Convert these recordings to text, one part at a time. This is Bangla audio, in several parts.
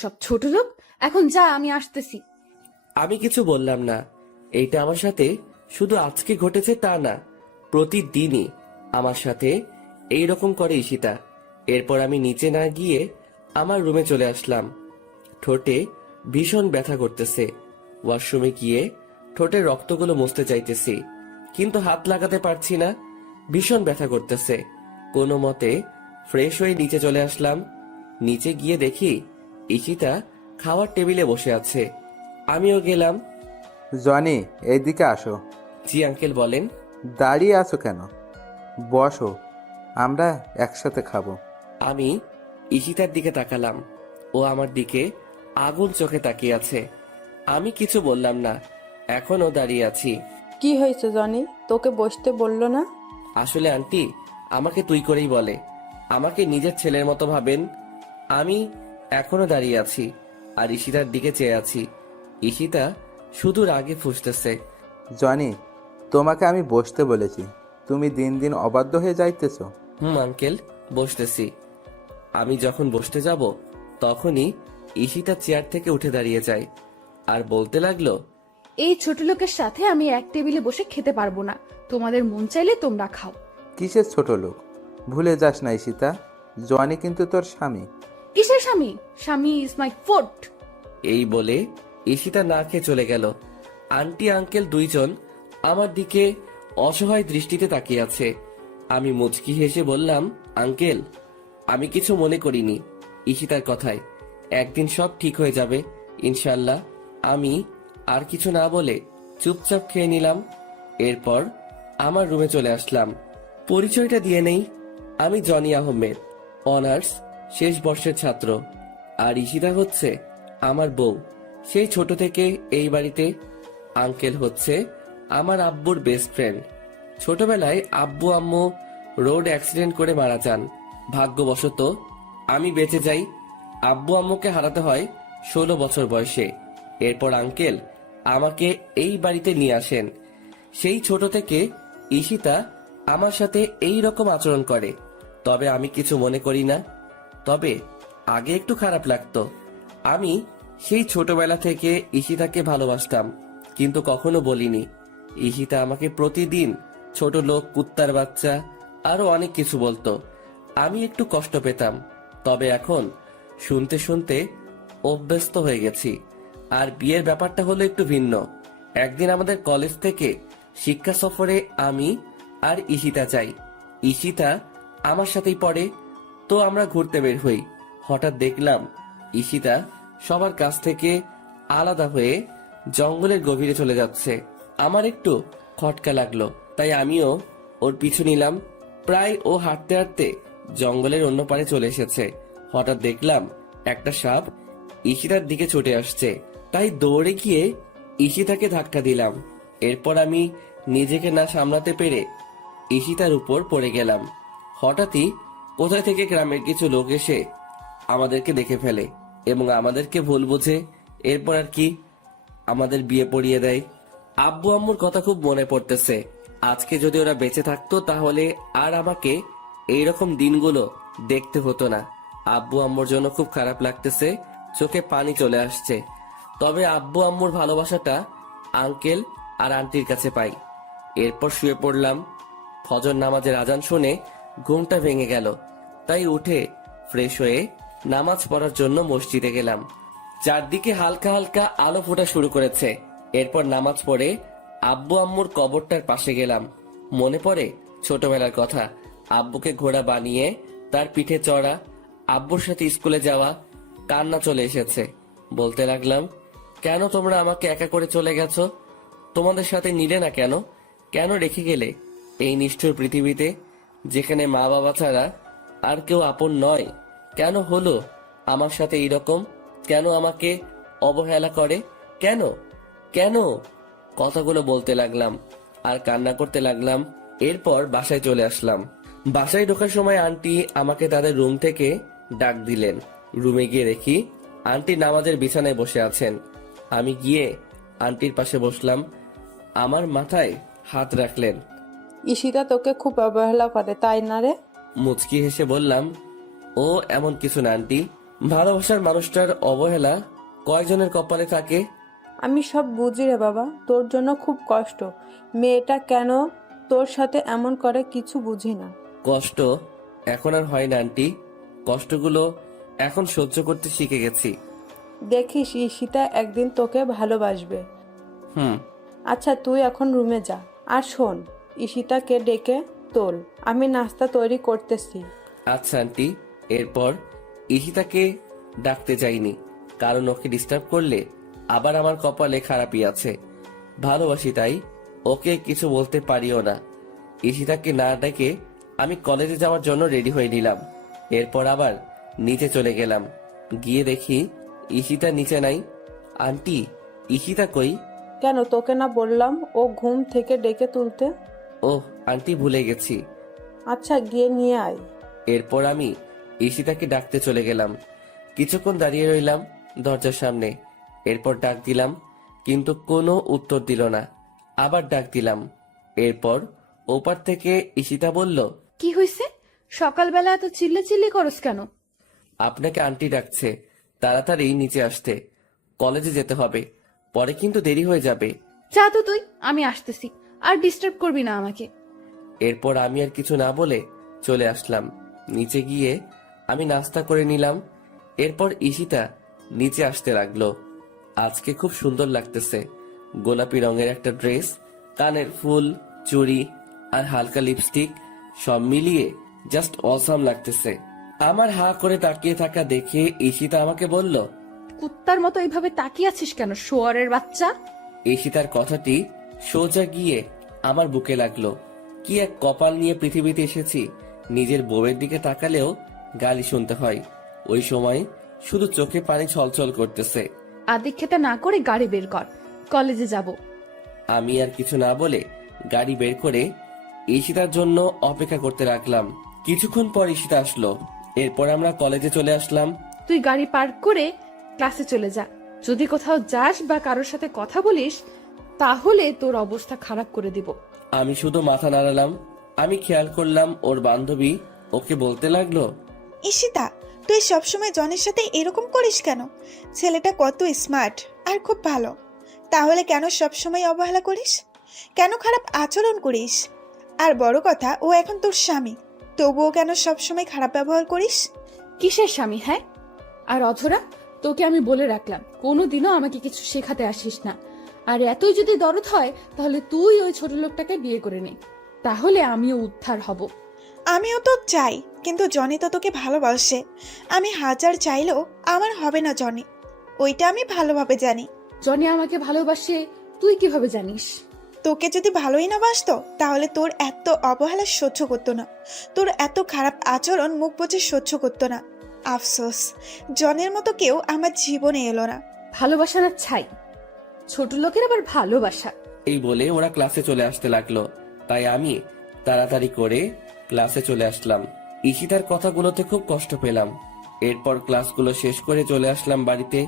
সব ছোট লোক। এখন যা, আমি আসতেছি। আমি কিছু বললাম না। এইটা আমার সাথে শুধু আজকে ঘটেছে তা না, প্রতিদিনই আমার সাথে এই রকম করে ঈশিতা। এরপর আমি নিচে না গিয়ে আমার রুমে চলে আসলাম। ঠোঁটে ভীষণ ব্যথা করতেছে। ওয়াশরুমে গিয়ে ঠোঁটের রক্তগুলো মুছতে চাইতেছি, কিন্তু হাত লাগাতে পারছি না। ভীষণ ব্যথা করতেছে। কোনো মতে ফ্রেশ হয়ে নিচে চলে আসলাম। নিচে গিয়ে দেখি ঈশিতা খাওয়ার টেবিলে বসে আছে। আমিও গেলাম। জনি, এইদিকে আসো। জি আঙ্কেল, বলেন। দাঁড়িয়ে আছো কেন? বসো, আমরা একসাথে খাবো। আমি ঈশিতার দিকে তাকালাম। ও আমার দিকে আগুন চোখে তাকিয়ে আছে। আমি কিছু বললাম না, এখনো দাঁড়িয়ে আছি। কি হয়েছে জনি? তোকে বসতে বললো না? আসলে আন্টি আমাকে তুই করেই বলে, আমাকে নিজের ছেলের মতো ভাবেন। আমি এখনো দাঁড়িয়ে আছি আর ঈশিতার দিকে চেয়ে আছি। ঈশিতা শুধু রাগে ফুঁসতেছে। জনি, তোমাকে আমি বসতে বলেছি, তুমি দিন দিন অবাধ্য হয়ে যাইতেছো। আঙ্কেল, বসতেছি। আমি যখন বসতে যাব তখনই ঈশিতা চেয়ার থেকে উঠে দাঁড়িয়ে যায় আর বলতে লাগলো, এই ছোট লোকের সাথে আমি এক টেবিলে বসে খেতে পারবো না। তোমাদের মন চাইলে তোমরা খাও। কিসের ছোট লোক? ভুলে যাস না ঈশিতা, জনি কিন্তু তোর স্বামী। কিসের স্বামী? স্বামী ইজ মাই ফুড। এই বলে ঈশিতা না খেয়ে চলে গেল। আন্টি আঙ্কেল দুইজন আমার দিকে অসহায় দৃষ্টিতে তাকিয়ে আছে। আমি মুচকি হেসে বললাম, আঙ্কেল আমি কিছু মনে করিনি ঈশিতার কথায়। একদিন সব ঠিক হয়ে যাবে ইনশাল্লাহ। আমি আর কিছু না বলে চুপচাপ খেয়ে নিলাম। এরপর আমার রুমে চলে আসলাম। পরিচয়টা দিয়ে নেই, আমি জনি আহমেদ, অনার্স শেষ বর্ষের ছাত্র। আর ঈশিতা হচ্ছে আমার বউ, সেই ছোট থেকে এই বাড়িতে। আঙ্কেল হচ্ছে আমার আব্বুর বেস্ট ফ্রেন্ড। ছোটবেলায় আব্বু আম্মু রোড অ্যাক্সিডেন্ট করে মারা যান। ভাগ্যবশত আমি বেঁচে যাই। আব্বু আম্মুকে হারাতে হয় 16 বছর বয়সে। এরপর আঙ্কেল আমাকে এই বাড়িতে নিয়ে আসেন। সেই ছোট থেকে ঈশিতা আমার সাথে এই রকম আচরণ করে, তবে আমি কিছু মনে করি না। তবে আগে একটু খারাপ লাগতো। আমি সেই ছোটবেলা থেকে ঈশিতাকে ভালোবাসতাম, কিন্তু কখনো বলিনি। ঈশিতা আমাকে প্রতিদিন ছোট লোক, কুত্তার বাচ্চা, আরো অনেক কিছু বলতো। আমি একটু কষ্ট পেতাম, তবে এখন শুনতে শুনতে অভ্যস্ত হয়ে গেছি। আর বিয়ের ব্যাপারটা হলো একটু ভিন্ন। একদিন আমাদের কলেজ থেকে শিক্ষা সফরে আমি আর ঈশিতা যাই। ঈশিতা আমার সাথেই পড়ে, তো আমরা ঘুরতে বের হই। হঠাৎ দেখলাম ঈশিতা সবার কাছ থেকে আলাদা হয়ে জঙ্গলের গভীরে চলে যাচ্ছে। আমার একটু খটকা লাগলো, তাই আমিও ওর পিছু নিলাম। প্রায় ও হাঁটতে হাঁটতে জঙ্গলের অন্য পারে চলে এসেছে। হঠাৎ দেখলাম একটা সাপ ঈশিতার দিকে ছুটে আসছে, তাই দৌড়ে গিয়ে ঈশিতাকে ধাক্কা দিলাম। এরপর আমি নিজেকে না সামলাতে পেরে ঈশিতার উপর পড়ে গেলাম। হঠাৎই কোথায় থেকে গ্রামের কিছু লোক এসে আমাদেরকে দেখে ফেলে এবং আমাদেরকে ভুল বোঝে। এরপর আর কি, আমাদের বিয়ে পড়িয়ে দেয়। আব্বু আম্মুর কথা খুব মনে পড়তেছে। আজকে যদি ওরা বেঁচে থাকতো তাহলে আর আমাকে এইরকম দিনগুলো দেখতে হতো না। আব্বু আম্মুর জন্য খুব খারাপ লাগতেছে, চোখে পানি চলে আসছে। তবে আব্বু আম্মুর ভালোবাসাটা আঙ্কেল আর আন্টির কাছে পাই। এরপর শুয়ে পড়লাম। ফজর নামাজের আজান শুনে ঘুমটা ভেঙে গেল, তাই উঠে ফ্রেশ হয়ে নামাজ পড়ার জন্য মসজিদে গেলাম। চারদিকে হালকা হালকা আলো ফোটা শুরু করেছে। এরপর নামাজ পড়ে আব্বু আম্মুর কবরটার পাশে গেলাম। মনে পড়ে ছোটবেলার কথা, আব্বুকে ঘোড়া বানিয়ে তার পিঠে চড়া, আব্বুর সাথে স্কুলে যাওয়া। কান্না চলে এসেছে। বলতে লাগলাম, কেন তোমরা আমাকে একা করে চলে গেছো? তোমাদের সাথে নিলে না কেন? কেন রেখে গেলে এই নিষ্ঠুর পৃথিবীতে, যেখানে মা বাবা ছাড়া আর কেউ আপন নয়? কেন হলো আমার সাথে এইরকম? কেন আমাকে অবহেলা করে? কেন কেন? কথাগুলো বলতে লাগলাম আর কান্না করতে লাগলাম। এরপর বাসায় চলে আসলাম। বাসায় ঢোকার সময় আন্টি আমাকে তাদের রুম থেকে ডাক দিলেন। রুমে গিয়ে দেখি আন্টি নামাজের বিছানায় বসে আছেন। আমি গিয়ে আন্টির পাশে বসলাম। আমার মাথায় হাত রাখলেন। ঈশিতা তোকে খুব অবহেলা করে, তাই না রে? মুচকি হেসে বললাম, ও এমন কিছু না আন্টি, ভালোবাসার মানুষটার অবহেলা কয়জনের কপালে থাকে? আমি সব বুঝি রে বাবা, তোর জন্য খুব কষ্ট। মেয়েটা কেন তোর সাথে এমন করে কিছু বুঝি না। কষ্ট এখন আর হয় না আন্টি, কষ্টগুলো এখন সহ্য করতে শিখে গেছি। দেখিস ঈশিতা একদিন তোকে ভালোবাসবে। হুম। আচ্ছা তুই এখন রুমে যা। আর শোন, ঈশিতাকে ডেকে তোল, আমি নাস্তা তৈরি করতেছি। আচ্ছা আন্টি। এরপর ঈশিতাকে ডাকতে যাইনি, কারণ ওকে ডিস্টার্ব করলে আবার আমার কপালে খারাপই আছে। ভালোবাসি তাই ওকে কিছু বলতে পারিও না। ঈশিতাকে না ডেকে আমি কলেজে যাওয়ার জন্য রেডি হয়ে নিলাম। এরপর আবার নিচে চলে গেলাম। গিয়ে দেখি ঈশিতা নিচে নাই। আন্টি, ঈশিতা কই? কেন, তোকে না বললাম ও ঘুম থেকে ডেকে তুলতে? ওহ আন্টি, ভুলে গেছি। আচ্ছা গিয়ে নিয়ে আয়। এরপর আমি ঈশিতাকে ডাকতে চলে গেলাম। কিছুক্ষণ দাঁড়িয়ে রইলাম দরজার সামনে। এরপর ডাক দিলাম, কিন্তু কোনো উত্তর দিল না। আবার ডাক দিলাম। এরপর ওপার থেকে ঈশিতা বলল, কি হয়েছে? সকালবেলা এত চিল্লাচিল্লি করস কেন? আপনাকে আন্টি ডাকছে, তাড়াতাড়ি নিচে আসতে, কলেজে যেতে হবে, পরে কিন্তু দেরি হয়ে যাবে। যা তো তুই, আমি আসতেছি, আর ডিস্টার্ব করবি না আমাকে। এরপর আমি আর কিছু না বলে চলে আসলাম। নিচে গিয়ে আমি নাস্তা করে নিলাম। এরপর ঈশিতা নিচে আসতে লাগলো। আজকে খুব সুন্দর লাগতেছে। গোলাপি রঙের একটা ড্রেস, কানের ফুল, চুড়ি আর হালকা লিপস্টিক, সব মিলিয়ে জাস্ট অসাম লাগতেছে। আমার হা করে তাকিয়ে থাকা দেখে ঈশিতা আমাকে বলল, কুত্তার মতো এইভাবে তাকিয়ে আছিস কেন, শোয়ারের বাচ্চা? ঈশিতার কথাটি সোজা গিয়ে আমার বুকে লাগলো। কি এক কপাল নিয়ে পৃথিবীতে এসেছি, নিজের বউয়ের দিকে তাকালেও গালি শুনতে হয়। ওই সময় শুধু চোখে পানি ছলছল করতেছে। আদিক্ষেতা না করে গাড়ি বের কর, কলেজে যাব। আমি আর কিছু না বলে গাড়ি বের করে ঈশিতার জন্য অপেক্ষা করতে রাখলাম। কিছুক্ষণ পর ঈশিতা আসলো। এরপর আমরা কলেজে চলে আসলাম। তুই গাড়ি পার্ক করে ক্লাসে চলে যা। যদি কোথাও যাস বা কারোর সাথে কথা বলিস, তাহলে তোর অবস্থা খারাপ করে দিব। আমি শুধু মাথা নাড়ালাম। আমি খেয়াল করলাম ওর বান্ধবী ওকে বলতে লাগলো, ঈশিতা, তুই সবসময় জনের সাথে এরকম করিস কেন? ছেলেটা কত স্মার্ট আর খুব ভালো, তাহলে কেন সবসময় অবহেলা করিস? কেন খারাপ আচরণ করিস? আর বড় কথা, ও এখন তোর স্বামী, তবুও কেন সবসময় খারাপ ব্যবহার করিস? কিসের স্বামী? হ্যাঁ, আর অধরা, তোকে আমি বলে রাখলাম, কোনোদিনও আমাকে কিছু শেখাতে আসিস না। আর এতই যদি দরদ হয়, তাহলে তুই ওই ছোট লোকটাকে বিয়ে করে নে, তাহলে আমিও উদ্ধার হব। আমিও তো চাই, কিন্তু জনি তো তোকে ভালোবাসে। আমি হাজার চাইলেও আমার হবে না জনি, ওইটা আমি ভালোভাবে জানি। জনি আমাকে ভালোবাসে, তুই কিভাবে জানিস? তোকে যদি ভালোই না বাসতো, তাহলে তোর এত অবহেলা সহ্য করতো না, তোর এত খারাপ আচরণ মুখ বুজে সহ্য করতো না। আফসোস, জনের মতো কেউ আমার জীবনে এলো না। ভালোবাসা না ছাই, ছোট লোকের আবার ভালোবাসা। এই বলে ওরা ক্লাসে চলে আসতে লাগলো। তাই আমি তাড়াতাড়ি করে ক্লাসে চলে আসলাম। ঈশিতার কথাগুলোতে খুব কষ্ট পেলাম। এরপর ক্লাসগুলো শেষ করে চলে আসলাম বাড়িতে।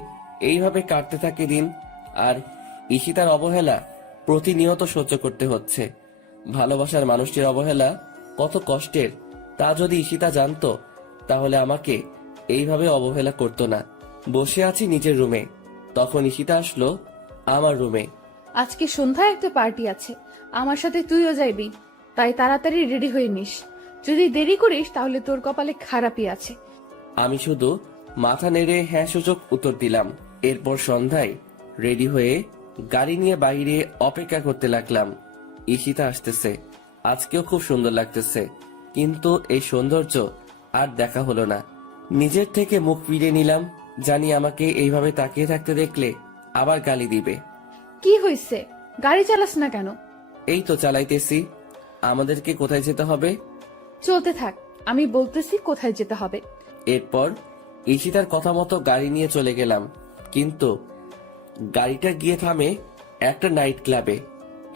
এইভাবে কাটতে থাকে দিন। আর ঈশিতার অবহেলা প্রতিনিয়ত সহ্য করতে হচ্ছে। ভালোবাসার মানুষটির অবহেলা কত কষ্টের, তা যদি ঈশিতা জানতো, তাহলে আমাকে এইভাবে অবহেলা করতো না। বসে আছি নিজের রুমে, তখন ঈশিতা আসলো আমার রুমে। আজকে সন্ধ্যায় একটা পার্টি আছে, আমার সাথে তুইও যাইবি, তাই তাড়াতাড়ি রেডি হয়ে নিস। যদি দেরি করিস তাহলে তোর কপালে খারাপই আছে। আমি শুধু মাথা নেড়ে হ্যাঁ সূচক উত্তর দিলাম। এরপর সন্ধ্যায় রেডি হয়ে গাড়ি নিয়ে বাইরে অপেক্ষা করতে লাগলাম। ঈশিতা আসতেছে, আজকেও খুব সুন্দর লাগতেছে, কিন্তু এই সৌন্দর্য আর দেখা হলো না। নিজের থেকে মুখ ফিরিয়ে নিলাম, জানি আমাকে এইভাবে তাকিয়ে থাকতে দেখলে আবার গালি দিবে। কি হয়েছে, গাড়ি চালাস না কেন? এই তো চালাইতেছি। আমাদেরকে কোথায় যেতে হবে? চলতে থাক, আমি বলতেছি কোথায় যেতে হবে। এরপর ঈশিতার কথা মতো গাড়ি নিয়ে চলে গেলাম, কিন্তু গাড়িটা গিয়ে থামে একটা নাইট ক্লাবে।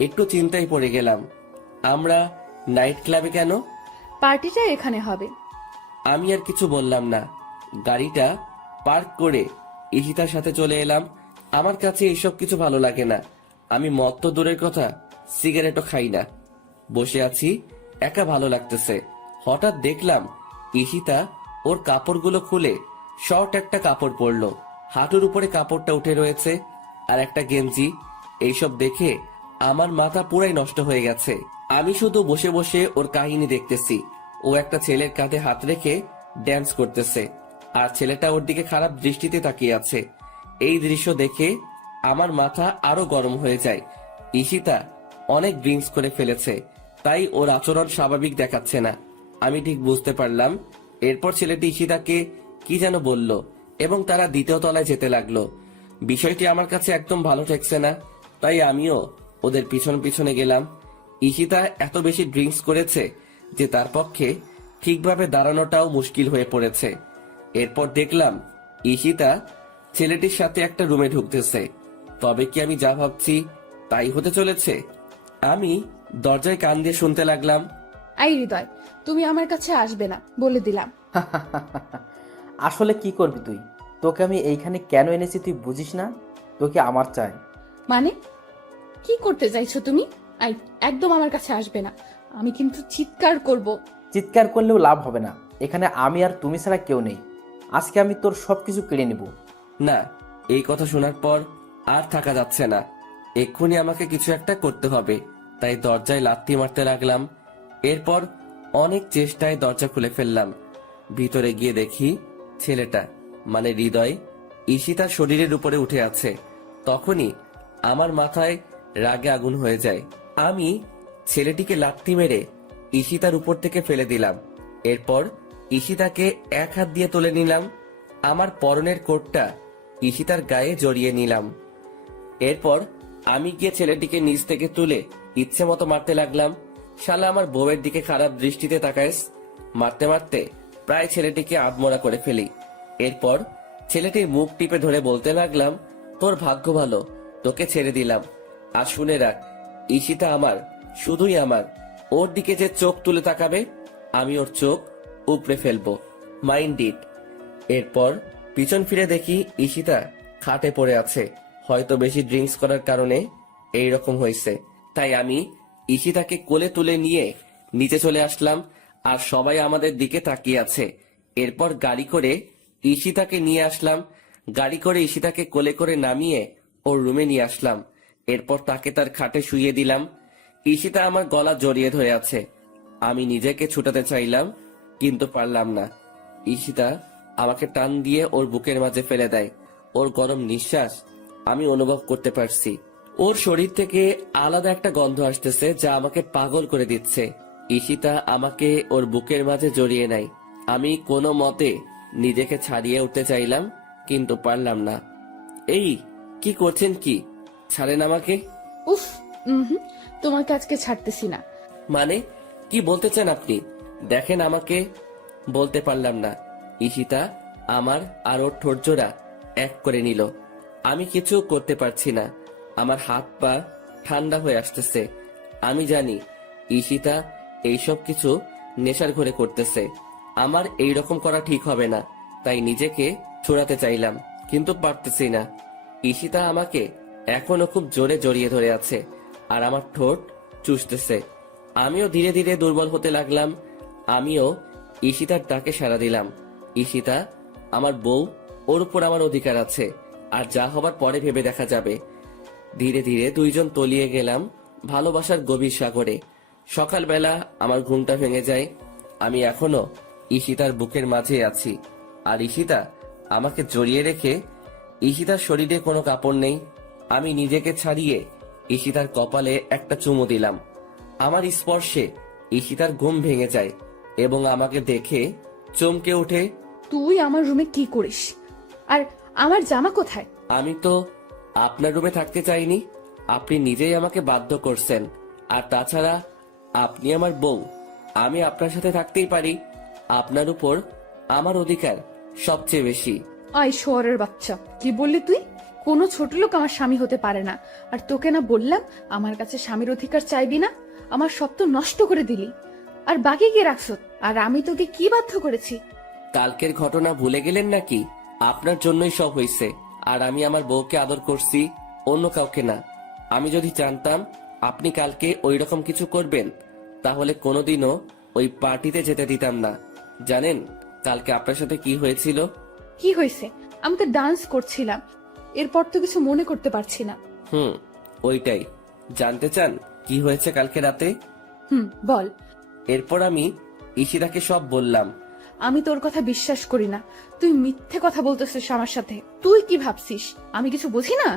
একটু চিন্তায় পড়ে গেলাম, আমরা নাইট ক্লাবে কেন? পার্টিটা এখানে হবে। আমি আর কিছু বললাম না। গাড়িটা পার্ক করে ঈশিতার সাথে চলে এলাম। আমার কাছে এসব কিছু ভালো লাগে না। আমি মদ তো দূরের কথা, সিগারেটও খাই না। বসে আছি, একা ভালো লাগতেছে। হঠাৎ দেখলাম ঈশিতা ওর কাপড়গুলো খুলে শর্ট একটা কাপড় পরলো, হাঁটুর উপরে কাপড়টা উঠে রয়েছে, আর একটা গেঞ্জি। এইসব দেখে আমার মাথা পুরাই নষ্ট হয়ে গেছে। আমি শুধু বসে বসে ওর কাহিনী দেখতেছি। ও একটা ছেলের কাঁধে হাত রেখে ড্যান্স করতেছে, আর ছেলেটা ওর দিকে খারাপ দৃষ্টিতে তাকিয়ে আছে। এই দৃশ্য দেখে আমার মাথা আরো গরম হয়ে যায়। ঈশিতা অনেক ড্রিঙ্কস করে ফেলেছে, তাই ওর আচরণ স্বাভাবিক দেখাচ্ছে না। আমি ঠিক বুঝতে পারলাম। এরপর ছেলেটি ঈশিতাকে কি যেন বলল এবং তারা দ্বিতীয় তলায় যেতে লাগলো। বিষয়টি আমার কাছে একদম ভালো ঠেকছে না, তাই আমিও ওদের পিছন পিছনে গেলাম। ঈশিতা এত বেশি ড্রিঙ্কস করেছে যে তার পক্ষে ঠিকভাবে দাঁড়ানোটাও মুশকিল হয়ে পড়েছে। এরপর দেখলাম ঈশিতা ছেলেটির সাথে একটা রুমে ঢুকতেছে। তবে কি আমি যা ভাবছি তাই হতে চলেছে? আমি দরজায় কান দিয়ে শুনতে লাগলাম। আই হৃদয়, তুমি আমার কাছে আসবে না, বলে দিলাম। আসলে কি করবি তুই? তোকে আমি এইখানে কেন এনেছি তুই বুঝিস না? তোকে আমার চাই। মানে কি করতে চাইছো তুমি? আই, একদম আমার কাছে আসবে না, আমি কিন্তু চিৎকার করব। চিৎকার করলেও লাভ হবে না, এখানে আমি আর তুমি ছাড়া কেউ নেই। আজকে আমি তোর সবকিছু কেড়ে নেব। না, এই কথা শোনার পর আর থাকা যাচ্ছে না। এক্ষুনি আমাকে কিছু একটা করতে হবে। তাই দরজায় লাথি মারতে লাগলাম। এরপর অনেক চেষ্টায় দরজা খুলে ফেললাম। ভিতরে গিয়ে দেখি ছেলেটা মানে হৃদয় ঈশিতার শরীরের উপরে উঠে আছে। তখনই আমার মাথায় রাগে আগুন হয়ে যায়। আমি ছেলেটিকে লাথি মেরে ঈশিতার উপর থেকে ফেলে দিলাম। এরপর ঈশিতাকে এক হাত দিয়ে তুলে নিলাম। আমার পরনের কোটটা ঈশিতার গায়ে জড়িয়ে নিলাম। এরপর আমি গিয়ে ছেলেটিকে নিচ থেকে তুলে ইচ্ছে মতো মারতে লাগলাম। শালা আমার বউয়ের দিকে খারাপ দৃষ্টিতে তাকাইস। মারতে মারতে প্রায় ছেলেটিকে আধমরা করে ফেলি। এরপর ছেলেটির মুখ টিপে ধরে বলতে লাগলাম, তোর ভাগ্য ভালো, তোকে ছেড়ে দিলাম। আর শুনে রাখ, ঈশিতা আমার, শুধুই আমার। ওর দিকে যে চোখ তুলে তাকাবে আমি ওর চোখ উপড়ে ফেলবো, মাইন্ড ইট। এরপর পিছন ফিরে দেখি ঈশিতা খাটে পড়ে আছে। হয়তো বেশি ড্রিঙ্কস করার কারণে এই রকম হয়েছে। তাই আমি ঈশিতাকে কোলে তুলে নিয়ে নিচে চলে আসলাম, আর সবাই আমাদের দিকে তাকিয়ে আছে। এরপর গাড়ি করে ঈশিতাকে নিয়ে আসলাম। গাড়ি করে ঈশিতাকে কোলে করে নামিয়ে ওর রুমে নিয়ে আসলাম। এরপর তাকে তার খাটে শুইয়ে দিলাম। ঈশিতা আমার গলা জড়িয়ে ধরে আছে। আমি নিজেকে ছুটাতে চাইলাম, কিন্তু পারলাম না। ঈশিতা আমাকে টান দিয়ে ওর বুকের মাঝে ফেলে দেয়। ওর গরম নিঃশ্বাস আমি অনুভব করতে পারছি। ওর শরীর থেকে আলাদা একটা গন্ধ আসতেছে যা আমাকে পাগল করে দিচ্ছে। ঈশিতা আমাকে ওর বুকের মাঝে জড়িয়ে নেয়। আমি কোনো মতে নিজেকে ছাড়িয়ে উঠতে চাইলাম, কিন্তু পারলাম না। এই কি করছেন? কি ছাড়েন আমাকে। উফ, তোমাকে আজকে ছাড়তেছি না। মানে কি বলতে চান আপনি? দেখেন আমাকে। বলতে পারলাম না। ঈশিতা আমার আর ওর ঠোঁটজোড়া এক করে নিল। আমি কিছু করতে পারছি না। আমার হাত পা ঠান্ডা হয়ে আসতেছে। আমি জানি ঈশিতা এইসব কিছু নেশার ঘরে করতেছে। আমার এই রকম করা ঠিক হবে না, তাই নিজেকে ছড়াতে চাইলাম, কিন্তু পারতেছি না। ঈশিতা আমাকে এখনো খুব জোরে জড়িয়ে ধরে আছে, আর আমার ঠোঁট চুষতেছে। আমিও ধীরে ধীরে দুর্বল হতে লাগলাম। আমিও ঈশিতার ডাকে সাড়া দিলাম। ঈশিতা আমার বউ, ওর উপর আমার অধিকার আছে, আর যা হবার পরে ভেবে দেখা যাবে। ধীরে ধীরে দুইজন তলিয়ে গেলাম ভালোবাসার গভীর সাগরে। সকালবেলা আমার ঘুমটা ভেঙে যায়। আমি এখনো ঈশিতার বুকের মাঝে আছি, আর ঈশিতা আমাকে জড়িয়ে রেখে। ঈশিতার শরীরে কোনো কাপড় নেই। আমি নিজেকে ছাড়িয়ে ঈশিতার কপালে একটা চুমু দিলাম। আমার স্পর্শে ঈশিতার ঘুম ভেঙে যায় এবং আমাকে দেখে চমকে ওঠে। তুই আমার রুমে কি করিস? আর আমার জামা কোথায়? আমি তো আপনার রুমে থাকতে চাইনি, আপনি নিজেই আমাকে বাধ্য করছেন। আর তাছাড়া আপনি আমার বউ, আমি আপনার সাথে থাকতেই পারি। আপনার উপর আমার অধিকার সবচেয়ে বেশি। আই শোয়ারের বাচ্চা, কি বললি তুই? কোনো ছোট লোক আমার স্বামী হতে পারে না। আর তোকে না বললাম আমার কাছে স্বামীর অধিকার চাইবি না? আমার সব তো নষ্ট করে দিলি, আর বাকি কি রাখছ? আর আমি তোকে কি বাধ্য করেছি? কালকের ঘটনা ভুলে গেলেন নাকি? আপনার জন্যই সব হয়েছে, আর আমি আমার বউকে আদর করছি, অন্য কাউকে না। আমি যদি জানতাম আপনি কালকে ওই রকম কিছু করবেন, তাহলে কোনোদিনও ওই পার্টিতে যেতে দিতাম না। জানেন কালকে আপনার সাথে কি হয়েছিল? কি হয়েছে? আমি তো ডান্স করছিলাম, এরপর তো কিছু মনে করতে পারছি না। ওইটাই জানতে চান কি হয়েছে কালকে রাতে? বল। এরপর আমি ঈশিতাকে সব বললাম। আমি তোর কথা বিশ্বাস করি না। তুই মিথ্যে কথা বলতেছিস আমার সাথে। তুই কি ভাবছিস আমি কিছু বুঝি না?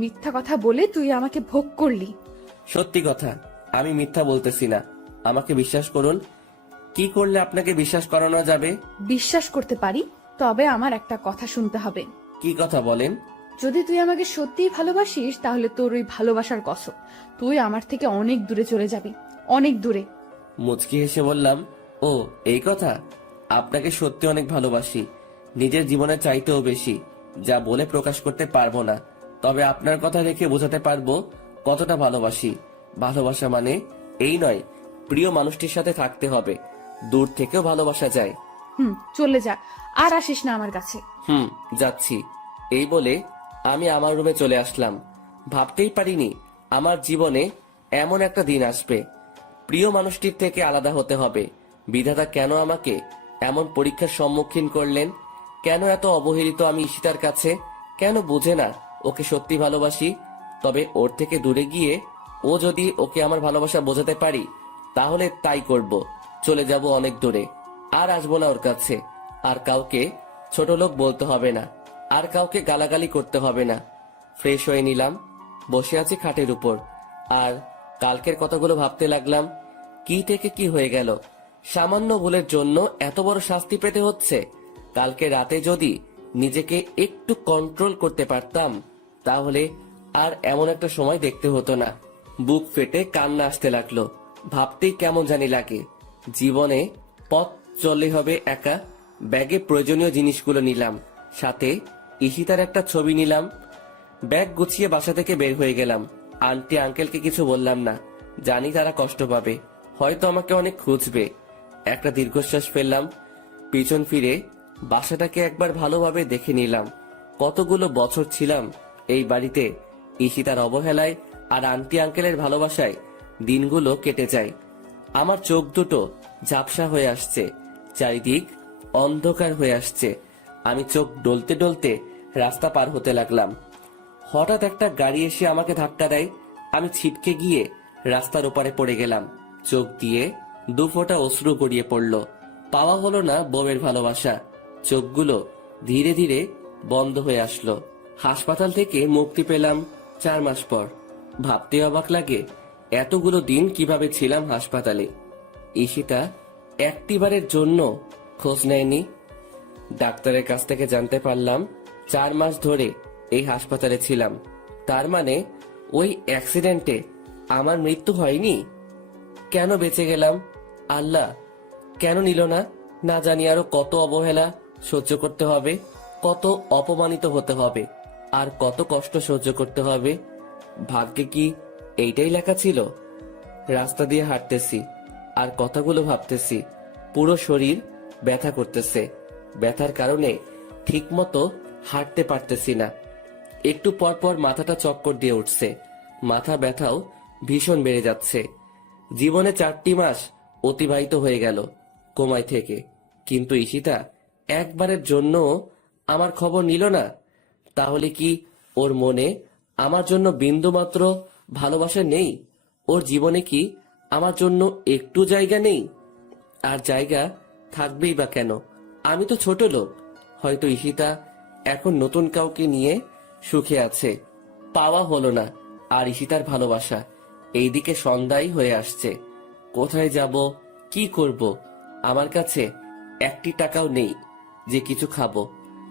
মিথ্যা কথা বলে তুই আমাকে ভোগ করলি। সত্যি কথা, আমি মিথ্যা বলতেছি না, আমাকে বিশ্বাস করুন। কি করলে আপনাকে বিশ্বাস করানো যাবে? বিশ্বাস করতে পারি, তবে আমার একটা কথা শুনতে হবে। কি কথা বলেন? যদি তুই আমাকে সত্যিই ভালোবাসিস, তাহলে তোর ওই ভালোবাসার কসম, তুই আমার থেকে অনেক দূরে চলে যাবি, অনেক দূরে। মুচকি হেসে বললাম, ও এই কথা। আপনাকে সত্যি অনেক ভালোবাসি, নিজের জীবনের চাইতেও বেশি। যা বলে প্রকাশ করতে পারবো না, তবে আপনার কথা রেখে বোঝাতে পারবো কতটা ভালোবাসি। ভালোবাসা মানে এই নয় প্রিয় মানুষটির সাথে থাকতে হবে, দূর থেকেও ভালোবাসা যায়। চলে যা, আর আসিস না আমার কাছে। যাচ্ছি। এই বলে আমি আমার রুমে চলে আসলাম। ভাবতেই পারিনি আমার জীবনে এমন একটা দিন আসবে, প্রিয় মানুষটির থেকে আলাদা হতে হবে। বিধাতা কেন আমাকে এমন পরীক্ষার সম্মুখীন করলেন? কেন এত অবহেলিত আমি ঈশিতার কাছে? কেন বুঝে না ওকে সত্যি ভালোবাসি? তবে ওর থেকে দূরে গিয়ে ও যদি ওকে আমার ভালোবাসা বোঝাতে পারি, তাহলে তাই করব। চলে যাব অনেক দূরে, আর আসবো না ওর কাছে। আর কাউকে ছোট লোক বলতে হবে না, আর কাউকে গালাগালি করতে হবে না। ফ্রেশ হয়ে নিলাম, বসে আছি খাটের উপর, আর কালকের কথাগুলো ভাবতে লাগলাম। কি থেকে কি হয়ে গেল? সামান্য ভুলের জন্য এত বড় শাস্তি পেতে হচ্ছে। কালকে রাতে যদি নিজেকে একটু কন্ট্রোল করতে পারতাম, তাহলে আর এমন একটা সময় দেখতে হতো না। বুক ফেটে কান্না আসতে লাগলো। ভাবতেই কেমন জানি লাগে। জীবনে পথ চললে হবে একা। ব্যাগে প্রয়োজনীয় জিনিসগুলো নিলাম, সাথে ঈশিতার একটা ছবি নিলাম। ব্যাগ গুছিয়ে বাসা থেকে বের হয়ে গেলাম। আন্টি আঙ্কেলকে কিছু বললাম না, জানি তারা কষ্ট পাবে, হয়তো আমাকে অনেক খুঁজবে। একটা দীর্ঘশ্বাস ফেললাম, পিছন ফিরে বাসাটাকে একবার ভালোভাবে দেখে নিলাম। কতগুলো বছর ছিলাম এই বাড়িতে। ঈশিতার অবহেলায় আর আন্টি আঙ্কেলের ভালোবাসায় দিনগুলো কেটে যায়। আমার চোখ দুটো ঝাপসা হয়ে আসছে, চারিদিক অন্ধকার হয়ে আসছে। আমি চোখ ডলতে ডলতে রাস্তা পার হতে লাগলাম। হঠাৎ একটা গাড়ি এসে আমাকে ধাক্কা দেয়। আমি ছিটকে গিয়ে রাস্তার ওপারে পড়ে গেলাম। চোখ দিয়ে দু ফোঁটা অশ্রু গড়িয়ে পড়ল। পাওয়া হলো না বউয়ের ভালোবাসা। চোখগুলো ধীরে ধীরে বন্ধ হয়ে আসলো। হাসপাতাল থেকে মুক্তি পেলাম 4 মাস পর। ভাবতে অবাক লাগে এতগুলো দিন কিভাবে ছিলাম হাসপাতালে। ঈশিতা একটিবারের জন্য খোঁজ নেয়নি। ডাক্তারের কাছ থেকে জানতে পারলাম 4 মাস ধরে এই হাসপাতালে ছিলাম। তার মানে ওই অ্যাক্সিডেন্টে আমার মৃত্যু হয়নি। কেন বেঁচে গেলাম? আল্লাহ কেন নিল না? না জানি আরো কত অবহেলা সহ্য করতে হবে, কত অপমানিত হতে হবে, আর কত কষ্ট সহ্য করতে হবে। ভাগ্যে কি এইটাই লেখা ছিল? রাস্তা দিয়ে হাঁটতেছি আর কথাগুলো ভাবতেছি। পুরো শরীর ব্যথা করতেছে। ব্যথার কারণে ঠিকমতো হাঁটতে পারতেছি না। একটু পর পর মাথাটা চক্কর দিয়ে উঠছে। মাথা ব্যথাও ভীষণ বেড়ে যাচ্ছে। জীবনে 4টি মাস অতিবাহিত হয়ে গেল কোমায় থেকে, কিন্তু ঈশিতা একবারের জন্য আমার খবর নিল না। তাহলে কি ওর মনে আমার জন্য বিন্দুমাত্র ভালোবাসা নেই? ওর জীবনে কি আমার জন্য একটু জায়গা নেই? আর জায়গা থাকবেই বা কেন? আমি তো ছোট লোক। হয়তো ঈশিতা এখন নতুন কাউকে নিয়ে সুখে আছে। পাওয়া হলো না আর ঈশিতার ভালোবাসা। এইদিকে সন্ধ্যাই হয়ে আসছে। কোথায় যাব, কি করব? আমার কাছে 1টি টাকাও নেই যে কিছু খাবো।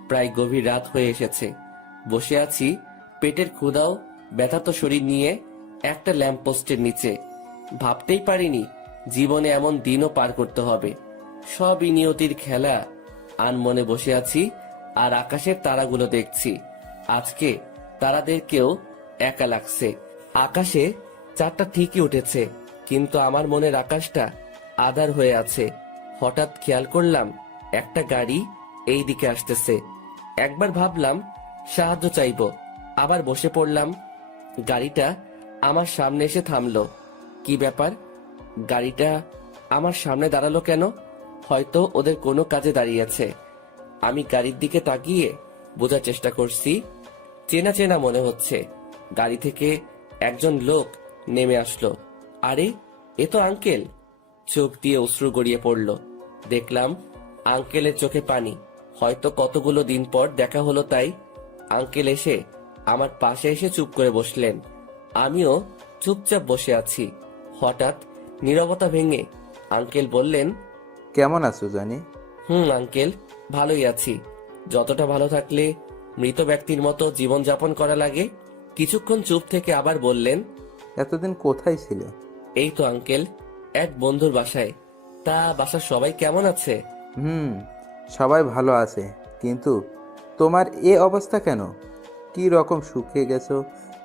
প্রায় গভীর রাত হয়ে এসেছে। বসে আছি পেটের ক্ষুধাও ব্যথাত শরীর নিয়ে একটা ল্যাম্পপোস্টের নিচে। ভাবতেই পারিনি জীবনে এমন দিনও পার করতে হবে। সবই নিয়তির খেলা। আনমনে বসে আছি আর আকাশের তারাগুলো দেখছি। আজকে তারাদেরকেও একা লাগছে। আকাশে চাঁদটা ঠিকই উঠেছে, কিন্তু আমার মনের আকাশটা আধার হয়ে আছে। হঠাৎ খেয়াল করলাম একটা গাড়ি এই দিকে আসতেছে। একবার ভাবলাম সাহায্য চাইবো, আবার বসে পড়লাম। গাড়িটা আমার সামনে এসে থামলো। কি ব্যাপার? গাড়িটা আমার সামনে দাঁড়ালো কেন? হয়তো ওদের কোনো কাজে দাঁড়িয়েছে। আমি গাড়ির দিকে তাকিয়ে বোঝার চেষ্টা করছি, চেনা চেনা মনে হচ্ছে। গাড়ি থেকে একজন লোক নেমে আসলো। আরে, এ তো আঙ্কেল। চোখ দিয়ে অশ্রু গড়িয়ে পড়ল। দেখলাম আঙ্কেলের চোখে পানি। হয়তো কতগুলো দিন পর দেখা হলো তাই। আঙ্কেল এসে আমার পাশে এসে চুপ করে বসলেন। আমিও চুপচাপ বসে আছি। হঠাৎ নীরবতা ভেঙে আঙ্কেল বললেন, কেমন আছো জানি? আঙ্কেল, ভালোই আছি। যতটা ভালো থাকলে মৃত ব্যক্তির মতো জীবন যাপন করা লাগে। কিছুক্ষণ চুপ থেকে আবার বললেন, এতদিন কোথায় ছিলে? এই তো আঙ্কেল, এক বন্ধুর বাসায়। তা বাসার সবাই কেমন আছে? সবাই ভালো আছে, কিন্তু তোমার এ অবস্থা কেন? কি রকম শুকিয়ে গেছো?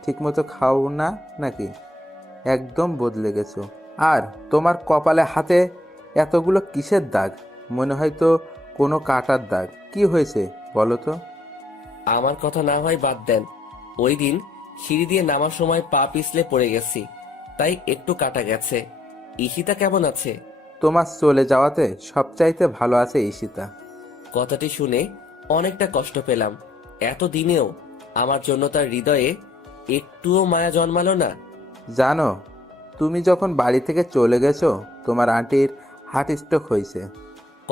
ঠিকমতো খাও না নাকি? একদম বদলে গেছো। আর তোমার কপালে হাতে এতগুলো কিসের দাগ? মনে হয় তো কোনো কাটার দাগ। কি হয়েছে বলো তো? আমার কথা না হয় বাদ দেন। ওই দিন সিঁড়ি দিয়ে নামার সময় পা পিছলে পড়ে গেছি, তাই একটু কাটা গেছে। ঈশিতা কেমন আছে? তোমার চলে যাওয়াতে সবচাইতে ভালো আছে ঈশিতা। কথাটি শুনে অনেকটা কষ্ট পেলাম। এতদিনেও আমার জন্য তার হৃদয়ে একটুও মায়া জন্মালো না। জানো, তুমি যখন বাড়ি থেকে চলে গেছো তোমার আন্টির হার্ট স্ট্রোক হয়েছে।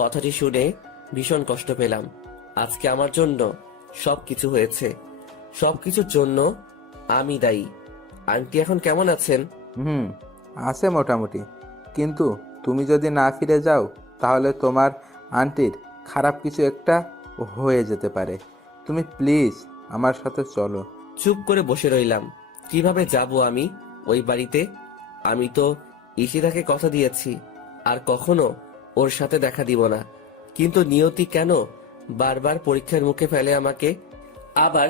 কথাটি শুনে ভীষণ কষ্ট পেলাম। আজকে আমার জন্য সবকিছু হয়েছে। সবকিছুর জন্য আমি দায়ী। আন্টি এখন কেমন আছেন? আছে মোটামুটি, কিন্তু তুমি যদি না ফিরে যাও তাহলে তোমার আন্টির খারাপ কিছু একটা হয়ে যেতে পারে। তুমি প্লিজ আমার সাথে চলো। চুপ করে বসে রইলাম। কিভাবে যাব আমি ওই বাড়িতে? আমি তো ঈশিতাকে কথা দিয়েছি আর কখনো ওর সাথে দেখা দিব না। কিন্তু নিয়তি কেন বারবার পরীক্ষার মুখে ফেলে আমাকে? আবার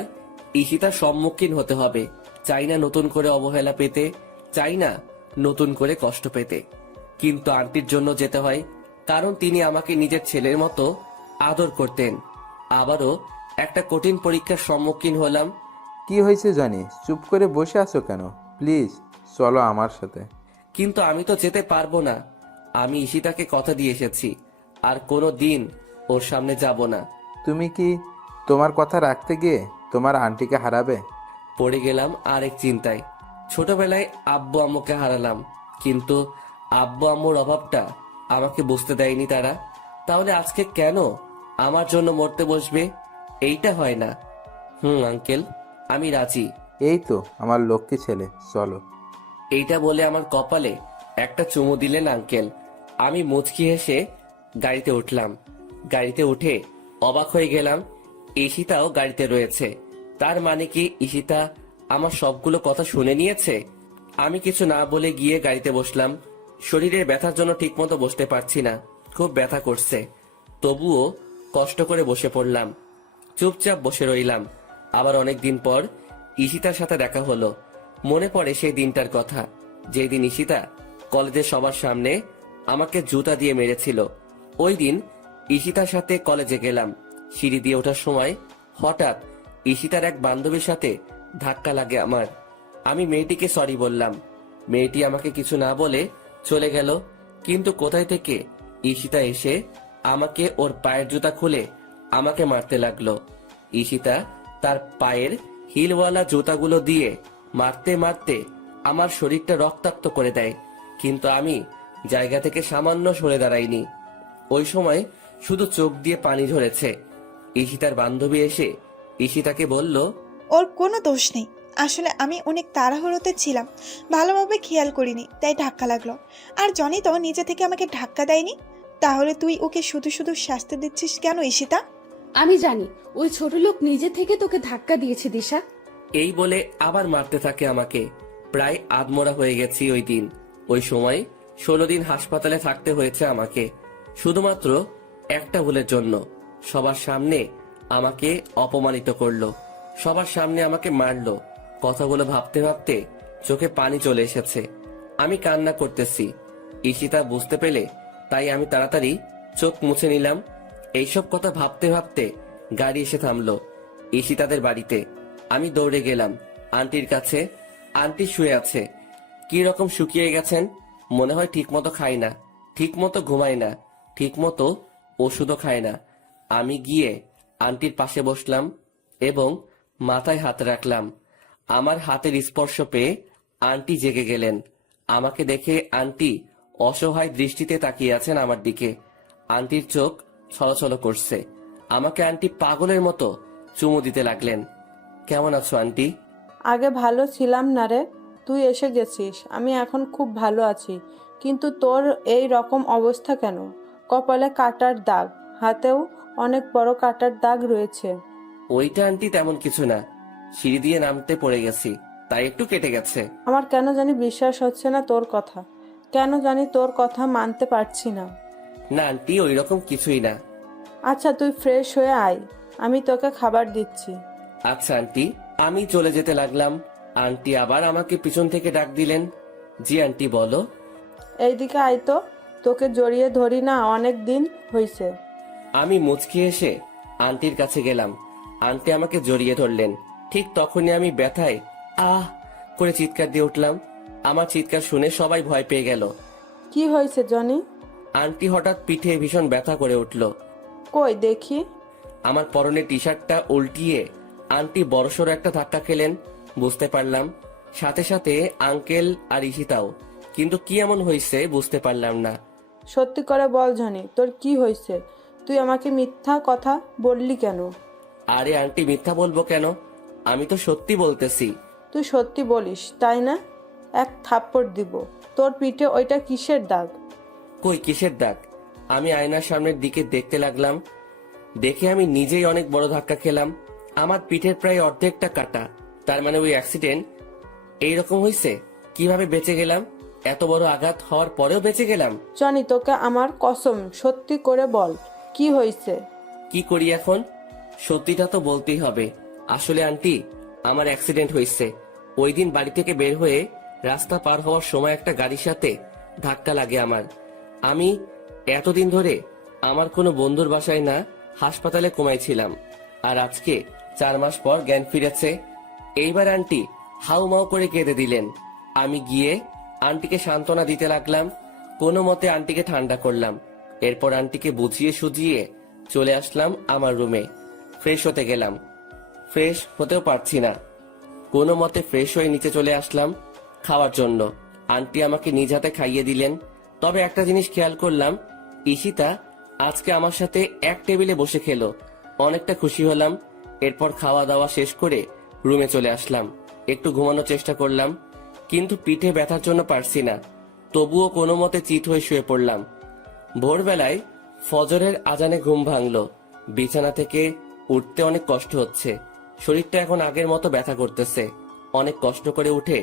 ঈশিতার সম্মুখীন হতে হবে। চাই না নতুন করে অবহেলা পেতে, চাই না নতুন করে কষ্ট পেতে, কিন্তু আন্টির জন্য যেতে হয়, কারণ তিনি আমাকে নিজের ছেলের মতো আদর করতেন। আবারও একটা কঠিন পরীক্ষার সম্মুখীন হলাম। কি হয়েছে জানি, চুপ করে বসে আছো কেন? প্লিজ চলো আমার সাথে। কিন্তু আমি তো যেতে পারবো না। আমি ঈশিতাকে কথা দিয়ে এসেছি, আর কোনো দিন ওর সামনে যাব না। তুমি কি তোমার কথা রাখতে গিয়ে তোমার আন্টিকে হারাবে? পড়ে গেলাম আরেক চিন্তায়। ছোটবেলায় আব্বু আম্মুকে হারালাম, কিন্তু আব্বু আম্মুর অভাবটা আমাকে বুঝতে দেয়নি তারা। তাহলে আজকে কেন আমার জন্য মরতে বসবে? এইটা হয় না। আঙ্কেল, আমি রাজি। এই তো আমার লক্ষ্মী ছেলে, চলো। এইটা বলে আমার কপালে একটা চুমু দিলেন আঙ্কেল। আমি মুচকি হেসে গাড়িতে উঠলাম। গাড়িতে উঠে অবাক হয়ে গেলাম, ঈশিতাও গাড়িতে রয়েছে। তার মানে কি ঈশিতা আমার সবগুলো কথা শুনে নিয়েছে? আমি কিছু না বলে গিয়ে গাড়িতে বসলাম। শরীরের ব্যথার জন্য ঠিকমতো বসতে পারছি না, খুব ব্যথা করছে। তবুও কষ্ট করে বসে পড়লাম। চুপচাপ বসে রইলাম। আবার অনেকদিন পর ঈশিতার সাথে দেখা হলো। মনে পড়ে সেই দিনটার কথা, যেই দিন ঈশিতা কলেজের সবার সামনে আমাকে জুতা দিয়ে মেরেছিল। ওই দিন ঈশিতার সাথে কলেজে গেলাম। সিঁড়ি দিয়ে ওঠার সময় হঠাৎ ঈশিতার এক বান্ধবীর সাথে ধাক্কা লাগে আমার। আমি মেয়েটিকে সরি বললাম। মেয়েটি আমাকে কিছু না বলে চলে গেল। কিন্তু কোথায় থেকে ঈশিতা এসে আমাকে ওর পায়ের জুতা খুলে আমাকে মারতে লাগলো। ঈশিতা তার পায়ের হিলওয়ালা জুতাগুলো দিয়ে মারতে মারতে আমার শরীরটা রক্তাক্ত করে দেয়, কিন্তু আমি জায়গা থেকে সামান্য সরে দাঁড়াইনি। ওই সময় শুধু চোখ দিয়ে পানি ঝরেছে। ঈশিতার বান্ধবী এসে ঈশিতাকে বলল, ওর কোনো দোষ নেই। আসলে আমি অনেক তাড়াহুড়োতে ছিলাম, ভালোভাবে খেয়াল করিনি, তাই ধাক্কা লাগলো। আর জনি তো নিজে থেকে আমাকে ধাক্কা দেয়নি। তাহলে তুই ওকে শুধু শুধু শাস্তি দিচ্ছিস কেন ঈশিতা? আমি জানি ওই ছোট লোক নিজে থেকে তোকে ধাক্কা দিয়েছে দিশা। এই বলে আবার মারতে থাকে আমাকে। প্রায় আধমরা হয়ে গেছি ওই দিন। ওই সময় 16 দিন হাসপাতালে থাকতে হয়েছে আমাকে, শুধুমাত্র একটা ভুলের জন্য। সবার সামনে আমাকে অপমানিত করলো, সবার সামনে আমাকে মারলো। কথাগুলো ভাবতে ভাবতে চোখে পানি চলে এসেছে। আমি কান্না করতেছি। ঈশিতা বুঝতে পেলে, তাই আমি তাড়াতাড়ি চোখ মুছে নিলাম। এইসব কথা ভাবতে ভাবতে গাড়ি এসে থামলো ঈশিতাদের বাড়িতে। আমি দৌড়ে গেলাম আন্টির কাছে। আন্টি শুয়ে আছে, কি রকম শুকিয়ে গেছেন। মনে হয় ঠিক মতো খায় না, ঠিক মতো ঘুমায় না, ঠিক মতো ওষুধও খায় না। আমি গিয়ে আন্টির পাশে বসলাম এবং মাথায় হাত রাখলাম। আমার হাতের স্পর্শ পেয়ে আন্টি জেগে গেলেন। আমাকে দেখে আন্টি অসহায় দৃষ্টিতে তাকিয়ে আছেন আমার দিকে। আন্টির চোখ ছলছল করছে। আমাকে আন্টি পাগলের মতো চুমু দিতে লাগলেন। কেমন আছো আন্টি? আগে ভালো ছিলাম না রে, তুই এসে গেছিস, আমি এখন খুব ভালো আছি। কিন্তু তোর এই রকম অবস্থা কেন? কপালে কাটার দাগ, হাতেও অনেক বড় কাটার দাগ রয়েছে। ওইটা আন্টি তেমন কিছু না, সিঁড়ি দিয়ে নামতে পড়ে গেছি, তাই একটু কেটে গেছে। আমার কেন জানি বিশ্বাস হচ্ছে না তোর কথা, কেন জানি তোর কথা মানতে পারছি না। না আন্টি, ওই রকম কিছুই না। আচ্ছা তুই ফ্রেশ হয়ে আয়, আমি তোকে খাবার দিচ্ছি। আচ্ছা আন্টি। আমি চলে যেতে লাগলাম। আন্টি আবার আমাকে পিছন থেকে ডাক দিলেন। জি আন্টি, বলো। এইদিকে আয় তো, তোকে জড়িয়ে ধরি না অনেক দিন হয়েছে। আমি মুচকি এসে আন্টির কাছে গেলাম। আন্টি আমাকে জড়িয়ে ধরলেন। ঠিক তখনই আমি ব্যথায় আহ করে চিৎকার দিয়ে উঠলাম। আমার চিৎকার শুনে সবাই ভয় পেয়ে গেল। কি হয়েছে জনি? আন্টি হঠাৎ পিঠে ভীষণ ব্যথা করে উঠল। কই দেখি। আমার পরনে টি শার্টটা উল্টিয়ে আন্টি বড়সড় একটা ধাক্কা খেলেন, বুঝতে পারলাম। সাথে সাথে আঙ্কেল আর ঈশিতাও। কিন্তু কি এমন হয়েছে বুঝতে পারলাম না। সত্যি করে বল জনি, তোর কি হয়েছে? তুই আমাকে মিথ্যা কথা বললি কেন? আরে আন্টি, মিথ্যা বলবো কেন? আমি তো সত্যি বলতেছি। তুই সত্যি বলিস তাই না? এক থাপ্পড় দিব। তোর পিঠে ওইটা কিসের দাগ? কই, কিসের দাগ? আমি আয়নার সামনের দিকে দেখতে লাগলাম। দেখে আমি নিজেই অনেক বড় ধাক্কা খেলাম। আমার পিঠের প্রায় অর্ধেকটা কাটা। তার মানে ওই অ্যাক্সিডেন্ট এইরকম হয়েছে। কিভাবে বেঁচে গেলাম? এত বড় আঘাত হওয়ার পরেও বেঁচে গেলাম। জনি তোকে আমার কসম, সত্যি করে বল কি হয়েছে? কি করি এখন? সত্যিটা তো বলতেই হবে। আসলে আন্টি, আমার অ্যাক্সিডেন্ট হয়েছে। ওই দিন বাড়ি থেকে বের হয়ে রাস্তা পার হওয়ার সময় একটা গাড়ির সাথে ধাক্কা লাগে আমার। আমি এতদিন ধরে আমার কোনো বন্ধুর বাসায় না, হাসপাতালে ঘুমাইছিলাম। আর আজকে 4 মাস পর জ্ঞান ফিরেছে। এইবার আন্টি হাউমাউ করে কেঁদে দিলেন। আমি গিয়ে আন্টিকে সান্ত্বনা দিতে লাগলাম। কোনো মতে আন্টিকে ঠান্ডা করলাম। এরপর আন্টিকে বুঝিয়ে সুজিয়ে চলে আসলাম আমার রুমে। ফ্রেশ হতে গেলাম, ফ্রেশ হতেও পারছি না। কোনো মতে ফ্রেশ হয়ে নিচে চলে আসলাম খাওয়ার জন্য। আন্টি আমাকে নিজ হাতে খাইয়ে দিলেন। তবে একটা জিনিস খেয়াল করলাম, ঈশিতা আজকে আমার সাথে এক টেবিলে বসে খেলো। অনেকটা খুশি হলাম। এরপর খাওয়া দাওয়া শেষ করে রুমে চলে আসলাম। একটু ঘুমানোর চেষ্টা করলাম, কিন্তু পিঠে ব্যথার জন্য পারছি না। তবুও কোনো মতে চিত হয়ে শুয়ে পড়লাম। ভোরবেলায় ফজরের আজানে ঘুম ভাঙলো। বিছানা থেকে উঠতে অনেক কষ্ট হচ্ছে। শরীরটা এখন আগের মতো ব্যথা করতেছে। অনেক কষ্ট করে উঠে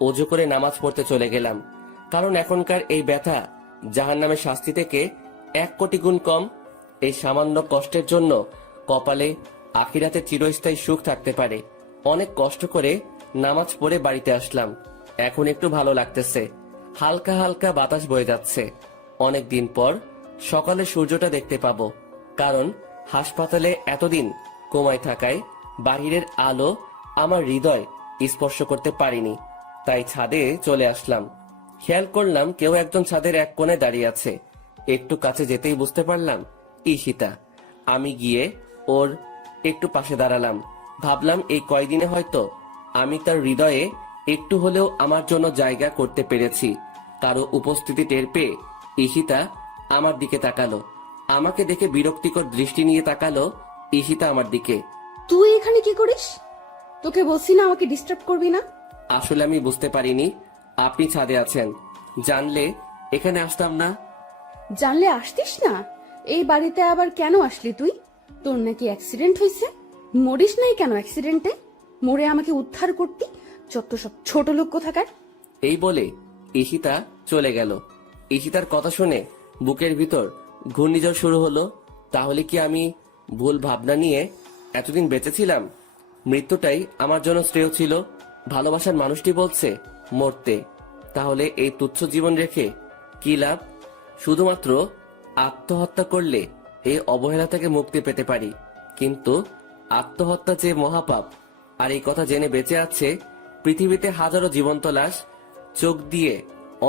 অজু করে নামাজ পড়তে চলে গেলাম। কারণ এখনকার এই ব্যথা জাহান্নামের শাস্তি থেকে 1 কোটি গুণ কম। এই সামান্য কষ্টের জন্য কপালে আখিরাতে চিরস্থায়ী সুখ থাকতে পারে। অনেক কষ্ট করে নামাজ পড়ে বাড়িতে আসলাম। এখন একটু ভালো লাগতেছে। হালকা হালকা বাতাস বয়ে যাচ্ছে। অনেক দিন পর সকালে সূর্যটা দেখতে পাবো। কারণ হাসপাতালে এতদিন কোমায় থাকায় বাহিরের আলো আমার হৃদয় স্পর্শ করতে পারিনি। তাই ছাদে চলে আসলাম। খেয়াল করলাম কেউ একজন ছাদের এক কোণে দাঁড়িয়ে আছে। একটু কাছে যেতেই বুঝতে পারলাম ঈশিতা। আমি গিয়ে ওর একটু পাশে দাঁড়ালাম। ভাবলাম এই কয়দিনে হয়তো আমি তার হৃদয়ে একটু হলেও আমার জন্য জায়গা করতে পেরেছি। কারো উপস্থিতি টের পেয়ে ঈশিতা আমার দিকে তাকালো। আমাকে দেখে বিরক্তিকর দৃষ্টি নিয়ে তাকালো ঈশিতা আমার দিকে। তুই এখানে কি করিস? তোকে বলছি না আমাকে ডিস্টার্ব করবি না। আসলে আমি বুঝতে পারিনি আপনি ছাদে আছেন। জানলে এখানে আসতাম না। জানলে আসতিস না? এই বাড়িতে আবার কেন আসলি তুই? তোর নাকি অ্যাক্সিডেন্ট হয়েছে? মরিস নাই কেন অ্যাক্সিডেন্টে? মরে আমাকে উদ্ধার করতি? যত সব ছোট লোক কোথাকার। এই বলে ঈশিতা চলে গেল। ঈশিতার কথা শুনে বুকের ভিতর ঘূর্ণিঝড় শুরু হলো। তাহলে কি আমি ভুল ভাবনা নিয়ে এতদিন বেঁচেছিলাম? মৃত্যুটাই আমার জন্য শ্রেয় ছিল। ভালোবাসার মানুষটি বলছে মরতে। তাহলে এই তুচ্ছ জীবন রেখে কি লাভ? শুধুমাত্র আত্মহত্যা করলে এই অবহেলা থেকে মুক্তি পেতে পারি। কিন্তু আত্মহত্যা যে মহাপাপ। আর এই কথা জেনে বেঁচে আছে পৃথিবীতে হাজারো জীবন্ত লাশ। চোখ দিয়ে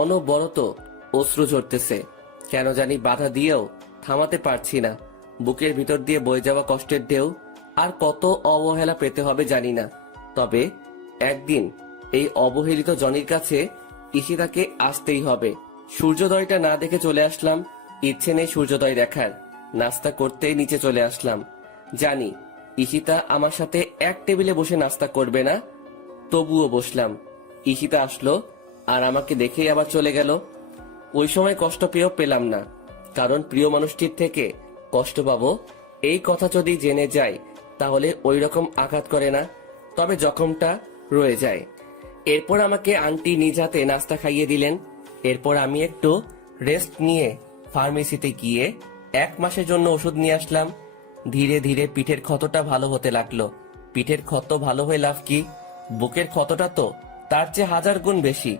অনবরত অশ্রু ঝরতেছে। কেন জানি বাধা দিয়েও থামাতে পারছি না। বুকের ভিতর দিয়ে বয়ে যাওয়া কষ্টের ঢেউ। আর কত অবহেলা পেতে হবে জানি না, তবে একদিন এই অবহেলিত জনির কাছে ঈশিতাকে আসতেই হবে। সূর্যোদয়টা না দেখে চলে আসলাম, ইচ্ছে নেই সূর্যোদয় দেখার। নাস্তা করতেই নিচে চলে আসলাম। জানি ঈশিতা আমার সাথে এক টেবিলে বসে নাস্তা করবে না, তবুও বসলাম। ঈশিতা আসলো আর আমাকে দেখেই আবার চলে গেল। ওই সময় কষ্ট পেয়েও পেলাম না, কারণ প্রিয় মানুষটির থেকে কষ্ট পাবো এই কথা যদি জেনে যায় তাহলে ওই রকম আঘাত করে না, তবে জখমটা রয়ে যায়। এরপর আমাকে আন্টি নিজ হাতে নাস্তা খাইয়ে দিলেন। এরপর আমি একটু রেস্ট নিয়ে ফার্মেসিতে গিয়ে 1 মাসের জন্য ওষুধ নিয়ে আসলাম। ধীরে ধীরে পিঠের ক্ষতটা ভালো হতে লাগলো। পিঠের ক্ষত ভালো হয়ে লাভ কি, বুকের ক্ষতটা তো তার চেয়ে 1000 গুণ বেশি,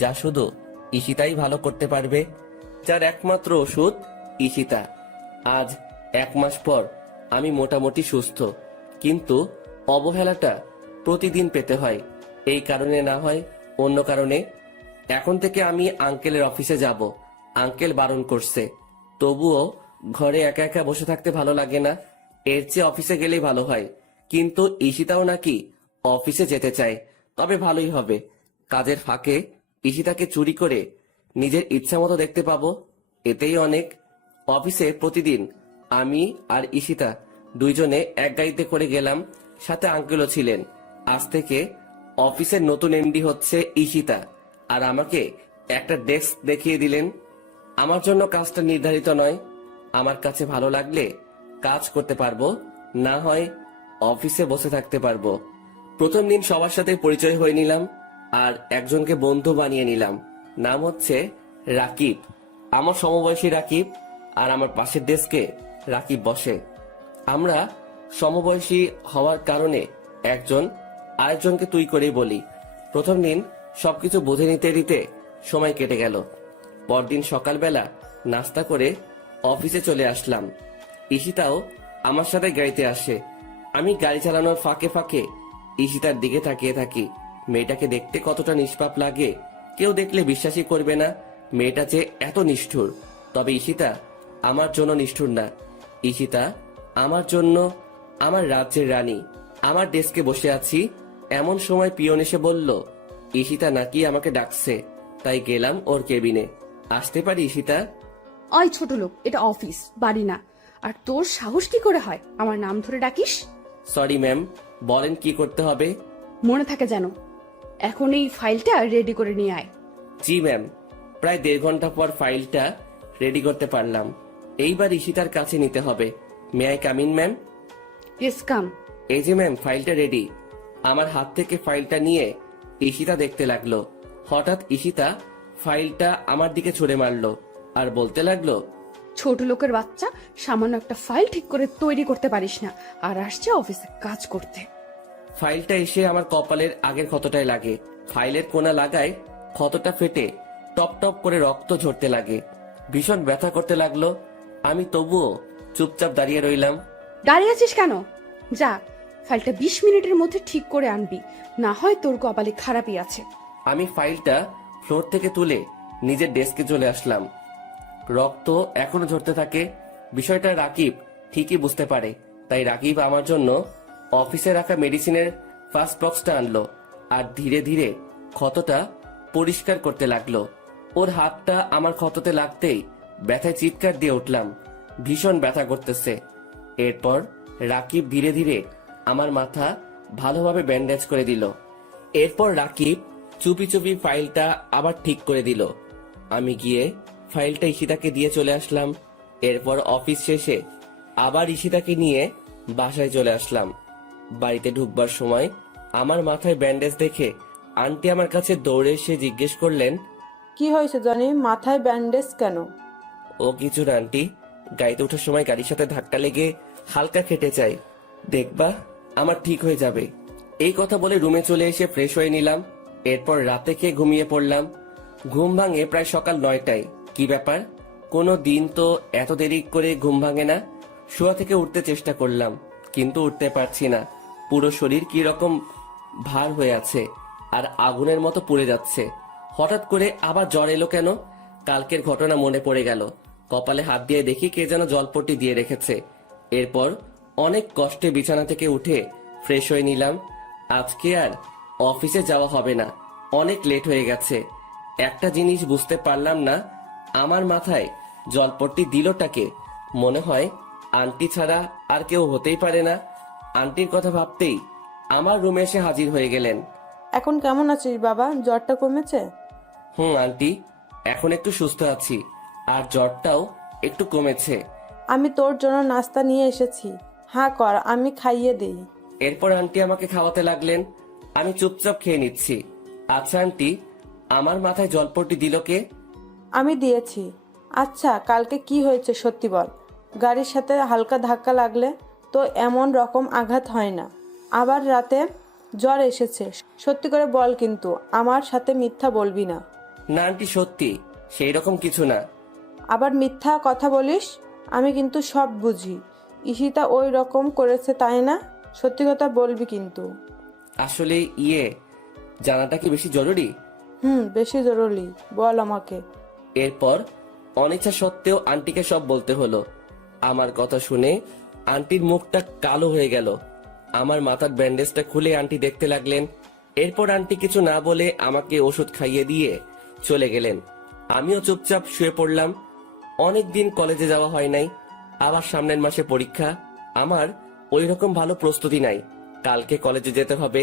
যা শুধু ঈশিতাই ভালো করতে পারবে, যার একমাত্র ওষুধ ঈশিতা। আজ 1 মাস পর আমি মোটামুটি সুস্থ, কিন্তু অবহেলাটা প্রতিদিন পেতে হয়। এই কারণে না হয় অন্য কারণে। এখন থেকে আমি আঙ্কেলের অফিসে যাব, আঙ্কেল বারণ করছে। তবুও ঘরে একা একা বসে থাকতে ভালো লাগে না, এর চেয়ে অফিসে গেলেই ভালো হয়। কিন্তু ঈশিতাও নাকি অফিসে যেতে চায়, তবে ভালোই হবে। কাজের ফাঁকে ঈশিতাকে চুরি করে নিজের ইচ্ছা মতো দেখতে পাবো, এতেই অনেক। অফিসে প্রতিদিন আমি আর ঈশিতা দুইজনে এক গাড়িতে করে গেলাম, সাথে আঙ্কেলও ছিলেন। আজ থেকে অফিসের নতুন এমডি হচ্ছে ঈশিতা, আর আমাকে একটা ডেস্ক দেখিয়ে দিলেন। আমার জন্য কাজটা নির্ধারিত নয়, আমার কাছে ভালো লাগলে কাজ করতে পারবো, না হয় অফিসে বসে থাকতে পারবো। প্রথম দিন সবার সাথে পরিচয় হয়ে নিলাম আর একজনকে বন্ধু বানিয়ে নিলাম, নাম হচ্ছে রাকিব। আমার সমবয়সী রাকিব, আর আমার পাশের ডেস্কে রাকিব বসে। আমরা সমবয়সী হওয়ার কারণে একজন আরেকজনকে তুই করেই বলি। প্রথম দিন সবকিছু বুঝে নিতে নিতে সময় কেটে গেল। পরদিন সকালবেলা নাস্তা করে অফিসে চলে আসলাম। ঈশিতাও আমার সাথে গাড়িতে আসে। আমি গাড়ি চালানোর ফাঁকে ফাঁকে ঈশিতার দিকে তাকিয়ে থাকি। মেয়েটাকে দেখতে কতটা নিষ্পাপ লাগে, কেউ দেখলে বিশ্বাসই করবে না মেয়েটা যে এত নিষ্ঠুর। তবে ঈশিতা আমার জন্য নিষ্ঠুর না, ঈশিতা আমার জন্য আমার রাজ্যের রানী। আমার ডেস্কে বসে আছি, এমন সময় পিয়ন এসে বলল ঈশিতা নাকি আমাকে ডাকছে, তাই গেলাম ওর কেবিনে। আসতে পারি ঈশিতা? ওই ছোট লোক, এটা অফিস, বাড়ি না। আর তোর সাহস কি করে হয় আমার নাম ধরে ডাকিস? সরি ম্যাম, বলেন কি করতে হবে? মনে থাকে যেন। এখন এই ফাইলটা রেডি করে নিয়ে আয়। জি ম্যাম। প্রায় 1.5 ঘন্টা পর ফাইলটা রেডি করতে পারলাম। এইবার ঈশিতার কাছে নিতে হবে। May I come in ma'am? Yes come. এই যে ম্যাম, ফাইলটা রেডি। আমার হাত থেকে ফাইলটা নিয়ে ঈশিতা দেখতে লাগলো। হঠাৎ ঈশিতা ফাইলটা আমার দিকে ছুড়ে মারলো আর বলতে লাগলো, ছোট লোকের বাচ্চা, সামান্য একটা ফাইল ঠিক করে তৈরি করতে পারিস না, আর আসছে অফিসে কাজ করতে। ফাইলটা এসে আমার কপালের আগের ক্ষতটায় লাগে। ফাইলের কোনা লাগায় ক্ষতটা ফেটে টপ টপ করে রক্ত ঝরতে লাগে। ভীষণ ব্যথা করতে লাগলো। আমি তবুও চুপচাপ দাঁড়িয়ে রইলাম। দাঁড়িয়ে আছিস কেন? যা, ফাইলটা 20 মিনিটের মধ্যে ঠিক করে আনবি, না হয় তোর কপালে খারাপই আছে। আমি ফাইলটা ফ্লোর থেকে তুলে নিজের ডেস্কে চলে আসলাম। রক্ত এখনো ঝরতে থাকে। বিষয়টা রাকিব ঠিকই বুঝতে পারে, তাই রাকিব আমার জন্য অফিসে রাখা মেডিসিনের ফার্স্ট বক্সটা আনলো আর ধীরে ধীরে ক্ষতটা পরিষ্কার করতে লাগলো। ওর হাতটা আমার ক্ষততে লাগতেই ব্যথায় চিৎকার দিয়ে উঠলাম। ভীষণ ব্যথা করতেছে। এরপর রাকিব ধীরে ধীরে আমার মাথা ভালোভাবে ব্যান্ডেজ করে দিল। এরপর রাকিব চুপি চুপি ফাইলটা আবার ঠিক করে দিল। আমি গিয়ে ফাইলটা ঈশিতাকে দিয়ে চলে আসলাম। এরপর অফিস শেষে আবার ঈশিতাকে নিয়ে বাসায় চলে আসলাম। বাড়িতে ঢুকবার সময় আমার মাথায় ব্যান্ডেজ দেখে আন্টি আমার কাছে দৌড়ে এসে জিজ্ঞেস করলেন, কি হয়েছে জানি, মাথায় ব্যান্ডেজ কেন? ও কিছু না আন্টি, গাড়িতে ওঠার সময় গাড়ির সাথে ধাক্কা লেগে হালকা কেটে যায়, দেখবা আমার ঠিক হয়ে যাবে। এই কথা বলে রুমে চলে এসে ফ্রেশ হয়ে নিলাম। এরপর রাতে খেয়ে ঘুমিয়ে পড়লাম। ঘুম ভাঙে প্রায় সকাল 9টায়। কি ব্যাপার, কোনো দিন তো এত দেরি করে ঘুম ভাঙে না। শোয়া থেকে উঠতে চেষ্টা করলাম, কিন্তু উঠতে পারছি না। পুরো শরীর কি রকম ভার হয়ে আছে আর আগুনের মতো পুড়ে যাচ্ছে। হঠাৎ করে আবার জ্বর এলো কেন? কালকের ঘটনা মনে পড়ে গেল। কপালে হাত দিয়ে দেখি কে যেন জলপট্টি দিয়ে রেখেছে। এরপর অনেক কষ্টে বিছানা থেকে উঠে ফ্রেশ হয়ে নিলাম। আজকে আর অফিসে যাওয়া হবে না, অনেক লেট হয়ে গেছে। একটা জিনিস বুঝতে পারলাম না, আমার মাথায় জলপট্টি দিলটাকে। মনে হয় আন্টি ছাড়া আর কেউ হতেই পারে না। আন্টির কথা ভাবতেই আমার রুমে এসে হাজির হয়ে গেলেন। এখন কেমন আছিস বাবা? জ্বরটা কমেছে? আন্টি, এখন একটু সুস্থ আছি, আর জ্বরটাও একটু কমেছে। আমি তোর জন্য নাস্তা নিয়ে এসেছি, হ্যাঁ কর, আমি খাইয়ে দিই। এরপর আন্টি আমাকে খাওয়াতে লাগলেন। আমি চুপচাপ খেয়ে নিচ্ছি। আচ্ছা আন্টি, আমার মাথায় জলপট্টি দিল কে? আমি দিয়েছি। আচ্ছা, কালকে কি হয়েছে সত্যি বল। গাড়ির সাথে হালকা ধাক্কা লাগলে তো এমন রকম আঘাত হয় না, আবার রাতে জ্বর এসেছে। সত্যি করে বল, কিন্তু আমার সাথে মিথ্যা বলবি না। না আন্টি, সত্যি সেই রকম কিছু না। আবার মিথ্যা কথা বলিস, আমি কিন্তু সব বুঝি। ঈশিতা ওই রকম করেছে তাই না? সত্যি কথা বলবি কিন্তু। আসলে জানাটা কি বেশি জরুরি? বেশি জরুরি, বল আমাকে। এরপর অনিচ্ছা সত্ত্বেও আন্টিকে সব বলতে হলো। আমার কথা শুনে আন্টির মুখটা কালো হয়ে গেল। আমার মাথার ব্যান্ডেজটা খুলে আন্টি দেখতে লাগলেন। এরপর আন্টি কিছু না বলে আমাকে ওষুধ খাইয়ে দিয়ে চলে গেলেন। আমিও চুপচাপ শুয়ে পড়লাম। অনেক দিন কলেজে যাওয়া হয় নাই, আবার সামনের মাসে পরীক্ষা। আমার ওই রকম ভালো প্রস্তুতি নাই, কালকে কলেজে যেতে হবে,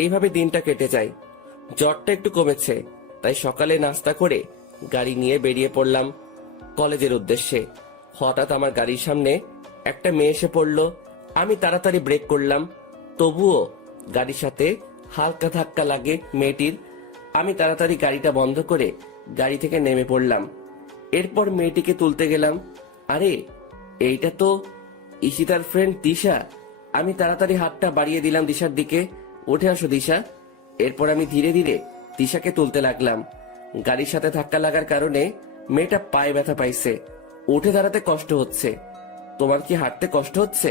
এইভাবে দিনটা কেটে যায়। জ্বরটা একটু কমেছে, তাই সকালে নাস্তা করে গাড়ি নিয়ে বেরিয়ে পড়লাম কলেজের উদ্দেশ্যে। হঠাৎ আমার গাড়ির সামনে একটা মেয়ে এসে পড়লো। আমি তাড়াতাড়ি ব্রেক করলাম, তবুও গাড়ির সাথে হালকা ধাক্কা লাগে মেয়েটির। আমি তাড়াতাড়ি গাড়িটা বন্ধ করে গাড়ি থেকে নেমে পড়লাম। এরপর মেয়েটিকে তুলতে গেলাম। আরে, এইটা তো ঈশিতার ফ্রেন্ড দিশা। আমি তাড়াতাড়ি হাতটা বাড়িয়ে দিলাম দিশার দিকে। উঠে আসো দিশা। এরপর আমি ধীরে ধীরে দিশাকে তুলতে লাগলাম। গাড়ির সাথে ধাক্কা লাগার কারণে মেয়েটা পায়ে ব্যথা পাইছে, উঠে দাঁড়াতে কষ্ট হচ্ছে। তোমার কি হাঁটতে কষ্ট হচ্ছে?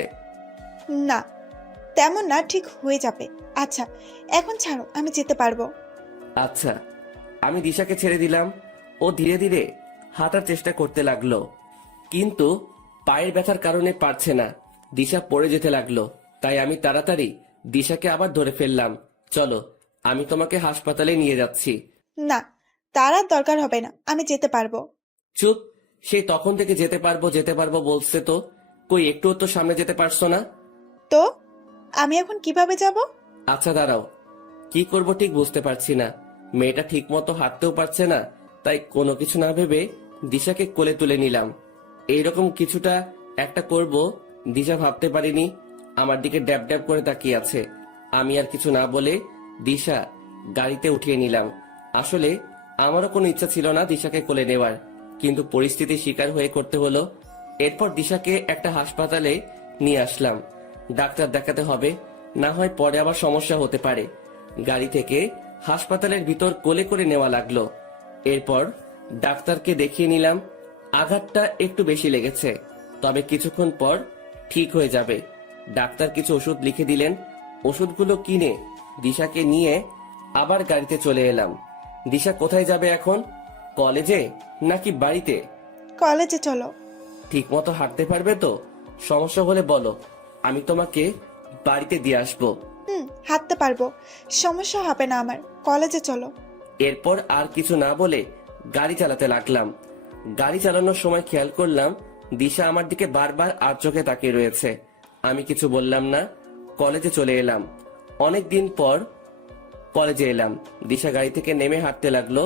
না, তেমন না, ঠিক হয়ে যাবে। আচ্ছা, এখন ছাড়ো, আমি যেতে পারবো। আচ্ছা। আমি দিশাকে ছেড়ে দিলাম। ও ধীরে ধীরে হাঁটার চেষ্টা করতে লাগলো, কিন্তু পায়ের ব্যথার কারণে পারছে না। দিশা পড়ে যেতে লাগলো, তাই আমি তাড়াতাড়ি দিশাকে আবার ধরে ফেললাম। চলো, আমি তোমাকে হাসপাতালে নিয়ে যাচ্ছি। না, তার আর দরকার হবে না, আমি যেতে পারবো। চুপ! সেই তখন থেকে যেতে পারবো বলছে, তো কই একটুও তো সামনে যেতে পারছো না। তো আমি এখন কিভাবে যাব? আচ্ছা দাঁড়াও, কি করব ঠিক বুঝতে পারছি না। মেয়েটা ঠিক মতো হাঁটতেও পারছে না, তাই কোনো কিছু না ভেবে দিশাকে কোলে তুলে নিলাম। এইরকম কিছুটা একটা করব দিশা ভাবতে পারিনি। আমার দিকে ড্যাব ড্যাব করে তাকিয়ে আছে। আমি আর কিছু না বলে দিশা গাড়িতে উঠিয়ে নিলাম। আসলে আমারও কোনো ইচ্ছা ছিল না দিশাকে কোলে নেওয়ার, কিন্তু পরিস্থিতির শিকার হয়ে করতে হলো। এরপর দিশাকে একটা হাসপাতালে নিয়ে আসলাম। ডাক্তার দেখাতে হবে, না হয় পরে আবার সমস্যা হতে পারে। গাড়ি থেকে হাসপাতালের ভিতর কোলে করে নেওয়া লাগলো। এরপর ডাক্তারকে দেখিয়ে নিলাম। আঘাতটা একটু বেশি লেগেছে, তবে কিছুক্ষণ পর ঠিক হয়ে যাবে। ডাক্তার কিছু ওষুধ লিখে দিলেন। ওষুধগুলো কিনে দিশাকে নিয়ে আবার গাড়িতে চলে এলাম। দিশা কোথায় যাবে এখন? কলেজে নাকি বাড়িতে? কলেজে চলো। ঠিক মতো হাঁটতে পারবে তো? সমস্যা হলে বলো, আমি তোমাকে বাড়িতে দিয়ে আসবো। হাঁটতে পারবো, সমস্যা হবে না আমার। কলেজে চলো। এরপর আর কিছু না বলে গাড়ি চালাতে লাগলাম। গাড়ি চালানোর সময় খেয়াল করলাম দিশা আমার দিকে বারবার আর চোখে তাকিয়ে রয়েছে। আমি কিছু বললাম না। কলেজে চলে এলাম। অনেক দিন পর কলেজে এলাম। দিশা গাড়ি থেকে নেমে হাঁটতে লাগলো,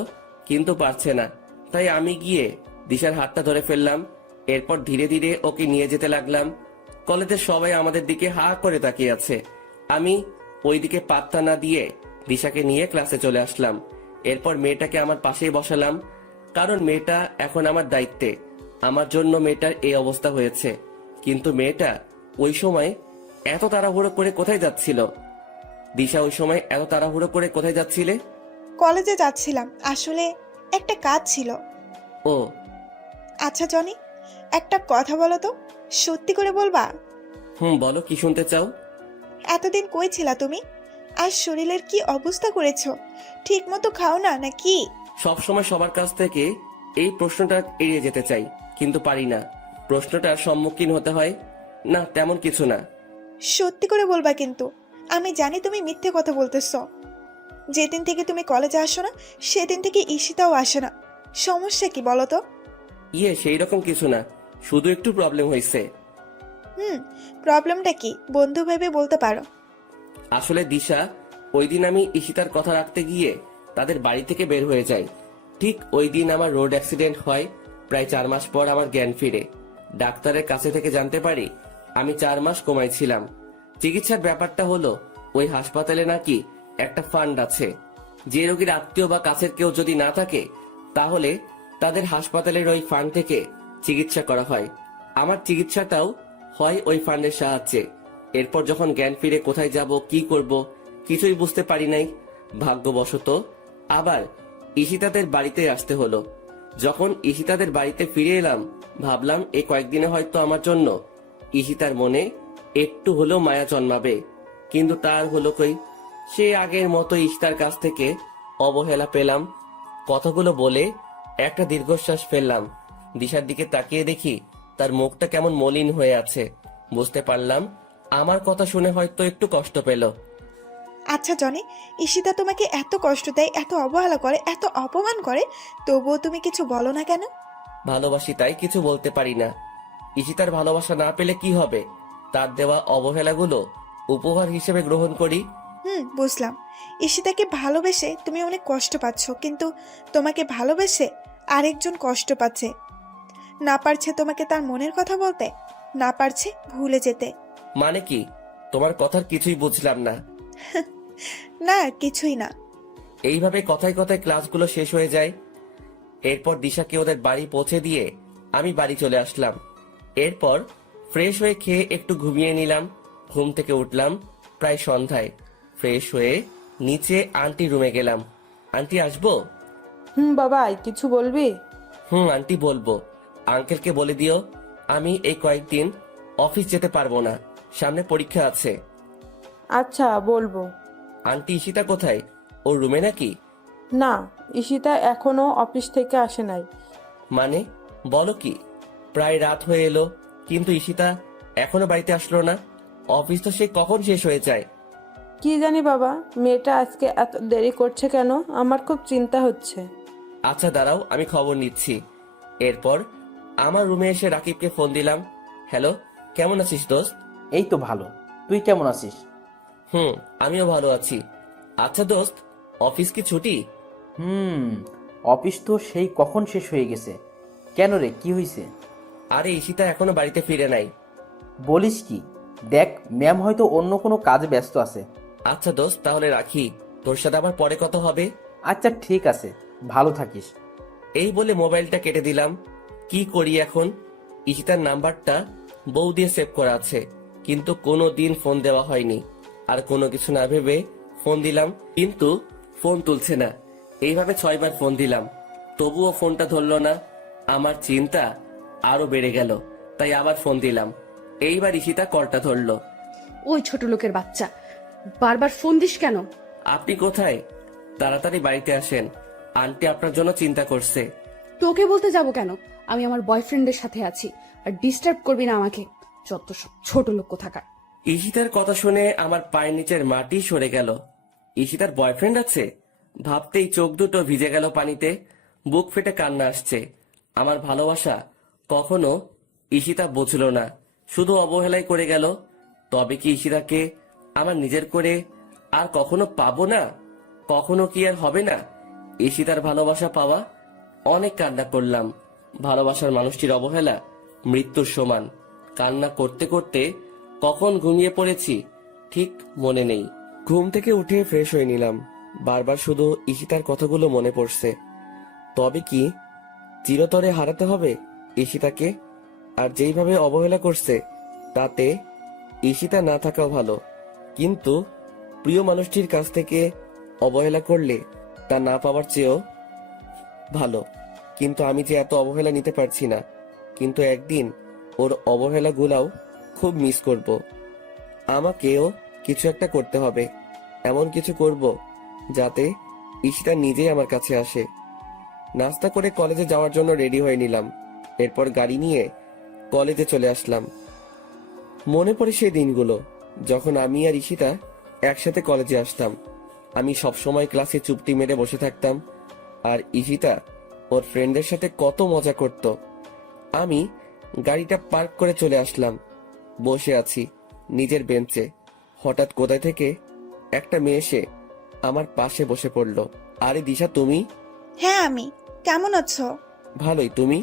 কিন্তু পারছে না, তাই আমি গিয়ে দিশার হাতটা ধরে ফেললাম। এরপর ধীরে ধীরে ওকে নিয়ে যেতে লাগলাম। কলেজের সবাই আমাদের দিকে হা করে তাকিয়ে আছে। আমি ওইদিকে পাত্তা না দিয়ে দিশাকে নিয়ে ক্লাসে চলে আসলাম। এরপর মেয়েটাকে আমার পাশেই বসালাম, কারণ মেয়েটা এখন আমার দায়িত্বে। আমার জন্য মেয়েটার এই অবস্থা হয়েছে। কিন্তু মেয়েটা ওই সময় এত তাড়াহুড়ো করে কোথায় যাচ্ছিল? দিশা, ওই সময় এত তাড়াহুড়ো করে কোথায় যাচ্ছিলে? কলেজে যাচ্ছিলাম, আসলে একটা কাজ ছিল। ও আচ্ছা জনি, একটা কথা বলো তো, সত্যি করে বলবা? বলো, কি শুনতে চাও? এতদিন কই ছিলা তুমি? আর শরীরের কি অবস্থা করেছো? ঠিক মতো খাও না নাকি? সব সময় সবার কাছ থেকে এই প্রশ্নটা এড়িয়ে যেতে চাই, কিন্তু পারি না। প্রশ্নটার সম্মুখীন হতে হয়। না, তেমন কিছু না। সত্যি করে বলবা কিন্তু। আমি জানি তুমি মিথ্যে কথা বলতেছ। যেদিন থেকে তুমি কলেজে আসো না সেদিন থেকে ঈশিতাও আসে না। সমস্যা কি বলো তো? সেই রকম কিছু না, শুধু একটু প্রবলেম হয়েছে। প্রবলেমটা কি বন্ধু ভেবে বলতে পারো। আসলে দিশা, ওই দিন আমি ঈশিতার কথা রাখতে গিয়ে তাদের বাড়ি থেকে বের হয়ে যাই। ঠিক ওই দিন আমার রোড অ্যাক্সিডেন্ট হয়। প্রায় 4 মাস পর আমার জ্ঞান ফিরে। ডাক্তারের কাছে থেকে জানতে পারি আমি 4 মাস কোমায় ছিলাম। চিকিৎসার ব্যাপারটা হলো, ওই হাসপাতালে নাকি একটা ফান্ড আছে। যে রোগীর আত্মীয় বা কাছের কেউ যদি না থাকে, তাহলে তাদের হাসপাতালের ওই ফান্ড থেকে চিকিৎসা করা হয়। আমার চিকিৎসাটাও হয় ওই ফান্ডের সাহায্যে। এরপর যখন জ্ঞান ফিরে কোথায় যাব, কি করব, কিছুই বুঝতে পারি নাই। ভাগ্যবশত আবার ঈশিতাদের বাড়িতে আসতে হলো। যখন ঈশিতাদের বাড়িতে ফিরে এলাম, ভাবলাম এই কয়েকদিনে হয়তো আমার জন্য ঈশিতার মনে একটু হলেও মায়া জন্মাবে। কিন্তু তার হলো কই, সে আগের মতো ঈশিতার কাছ থেকে অবহেলা পেলাম। কথাগুলো বলে একটা দীর্ঘশ্বাস ফেললাম। দিশার দিকে তাকিয়ে দেখি তার মুখটা কেমন মলিন হয়ে আছে। বুঝতে পারলাম আমার কথা শুনে হয়তো একটু কষ্ট পেল। আচ্ছা জনি, ঈশিতা তোমাকে এত কষ্ট দেয়, এত অবহেলা করে, এত অপমান করে, তবুও তুমি কিছু বলো না কেন? ভালোবাসি তাই কিছু বলতে পারি না। ঈশিতার ভালোবাসা না পেলে কি হবে, তার দেওয়া অবহেলাগুলো উপহার হিসেবে গ্রহণ করি। বুঝলাম। ঈশিতাকে ভালোবেসে তুমি অনেক কষ্ট পাচ্ছ, কিন্তু তোমাকে ভালোবেসে আরেকজন কষ্ট পাচ্ছে। না পারছে তোমাকে তার মনের কথা বলতে, না পারছে ভুলে যেতে। মানে কি? তোমার কথার কিছুই বুঝলাম না। না, কিছুই না। এইভাবে কথায় কথায় ক্লাসগুলো শেষ হয়ে যায়। এরপর দিশাকে ওদের বাড়ি পৌঁছে দিয়ে আমি বাড়ি চলে আসলাম। এরপর ফ্রেশ হয়ে খেয়ে একটু ঘুমিয়ে নিলাম। ঘুম থেকে উঠলাম প্রায় সন্ধ্যায়। ফ্রেশ হয়ে নিচে আন্টি রুমে গেলাম। আন্টি আসবো? বাবা, কিছু বলবি? আন্টি বলবো। আঙ্কেলকে বলে দিও আমি এই কয়েকদিন অফিস যেতে পারবো না, সামনে পরীক্ষা আছে। আচ্ছা, বলবো। আন্টি, ঈশিতা কোথায়? ওর রুমে নাকি? না, ঈশিতা এখনো অফিস থেকে আসে নাই। মানে বলো কি? প্রায় রাত হয়ে এলো, কিন্তু ঈশিতা এখনো বাড়িতে আসলো না। অফিস তো সে কখন শেষ হয়ে যায়। কি জানি বাবা, মেয়েটা আজকে এত দেরি করছে কেন? আমার খুব চিন্তা হচ্ছে। আচ্ছা দাঁড়াও, আমি খবর নিচ্ছি। এরপর আমার রুমে এসে রাকিবকে ফোন দিলাম। হ্যালো, কেমন আছিস দোস্ত? এই তো ভালো, তুই কেমন আছিস? আমিও ভালো আছি। আচ্ছা দোস্ত, অফিস কি ছুটি? অফিস তো সেই কখন শেষ হয়ে গেছে। কেন রে, কি হয়েছে? আরে ঈশিতা এখনো বাড়িতে ফিরে নাই। বলিস কি? দেখ, ম্যাম হয়তো অন্য কোনো কাজে ব্যস্ত আছে। আচ্ছা দোস্ত, তাহলে রাখি, তোর সাথে আবার পরে কথা হবে। আচ্ছা ঠিক আছে, ভালো থাকিস। এই বলে মোবাইলটা কেটে দিলাম। কি করি এখন? ঈশিতার নাম্বারটা বউ দিয়ে সেভ করা আছে, কিন্তু কোনো দিন ফোন দেওয়া হয়নি। আর কোনো কিছু না ভেবে ফোন দিলাম, কিন্তু ফোন তুলছে না। এইভাবে 6 বার ফোন দিলাম, তবুও ফোনটা ধরলো না। আমার চিন্তা আরো বেড়ে গেল, তাই আবার ফোন দিলাম। এইবার ঈশিতা কলটা ধরলো। ওই ছোট লোকের বাচ্চা, বারবার ফোন দিস কেন? আপনি কোথায়? তাড়াতাড়ি বাড়িতে আসেন, আন্টি আপনার জন্য চিন্তা করছে। তোকে বলতে যাব কেন? আমি আমার বয়ফ্রেন্ডের সাথে আছি, আর ডিস্টার্ব করবি না আমাকে। যত সব ছোট লোক কোথাকার। ঈশিতার কথা শুনে আমার পায়ের নিচের মাটি সরে গেল। ঈশিতার বয়ফ্রেন্ড আছে ভাবতেই চোখ দুটো ভিজে গেল পানিতে। বুক ফেটে কান্না আসছে। আমার ভালোবাসা কখনো ঈশিতা বুঝলো না, শুধু অবহেলাই করে গেল। তবে কি ঈশিতাকে আমার নিজের করে আর কখনো পাবো না? কখনো কি আর হবে না ঈশিতার ভালোবাসা পাওয়া? অনেক কান্না করলাম। ভালোবাসার মানুষটির অবহেলা মৃত্যুর সমান। কান্না করতে করতে কখন ঘুমিয়ে পড়েছি ঠিক মনে নেই। ঘুম থেকে উঠে ফ্রেশ হয়ে নিলাম। বারবার শুধু ঈশিতার কথাগুলো মনে পড়ছে। তবে কি চিরতরে হারাতে হবে ঈশিতাকে? আর যেইভাবে অবহেলা করছে, তাতে ঈশিতা না থাকাও ভালো। কিন্তু প্রিয় মানুষটির কাছ থেকে অবহেলা করলে তা না পাওয়ার চেয়েও ভালো। কিন্তু আমি যে এত অবহেলা নিতে পারছি না। কিন্তু একদিন ওর অবহেলাগুলাও খুব মিস করব। আমাকেও কিছু একটা করতে হবে। এমন কিছু করব যাতে ঈশিতা নিজেই আমার কাছে আসে। নাস্তা করে কলেজে যাওয়ার জন্য রেডি হয়ে নিলাম। এরপর গাড়ি নিয়ে কলেজে চলে আসলাম। মনে পড়ে সেই দিনগুলো যখন আমি আর ঈশিতা একসাথে কলেজে আসতাম। আমি সব সময় ক্লাসে চুপটি মেরে বসে থাকতাম, আর ঈশিতা ওর ফ্রেন্ডদের সাথে কত মজা করত। আমি গাড়িটা পার্ক করে চলে আসলাম, বসে আছি নিজের বেঞ্চে। হঠাৎ কোথায় থেকে একটা মেয়ে এসে আমার পাশে বসে পড়লো। আরে দিশা, তুমি? হ্যাঁ আমি। কেমন আছো? ভালোই, তুমি?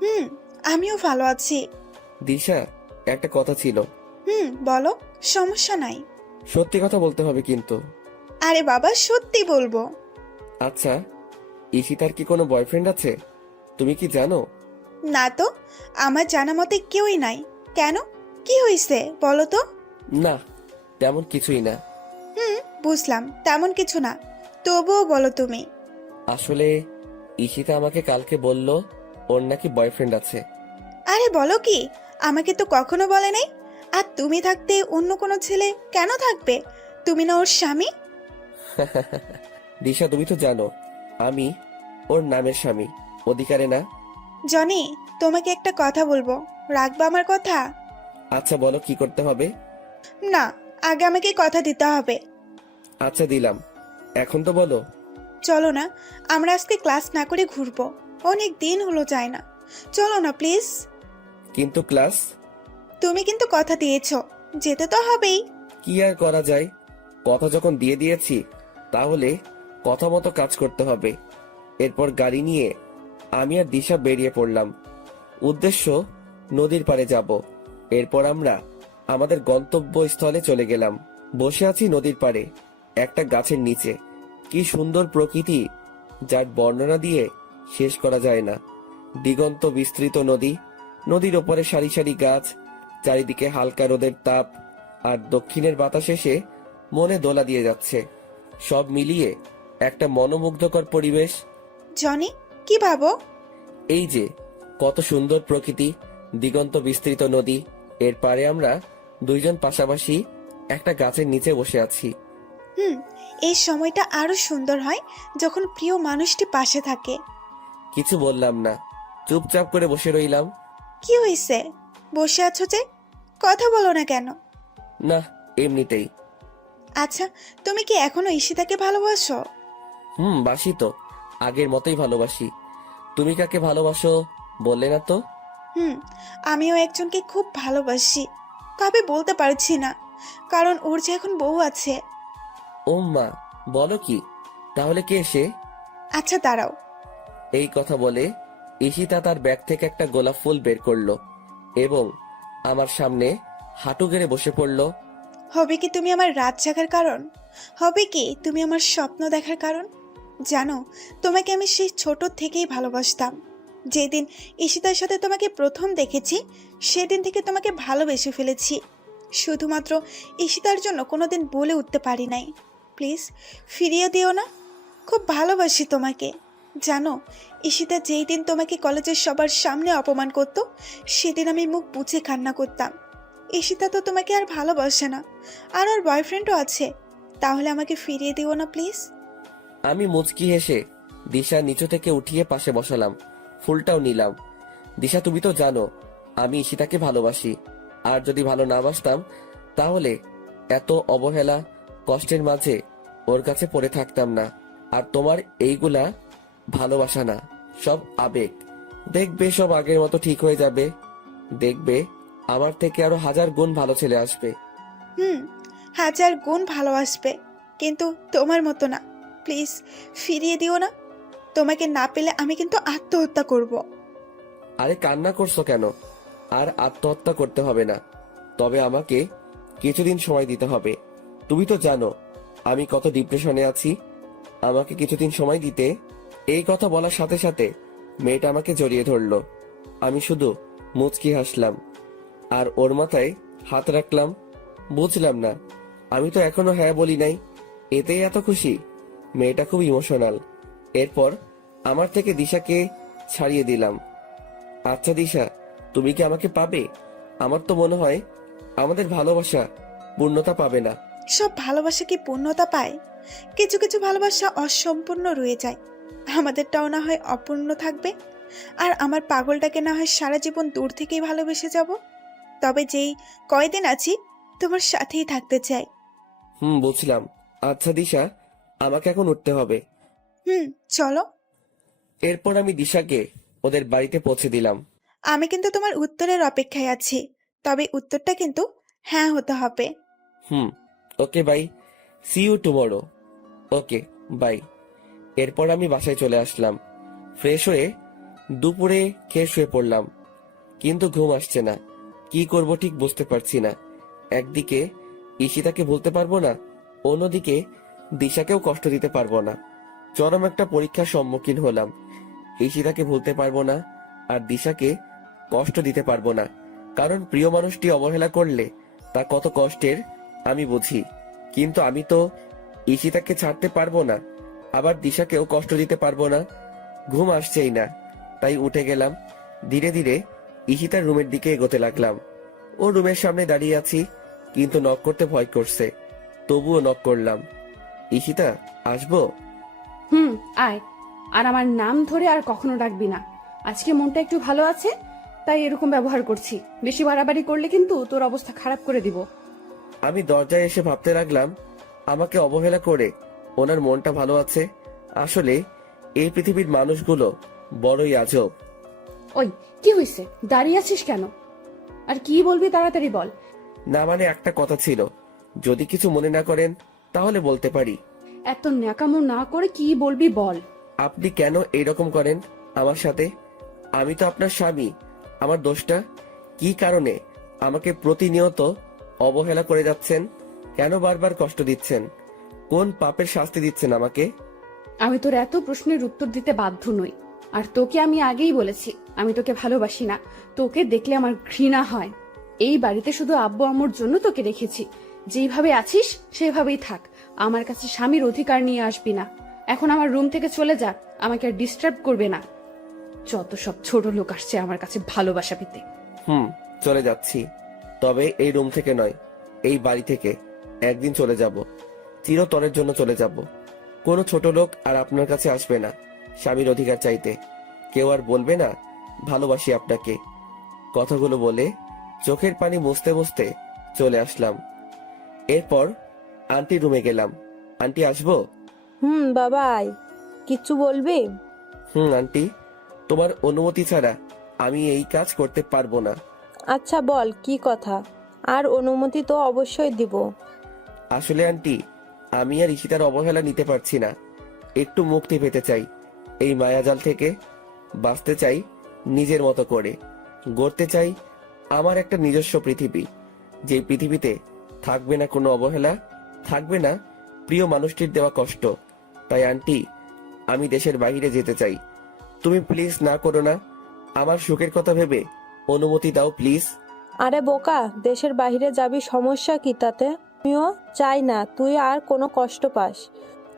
হুম, আমিও ভালো আছি। দিশা, একটা কথা ছিল। বলো, সমস্যা নাই। সত্যি কথা বলতে হবে কিন্তু। আরে বাবা, সত্যি বলবো। আচ্ছা, ঈশিতার কি কোনো বয়ফ্রেন্ড আছে? তুমি কি জানো? না তো, আমার জানা মতে কেউই নাই। কেন, কি হয়েছে বলো তো? না, তেমন কিছুই না। বুঝলাম, তেমন কিছু না, তবুও বলো তুমি। আসলে ঈশিতা আমাকে কালকে বলল ওর নাকি বয়ফ্রেন্ড আছে। আরে বলো কি, আমাকে তো কখনো বলে নাই। আর তুমি থাকতে অন্য কোনো ছেলে কেন থাকবে? তুমি না ওর স্বামী? দিশা, তুমি তো জানো আমি ওর নামের স্বামী, অধিকারে না। জনি, তোমাকে একটা কথা বলবো, রাখবা আমার কথা? আচ্ছা বলো, কি করতে হবে? না, আগে আমাকে কথা দিতে হবে। আচ্ছা দিলাম, এখন তো বলো। চলো না, আমরা আজকে ক্লাস না করে ঘুরবো। অনেক দিন হলো যায় না। চলো না প্লিজ। কিন্তু ক্লাস? তুমি কিন্তু কথা দিয়েছো, যেতে তো হবেই। কি আর করা যায়, কথা যখন দিয়ে দিয়েছি তাহলে কথা মতো কাজ করতে হবে। এরপর গাড়ি নিয়ে আমি আর দিশা বেরিয়ে পড়লাম। উদ্দেশ্য নদীর পাড়ে যাব। এরপর আমরা আমাদের গন্তব্যস্থলে চলে গেলাম। বসে আছি নদীর পাড়ে একটা গাছের নিচে। কি সুন্দর প্রকৃতি, যার বর্ণনা দিয়ে শেষ করা যায় না। দিগন্ত বিস্তৃত নদী, নদীর ওপরে সারি সারি গাছ, চারিদিকে হালকা রোদের তাপ, আর দক্ষিণের বাতাস এসে মনে দোলা দিয়ে যাচ্ছে। সব মিলিয়ে একটা মনোমুগ্ধকর পরিবেশ। জনি, কি ভাবো? এই যে কত সুন্দর প্রকৃতি, দিগন্ত বিস্তৃত নদী, এর পারে আমরা দুইজন পাশাপাশি একটা গাছের নিচে বসে আছি। এই সময়টা আরো সুন্দর হয় যখন প্রিয় মানুষটি পাশে থাকে। কিছু বললাম না, চুপচাপ করে বসে রইলাম। কি হয়েছে, বসে আছো যে? কথা বলো না কেন? না, এমনিতেই। আচ্ছা, তুমি কি এখনো ঈশিতাকে ভালোবাসো? বাসি তো, আগের মতোই ভালোবাসি। তুমি কাকে ভালোবাসো বললে না তো? আমিও একজনকে খুব ভালোবাসি, তবে বলতে পারছি না, কারণ ওর যে এখন বউ আছে। ও মা, বলো কি? তাহলে কে সে? আচ্ছা দাঁড়াও। এই কথা বলে ঈশিতা তার ব্যাগ থেকে একটা গোলাপ ফুল বের করলো এবং আমার সামনে হাঁটু গেড়ে বসে পড়লো। হবে কি তুমি আমার রাত জাগার কারণ? হবে কি তুমি আমার স্বপ্ন দেখার কারণ? জানো, তোমাকে আমি সেই ছোট থেকেই ভালোবাসতাম। যেদিন ঈশিতার সাথে তোমাকে প্রথম দেখেছি, সেদিন থেকে তোমাকে ভালোবেসে ফেলেছি। শুধুমাত্র ঈশিতার জন্য কোনোদিন বলে উঠতে পারি নাই। প্লিজ ফিরিয়ে দিও না, খুব ভালোবাসি তোমাকে। জানো, ঈশিতা যেই দিন তোমাকে কলেজের সবার সামনে অপমান করত, সেদিন আমি মুখ বুজে কান্না করতাম। ঈশিতা তো তোমাকে আর ভালোবাসে না, আর ওর বয়ফ্রেন্ডও আছে। তাহলে আমাকে ফিরিয়ে দিও না প্লিজ। আমি মুচকি হেসে দিশা নিচু থেকে উঠিয়ে পাশে বসালাম, ফুলটাও নিলাম। দিশা, তুমি তো জানো আমি ঈশিতাকে ভালোবাসি, আর যদি ভালো না বাসতাম তাহলে এত অবহেলা কষ্টের মাঝে ওর কাছে পড়ে থাকতাম না। আর তোমার এইগুলা ভালোবাসা না, সব আবেগ। দেখবে সব আগের মতো ঠিক হয়ে যাবে। দেখবে আমার থেকে আরো 1000 গুণ ভালো ছেলে আসবে। 1000 গুণ ভালোবাসবে, কিন্তু তোমার মতো না। প্লিজ ফিরিয়ে দিও না। তোমাকে না পেলে আমি কিন্তু আত্মহত্যা করব। আরে কান্না করছো কেন? আর আত্মহত্যা করতে হবে না, তবে আমাকে কিছুদিন সময় দিতে হবে। তুমি তো জানো আমি কত ডিপ্রেশনে আছি। আমাকে কিছুদিন সময় দিতে। এই কথা বলার সাথে সাথে মেয়েটা আমাকে জড়িয়ে ধরলো। আমি শুধু মুচকি হাসলাম আর ওর মাথায় হাত রাখলাম। বুঝলাম না, আমি তো এখনো হ্যাঁ বলি নাই, এতেই এত খুশি? মেয়েটা খুব ইমোশনাল। এরপর আমার থেকে দিশাকে ছাড়িয়ে দিলাম। আচ্ছা দিশা, তুমি কি আমাকে পাবে? আমার তো মনে হয় আমাদের ভালোবাসা পূর্ণতা পাবে না। সব ভালোবাসা কি পূর্ণতা পায়? কিছু কিছু ভালোবাসা অসম্পূর্ণ রয়ে যায়। আমাদেরটাও না হয় অপূর্ণ থাকবে, আর আমার পাগলটাকে না হয় সারা জীবন দূর থেকেই ভালোবেসে যাব। তবে যেই কয়দিন আছি তোমার সাথেই থাকতে চাই। বুঝলাম। আচ্ছা দিশা, আমাকে এখন উঠতে হবে। চলো। এরপর আমি দিশাকে ওদের বাড়িতে পৌঁছে দিলাম। আমি কিন্তু তোমার উত্তরের অপেক্ষায় আছি, তবে উত্তরটা কিন্তু হ্যাঁ হতে হবে। Okay bye, see you tomorrow. Okay bye. এরপর আমি বাসায় চলে আসলাম। ফ্রেশ হয়ে দুপুরে খেয়ে শুয়ে পড়লাম, কিন্তু ঘুম আসছে না। কি করব ঠিক বুঝতে পারছি না। একদিকে ঈশিতাকে ভুলতে পারবো না, অন্যদিকে দিশাকেও কষ্ট দিতে পারবো না। চরম একটা পরীক্ষার সম্মুখীন হলাম। ঈশিতাকে ভুলতে পারবো না, আর দিশাকে কষ্ট দিতে পারবো না। কারণ প্রিয় মানুষটি অবহেলা করলে তা কত কষ্টের আমি বুঝি। কিন্তু আমি তো ঈশিতাকে ছাড়তে পারবো না, আবার দিশাকেও কষ্ট দিতে পারবো না। ঘুম আসছেই না, তাই উঠে গেলাম। ধীরে ধীরে ঈশিতার রুমের দিকে এগোতে লাগলাম। ও রুমের সামনে দাঁড়িয়ে আছি, কিন্তু নক করতে ভয় করছে। তবুও নক করলাম। ঈশিতা, আসবো? আয়। আর আমার নাম ধরে আর কখনো ডাকবি না। আজকে মনটা একটু ভালো আছে, তাই এরকম ব্যবহার করছি। বেশি বাড়াবাড়ি করলে কিন্তু তোর অবস্থা খারাপ করে দিব। আমি দরজায় এসে ভাবতে লাগলাম, আমাকে অবহেলা করে ওনার মনটা ভালো আছে। আসলে এই পৃথিবীর মানুষগুলো বড়ই আজব। ওই, কি হয়েছে? দাঁড়িয়ে আছিস কেন? আর কি বলবি তাড়াতাড়ি বল। না মানে একটা কথা ছিল, যদি কিছু মনে না করেন তাহলে বলতে পারি। এত ন্যাকামো না করে কি বলবি বল। আপনি কেন এইরকম করেন আমার সাথে? আমি তো আপনার স্বামী। আমার দোষটা কি? কারণে আমাকে প্রতিনিয়ত অবহেলা করে যাচ্ছেন? কেন বারবার কষ্ট দিচ্ছেন? কোন পাপের শাস্তি দিচ্ছেন আমাকে? আমি তোর এত প্রশ্নের উত্তর দিতে বাধ্য নই। আর তোকে আমি আগেই বলেছি, আমি তোকে ভালোবাসি না। তোকে দেখলে আমার ঘৃণা হয়। এই বাড়িতে শুধু আব্বু আম্মুর জন্য তোকে রেখেছি। যেইভাবে আছিস সেভাবেই থাক। আমার কাছে স্বামীর অধিকার নিয়ে আসবি না। এখন আমার রুম থেকে চলে যা, আমাকে আর ডিস্টার্ব করবে না। যত সব ছোট লোক আসছে আমার কাছে ভালোবাসা পেতে। চলে যাচ্ছি, তবে এই রুম থেকে নয়, এই বাড়ি থেকে একদিন চলে যাব। চিরতরের জন্য চলে যাব। কোনো ছোট লোক আর আপনার কাছে আসবে না স্বামীর অধিকার চাইতে। কেউ আর বলবে না ভালোবাসি আপনাকে। কথাগুলো বলে চোখের পানি মুছতে মুছতে চলে আসলাম। এরপর আন্টি রুমে গেলাম। আন্টি, আসবো? বাবা আয়। কিচ্ছু বলবি? আন্টি, তোমার অনুমতি ছাড়া আমি এই কাজ করতে পারবো না। আচ্ছা বল, কি কথা? আর অনুমতি তো অবশ্যই দিব। আসলে আন্টি, আমি আর ঈশিতার অবহেলা নিতে পারছি না। একটু মুক্তি পেতে চাই এই মায়াজাল থেকে। বাঁচতে চাই নিজের মতো করে। গড়তে চাই আমার একটা নিজস্ব পৃথিবী, যে পৃথিবীতে থাকবে না কোনো অবহেলা, থাকবে না প্রিয় মানুষটির দেওয়া কষ্ট। তাই আন্টি, আমি দেশের বাইরে যেতে চাই। তুমি প্লিজ না করো না। আমার সুখের কথা ভেবে অনুমতি দাও প্লিজ। আরে বোকা, দেশের বাইরে যাবি, সমস্যা কি তাতে? আমিও চাই না তুই আর কোনো কষ্ট পাস।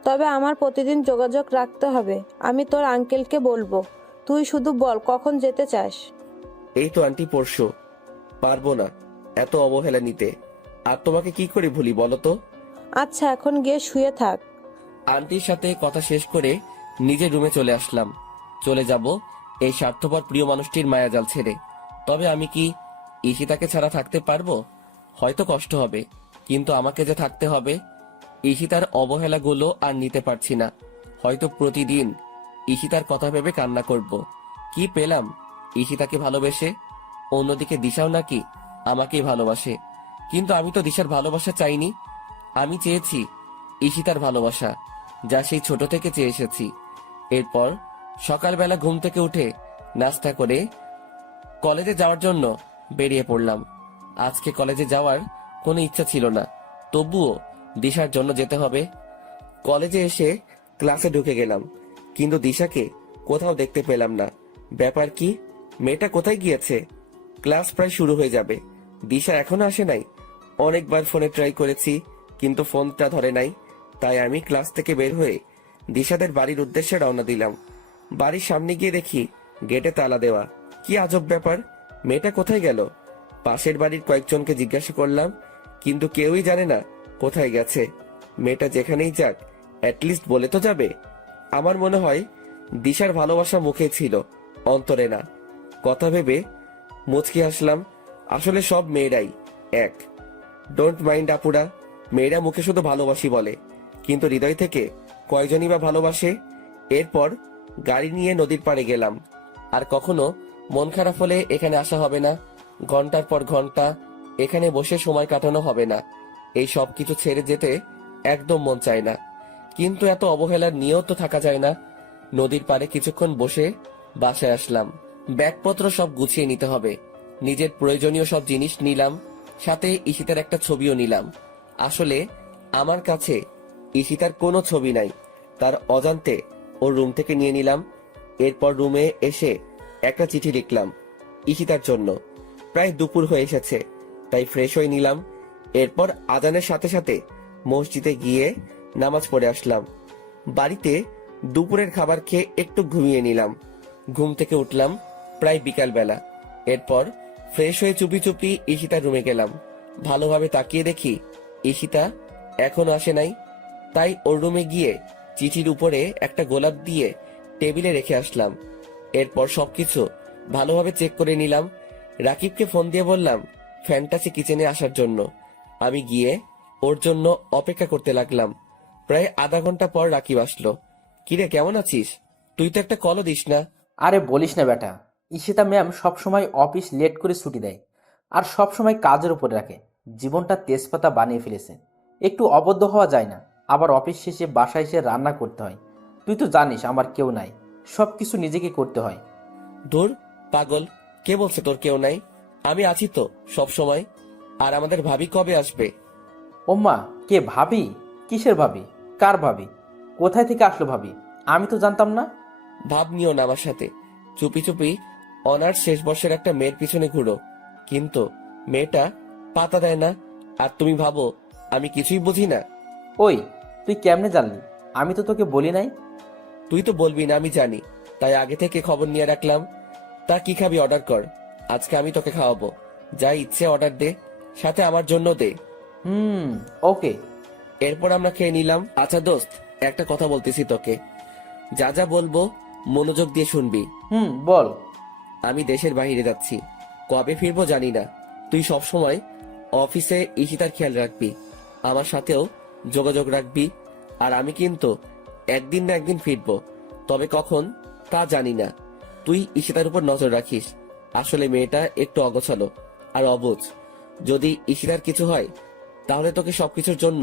তবে আমার প্রতিদিন যোগাযোগ রাখতে হবে। আমি তোর আঙ্কেলকে বলবো। তুই শুধু বল কখন যেতে চাস। এই তো আন্টি, পরশু। পারবো না এত অবহেলা নিতে। আর তোমাকে কি করে ভুলি বলো তো? আচ্ছা, এখন গিয়ে শুয়ে থাক। আন্টির সাথে কথা শেষ করে নিজের রুমে চলে আসলাম। চলে যাব এই স্বার্থপর প্রিয় মানুষটির মায়াজাল ছেড়ে। তবে আমি কি ঈশিতাকে ছাড়া থাকতে পারবো? হয়তো কষ্ট হবে, কিন্তু আমাকে যে থাকতে হবে। ঈশিতার অবহেলাগুলো আর নিতে পারছি না। হয়তো প্রতিদিন ঈশিতার কথা ভেবে কান্না করব। কি পেলাম ঈশিতাকে ভালোবেসে? অন্যদিকে দিশাও নাকি আমাকেই ভালোবাসে। কিন্তু আমি তো দিশার ভালোবাসা চাইনি। আমি চেয়েছি ঈশিতার ভালোবাসা, যা সেই ছোট থেকে চেয়ে এসেছি। এরপর সকালবেলা ঘুম থেকে উঠে নাস্তা করে কলেজে যাওয়ার জন্য বেরিয়ে পড়লাম। আজকে কলেজে যাওয়ার কোনো ইচ্ছা ছিল না, তবুও দিশার জন্য যেতে হবে। কলেজে এসে ক্লাসে ঢুকে গেলাম, কিন্তু দিশাকে কোথাও দেখতে পেলাম না। ব্যাপার কি? মেয়েটা কোথায় গিয়েছে? ক্লাস প্রায় শুরু হয়ে যাবে, দিশা এখনো আসে নাই। অনেকবার ফোনে ট্রাই করেছি, কিন্তু ফোনটা ধরে নাই। তাই আমি ক্লাস থেকে বের হয়ে দিশাদের বাড়ির উদ্দেশ্যে রওনা দিলাম। বাড়ির সামনে গিয়ে দেখি গেটে তালা দেওয়া। কি আজব ব্যাপার, মেয়েটা কোথায় গেল? পাশের বাড়ির কয়েকজনকে জিজ্ঞাসা করলাম, কিন্তু কেউই জানে না কোথায় গেছে। মেয়েটা যেখানেই যাক, অ্যাটলিস্ট বলে তো যাবে। আমার মনে হয় দিশার ভালোবাসা মুখে ছিল, অন্তরে না। কথা ভেবে মুচকি হাসলাম। আসলে সব মেয়েরাই এক। ডোন্ট মাইন্ড আপুরা, মেয়েরা মুখে শুধু ভালোবাসি বলে, কিন্তু হৃদয় থেকে কয়জনই বা ভালোবাসে। এরপর গাড়ি নিয়ে নদীর পাড়ে গেলাম। আর কখনো মন খারাপ হলে এখানে আসা হবে না। ঘন্টার পর ঘন্টা এখানে বসে সময় কাটানো হবে না। এই সব কিছু ছেড়ে যেতে একদম মন চায় না, কিন্তু এত অবহেলার নিয়েও তো থাকা যায় না। নদীর পাড়ে কিছুক্ষণ বসে বাসায় আসলাম। ব্যাগপত্র সব গুছিয়ে নিতে হবে। নিজের প্রয়োজনীয় সব জিনিস নিলাম, সাথে ঈশিতার একটা ছবিও নিলাম। আসলে আমার কাছে ঈশিতার কোনো ছবি নাই, তার অজান্তে ওর রুম থেকে নিয়ে নিলাম। এরপর রুমে এসে একটা চিঠি লিখলাম ঈশিতার জন্য। প্রায় দুপুর হয়ে এসেছে, তাই ফ্রেশ হয়ে নিলাম। এরপর আজানের সাথে সাথে মসজিদে গিয়ে নামাজ পড়ে আসলাম। বাড়িতে দুপুরের খাবার খেয়ে একটু ঘুমিয়ে নিলাম। ঘুম থেকে উঠলাম প্রায় বিকাল বেলা। এরপর ফ্রেশ হয়ে চুপি চুপি ঈশিতার রুমে গেলাম। ভালোভাবে তাকিয়ে দেখি ঈশিতা এখনো আসে নাই। তাই ওর রুমে গিয়ে চিঠির উপরে একটা গোলাপ দিয়ে টেবিলে রেখে আসলাম। এরপর সবকিছু ভালোভাবে চেক করে নিলাম। রাকিবকে ফোন দিয়ে বললাম ফ্যান্টাসি কিচেনে আসার জন্য। আমি গিয়ে ওর জন্য অপেক্ষা করতে লাগলাম। প্রায় আধা ঘন্টা পর রাকিব আসলো। কিরে, কেমন আছিস? তুই তো একটা কলও দিস না। আরে বলিস না বেটা, ঈশিতা ম্যাম সবসময় অফিস লেট করে ছুটি দেয় আর সবসময় কাজের উপরে রাখে। জীবনটা তেজপাতা বানিয়ে ফেলেছে। একটু অবদ্ধ হওয়া যায় না। আবার অফিস শেষে বাসায় এসে রান্না করতে হয়। তুই তো জানিস আমার কেউ নাই, সব কিছু নিজেকে করতে হয়। ধুর পাগল, কে বলছে তোর কেউ নাই? আমি আছি তো সব সময়। আর আমাদের ভাবি কবে আসবে? ওম্মা, কে ভাবি? কিসের ভাবি? কার ভাবি? কোথায় থেকে আসলো ভাবি? আমি তো জানতাম না। ভাব নিও না আমার সাথে। চুপি চুপি অনার্স শেষ বর্ষের একটা মেয়ের পিছনে ঘুরো, কিন্তু মেয়েটা পাতা দেয় না। আর তুমি ভাবো আমি কিছুই বুঝি না? ওই, তুই কেমনে জানলি? আমি তো তোকে বলি নাই। তুই তো বলবি না আমি জানি, তাই আগে থেকে খবর নিয়ে রাখলাম। তা কি খাবি অর্ডার কর, আজকে আমি তোকে খাওয়াবো। যা ইচ্ছে অর্ডার দে, সাথে আমার জন্য দে। ওকে। এরপর আমরা খেয়ে নিলাম। আচ্ছা দোস্ত, একটা কথা বলতেছি তোকে, যা যা বলবো মনোযোগ দিয়ে শুনবি। বল। আমি দেশের বাইরে যাচ্ছি, কবে ফিরবো জানি না। তুই সব সময় অফিসে ঈশিতার খেয়াল রাখবি, আমার সাথেও যোগাযোগ রাখবি। আর আমি কিন্তু একদিন না একদিন ফিরবো, তবে কখন তা জানি না। তুই ঈশিতার উপর নজর রাখিস। আসলে মেয়েটা একটু অগোছালো আর অবুঝ। যদি ঈশিতার কিছু হয় তাহলে তোকে সবকিছুর জন্য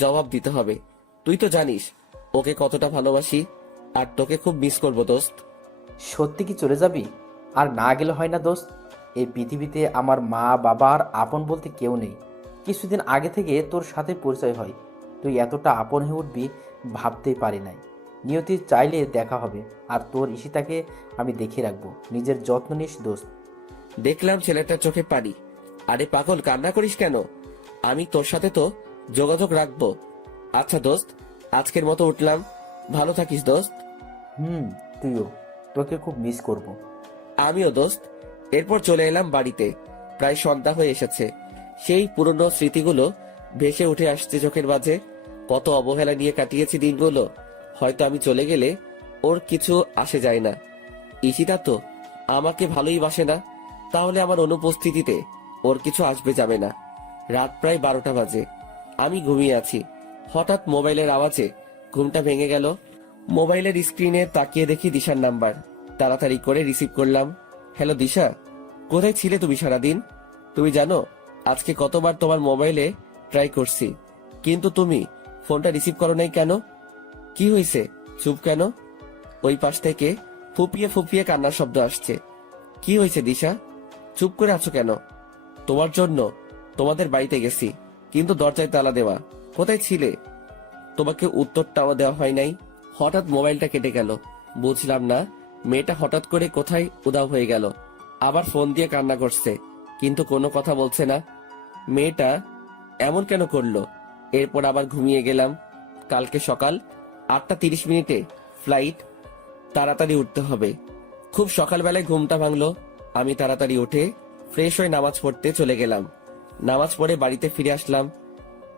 জবাব দিতে হবে। তুই তো জানিস ওকে কতটা ভালোবাসি, আর তোকে খুব মিস করবো দোস্ত। সত্যি কি চলে যাবি? আর না গেলে হয় না দোস্ত। এই পৃথিবীতে আমার মা বাবা আর আপন বলতে কেউ নেই। কিছুদিন আগে থেকে তোর সাথে পরিচয় হয়, তুই এতটা আপন হয়ে উঠবি ভাবতেই পারি নাই। নিয়তি চাইলে দেখা হবে, আর তোর ঈশিতাকে আমি দেখে রাখবো। নিজের যত্ন নিস দোস্ত। দেখলাম ছেলেটার চোখে পানি। আরে পাগল, কান্না করিস কেন? আমি তোর সাথে তো যোগাযোগ রাখবো। আচ্ছা দোস্ত, আজকের মতো উঠলাম। ভালো থাকিস দোস্ত। তুইও। তোকে খুব মিস করব। আমিও দোস্ত। এরপর চলে এলাম বাড়িতে। প্রায় সন্ধ্যা হয়ে এসেছে। সেই পুরনো স্মৃতিগুলো ভেসে উঠে আসছে চোখের মাঝে। কত অবহেলা নিয়ে কাটিয়েছি দিনগুলো। হয়তো আমি চলে গেলে ওর কিছু আসে যায় না। ঈশিতা তো আমাকে ভালোই বাসে না, তাহলে আমার অনুপস্থিতিতে ওর কিছু আসবে যাবে না। রাত প্রায় 12টা বাজে। আমি ঘুমিয়ে আছি। হঠাৎ মোবাইলের আওয়াজে ঘুমটা ভেঙে গেল। মোবাইলের স্ক্রিনে তাকিয়ে দেখি দিশার নাম্বার। তাড়াতাড়ি করে রিসিভ করলাম। হ্যালো দিশা, কোথায় ছিলে তুমি সারাদিন? তুমি জানো আজকে কতবার তোমার মোবাইলে ট্রাই করছি, কিন্তু তুমি ফোনটা রিসিভ করো নাই কেন? কি হয়েছে, চুপ কেন? ওই পাশ থেকে ফুপিয়ে ফুপিয়ে কান্নার শব্দ আসছে। কি হয়েছে দিশা, চুপ করে আছো কেন? তোমার জন্য তোমাদের বাড়িতে গেছি, কিন্তু দরজায় তালা দেওয়া। কোথায় ছিলে? তোমাকে উত্তরটাও দেওয়া হয় নাই। হঠাৎ মোবাইলটা কেটে গেল। বুঝলাম না মেয়েটা হঠাৎ করে কোথায় উধাও হয়ে গেল। আবার ফোন দিয়ে কান্না করছে, কিন্তু কোনো কথা বলছে না। মেয়েটা এমন কেন করলো? এরপর আবার ঘুমিয়ে গেলাম। কালকে সকাল 8টা 30 ফ্লাইট, তাড়াতাড়ি উঠতে হবে। খুব সকালবেলায় ঘুমটা ভাঙলো। আমি তাড়াতাড়ি উঠে ফ্রেশ হয়ে নামাজ পড়তে চলে গেলাম। নামাজ পড়ে বাড়িতে ফিরে আসলাম।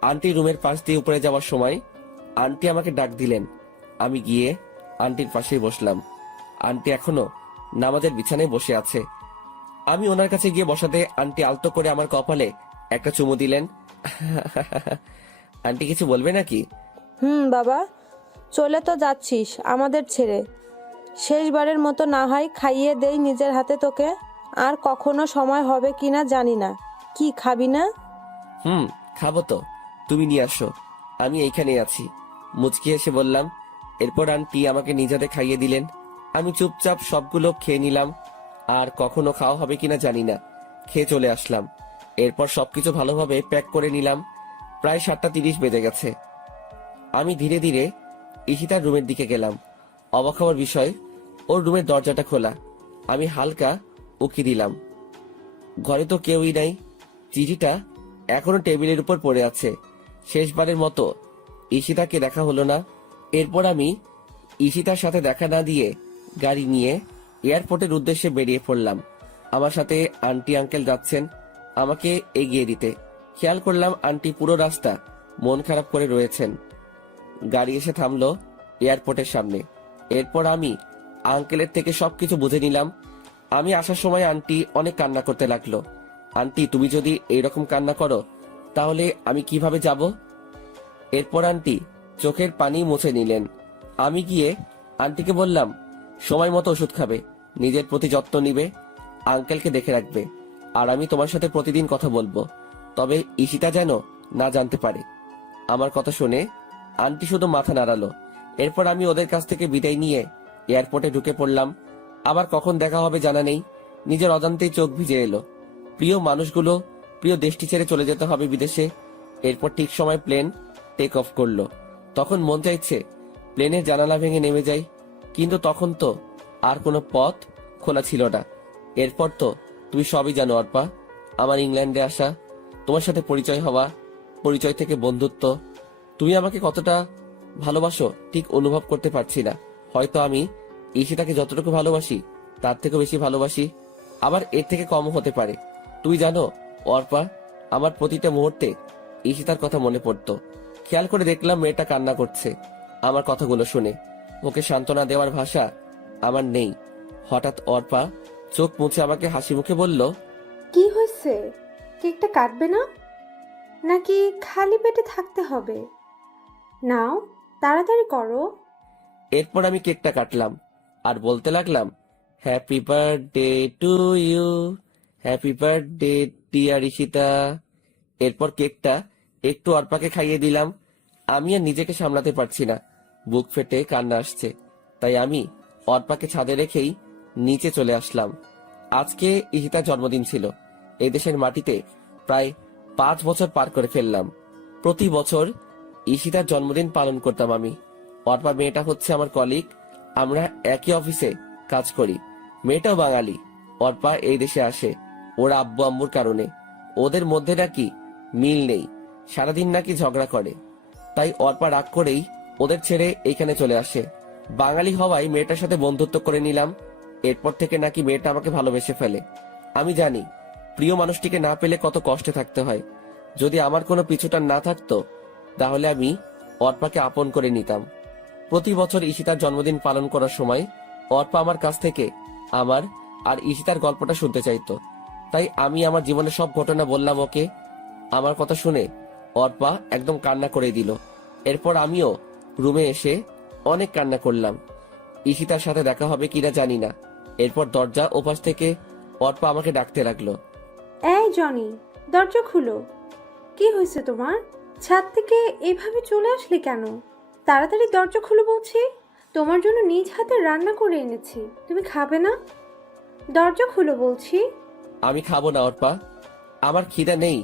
আন্টি রুমের পাশ দিয়ে উপরে যাওয়ার সময় আন্টি আমাকে ডাক দিলেন। আমি গিয়ে আন্টির পাশেই বসলাম। আন্টি এখনো নামাজের বিছানায় বসে আছে। আমি ওনার কাছে গিয়ে বসাতে আন্টি আলতো করে আমার কপালে একটা চুমু দিলেন। আন্টি কিছু বলবে নাকি? বাবা, চলে তো যাচ্ছিস আমাদের ছেড়ে। শেষবারের মতো না হয় খাইয়ে দেই নিজের হাতে তোকে। আর কখনো সময় হবে কিনা জানি না। কি খাবি না? খাবো তো, তুমি নিয়ে আসো, আমি এইখানেই আছি, মুচকি এসে বললাম। এরপর আন্টি আমাকে নিজ হাতে খাইয়ে দিলেন। আমি চুপচাপ সবগুলো খেয়ে নিলাম। আর কখনো খাওয়া হবে কিনা জানি না, খেয়ে চলে আসলাম। এরপর সবকিছু ভালোভাবে প্যাক করে নিলাম। প্রায় 7:30 বেজে গেছে। আমি ধীরে ধীরে ঈশিতার রুমের দিকে গেলাম। অবাক হওয়ার বিষয়, ওর রুমের দরজাটা খোলা। আমি হালকা উকি দিলাম, ঘরে তো কেউই নাই। চিঠিটা এখনো টেবিলের উপর পড়ে আছে। শেষবারের মতো ঈশিতাকে দেখা হলো না। এরপর আমি ঈশিতার সাথে দেখা না দিয়ে গাড়ি নিয়ে এয়ারপোর্টের উদ্দেশ্যে বেরিয়ে পড়লাম। আমার সাথে আন্টি আঙ্কেল যাচ্ছেন আমাকে এগিয়ে দিতে। খেয়াল করলাম আন্টি পুরো রাস্তা মন খারাপ করে রয়েছেন। গাড়ি এসে থামলো এয়ারপোর্টের সামনে। এরপর আমি আঙ্কেলের থেকে সবকিছু বুঝে নিলাম। আমি আসার সময় আন্টি অনেক কান্না করতে লাগলো। আন্টি, তুমি যদি এইরকম কান্না করো তাহলে আমি কিভাবে যাব? এরপর আন্টি চোখের পানি মুছে নিলেন। আমি গিয়ে আন্টিকে বললাম, সময় মতো ওষুধ খাবে, নিজের প্রতি যত্ন নিবে, আঙ্কেলকে দেখে রাখবে। আর আমি তোমার সাথে প্রতিদিন কথা বলবো, তবে ঈশিতা যেন না জানতে পারে। আমার কথা শুনে আন্টি শুধু মাথা নাড়ালো। এরপর আমি ওদের কাছ থেকে বিদায় নিয়ে এয়ারপোর্টে ঢুকে পড়লাম। আবার কখন দেখা হবে জানা নেই, নিজের অজান্তেই চোখ ভিজে এলো। প্রিয় মানুষগুলো, প্রিয় দেশটি ছেড়ে চলে যেতে হবে বিদেশে। এরপর ঠিক সময় প্লেন টেক অফ করলো। তখন মন চাইছে প্লেনের জানালা ভেঙে নেমে যাই, কিন্তু তখন তো আর কোনো পথ খোলা ছিল না। এরপর তো তুমি সবই জানো অর্পা, আমার ইংল্যান্ডে আসা, তোমার সাথে পরিচয় হওয়া, পরিচয় থেকে বন্ধুত্ব। তুমি আমাকে কতটা ভালোবাসো ঠিক অনুভব করতে পারছি না। হয়তো আমি ঈশিতাকে যতটুকু ভালোবাসি তার থেকে বেশি ভালোবাসি, আবার এর থেকে কমও হতে পারে। তুই জানো অর্পা, আমার প্রতিটা মুহূর্তে ঈশিতার কথা মনে পড়তো। খেয়াল করে দেখলাম মেয়েটা কান্না করছে আমার কথাগুলো শুনে। ওকে সান্ত্বনা দেওয়ার ভাষা আমার নেই। হঠাৎ অর্পা চোখ মুছে আমাকে হাসি মুখে বলল, কি হয়েছে? কেকটা কাটবে না নাকি খালি পেটে থাকতে হবে? নাও, তাড়াতাড়ি করো। এরপর আমি কেকটা কাটলাম আর বলতে লাগলাম, happy birthday to you, happy birthday dear Ishita. এরপর কেকটা একটু অর্পাকে খাইয়ে দিলাম। আমি আর নিজেকে সামলাতে পারছি না, বুক ফেটে কান্না আসছে। তাই আমি অর্পাকে ছাদে রেখেই নিচে চলে আসলাম। আজকে ঈশিতার জন্মদিন ছিল। এই দেশের মাটিতে প্রায় 5 বছর পার করে ফেললাম। প্রতি বছর ঈশিতার জন্মদিন পালন করতাম আমি। অর্পা মেয়েটা হচ্ছে আমার কলিগ, আমরা একই অফিসে কাজ করি। মেয়েটাও বাঙালি। অর্পা এই দেশে আসে ওর আব্বু আম্মুর কারণে। ওদের মধ্যে নাকি মিল নেই, সারাদিন নাকি ঝগড়া করে। তাই অর্পা রাগ করেই ওদের ছেড়ে এইখানে চলে আসে। বাঙালি হওয়ায় মেয়েটার সাথে বন্ধুত্ব করে নিলাম। এরপর থেকে নাকি মেয়েটা আমাকে ভালোবেসে ফেলে। আমি জানি প্রিয় মানুষটিকে না পেলে কত কষ্টে থাকতে হয়। যদি আমার কোনো পিছুটান না থাকতো তাহলে আমি অর্পাকে আপন করে নিতাম। প্রতি বছর ঈশিতার জন্মদিন পালন করার সময় অর্পা আমার কাছ থেকে আমার আর ঈশিতার গল্পটা শুনতে চাইতো। তাই আমি আমার জীবনের সব ঘটনা বললাম ওকে। আমার কথা শুনে অর্পা একদম কান্না করে দিল। এরপর আমিও রুমে এসে অনেক কান্না করলাম। ঈশিতার সাথে দেখা হবে কিনা জানি না। এরপর দরজা ওপাশ থেকে অর্পা আমাকে ডাকতে লাগলো, এই জনি, দরজা খুলো। কি হয়েছে তোমার? ছাদ থেকে এভাবে চলে আসলে কেন? তাড়াতাড়ি দরজা খুলো বলছি। তোমার জন্য নিজ হাতে রান্না করে এনেছি, তুমি খাবে না? দরজা খুলো বলছি। আমি খাবো না অর্পা, আমার খিদা নেই,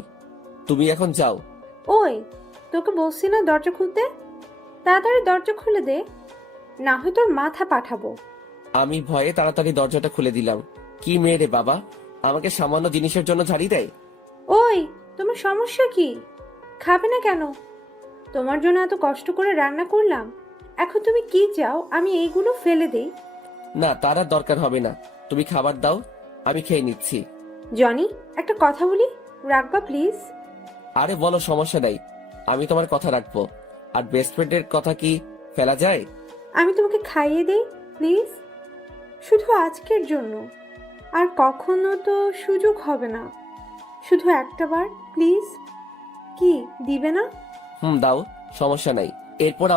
তুমি এখন যাও। ওই, তোকে বলছি না দরজা খুলতে? তাড়াতাড়ি দরজা খুলে দে, না হয় তোর মাথা পাঠাবো। আমি ভয়ে তাড়াতাড়ি দরজাটা খুলে দিলাম। কি মেয়ে রে বাবা, আমাকে সামান্য জিনিসের জন্য ঝাড়ি দেয়। ওই, তোমার সমস্যা কি? খাবে না কেন? তোমার জন্য এত কষ্ট করে রান্না করলাম, এখন তুমি কি চাও আমি এইগুলো ফেলে দেই? না, তার আর দরকার হবে না, তুমি খাবার দাও, আমি খেয়ে নিচ্ছি। জনি, একটা কথা বলি, রাখবা প্লিজ? আরে বলো, সমস্যা নাই, আমি তোমার কথা রাখবো। আর বেস্ট ফ্রেন্ডের কথা কি ফেলা যায়? আমি তোমাকে খাইয়ে দেই প্লিজ, শুধু আজকের জন্য। আর কখনো তো সুযোগ হবে না। শুধু একটা বার প্লিজ। কি দিবে না? দাও, সমস্যা নাই। এরপর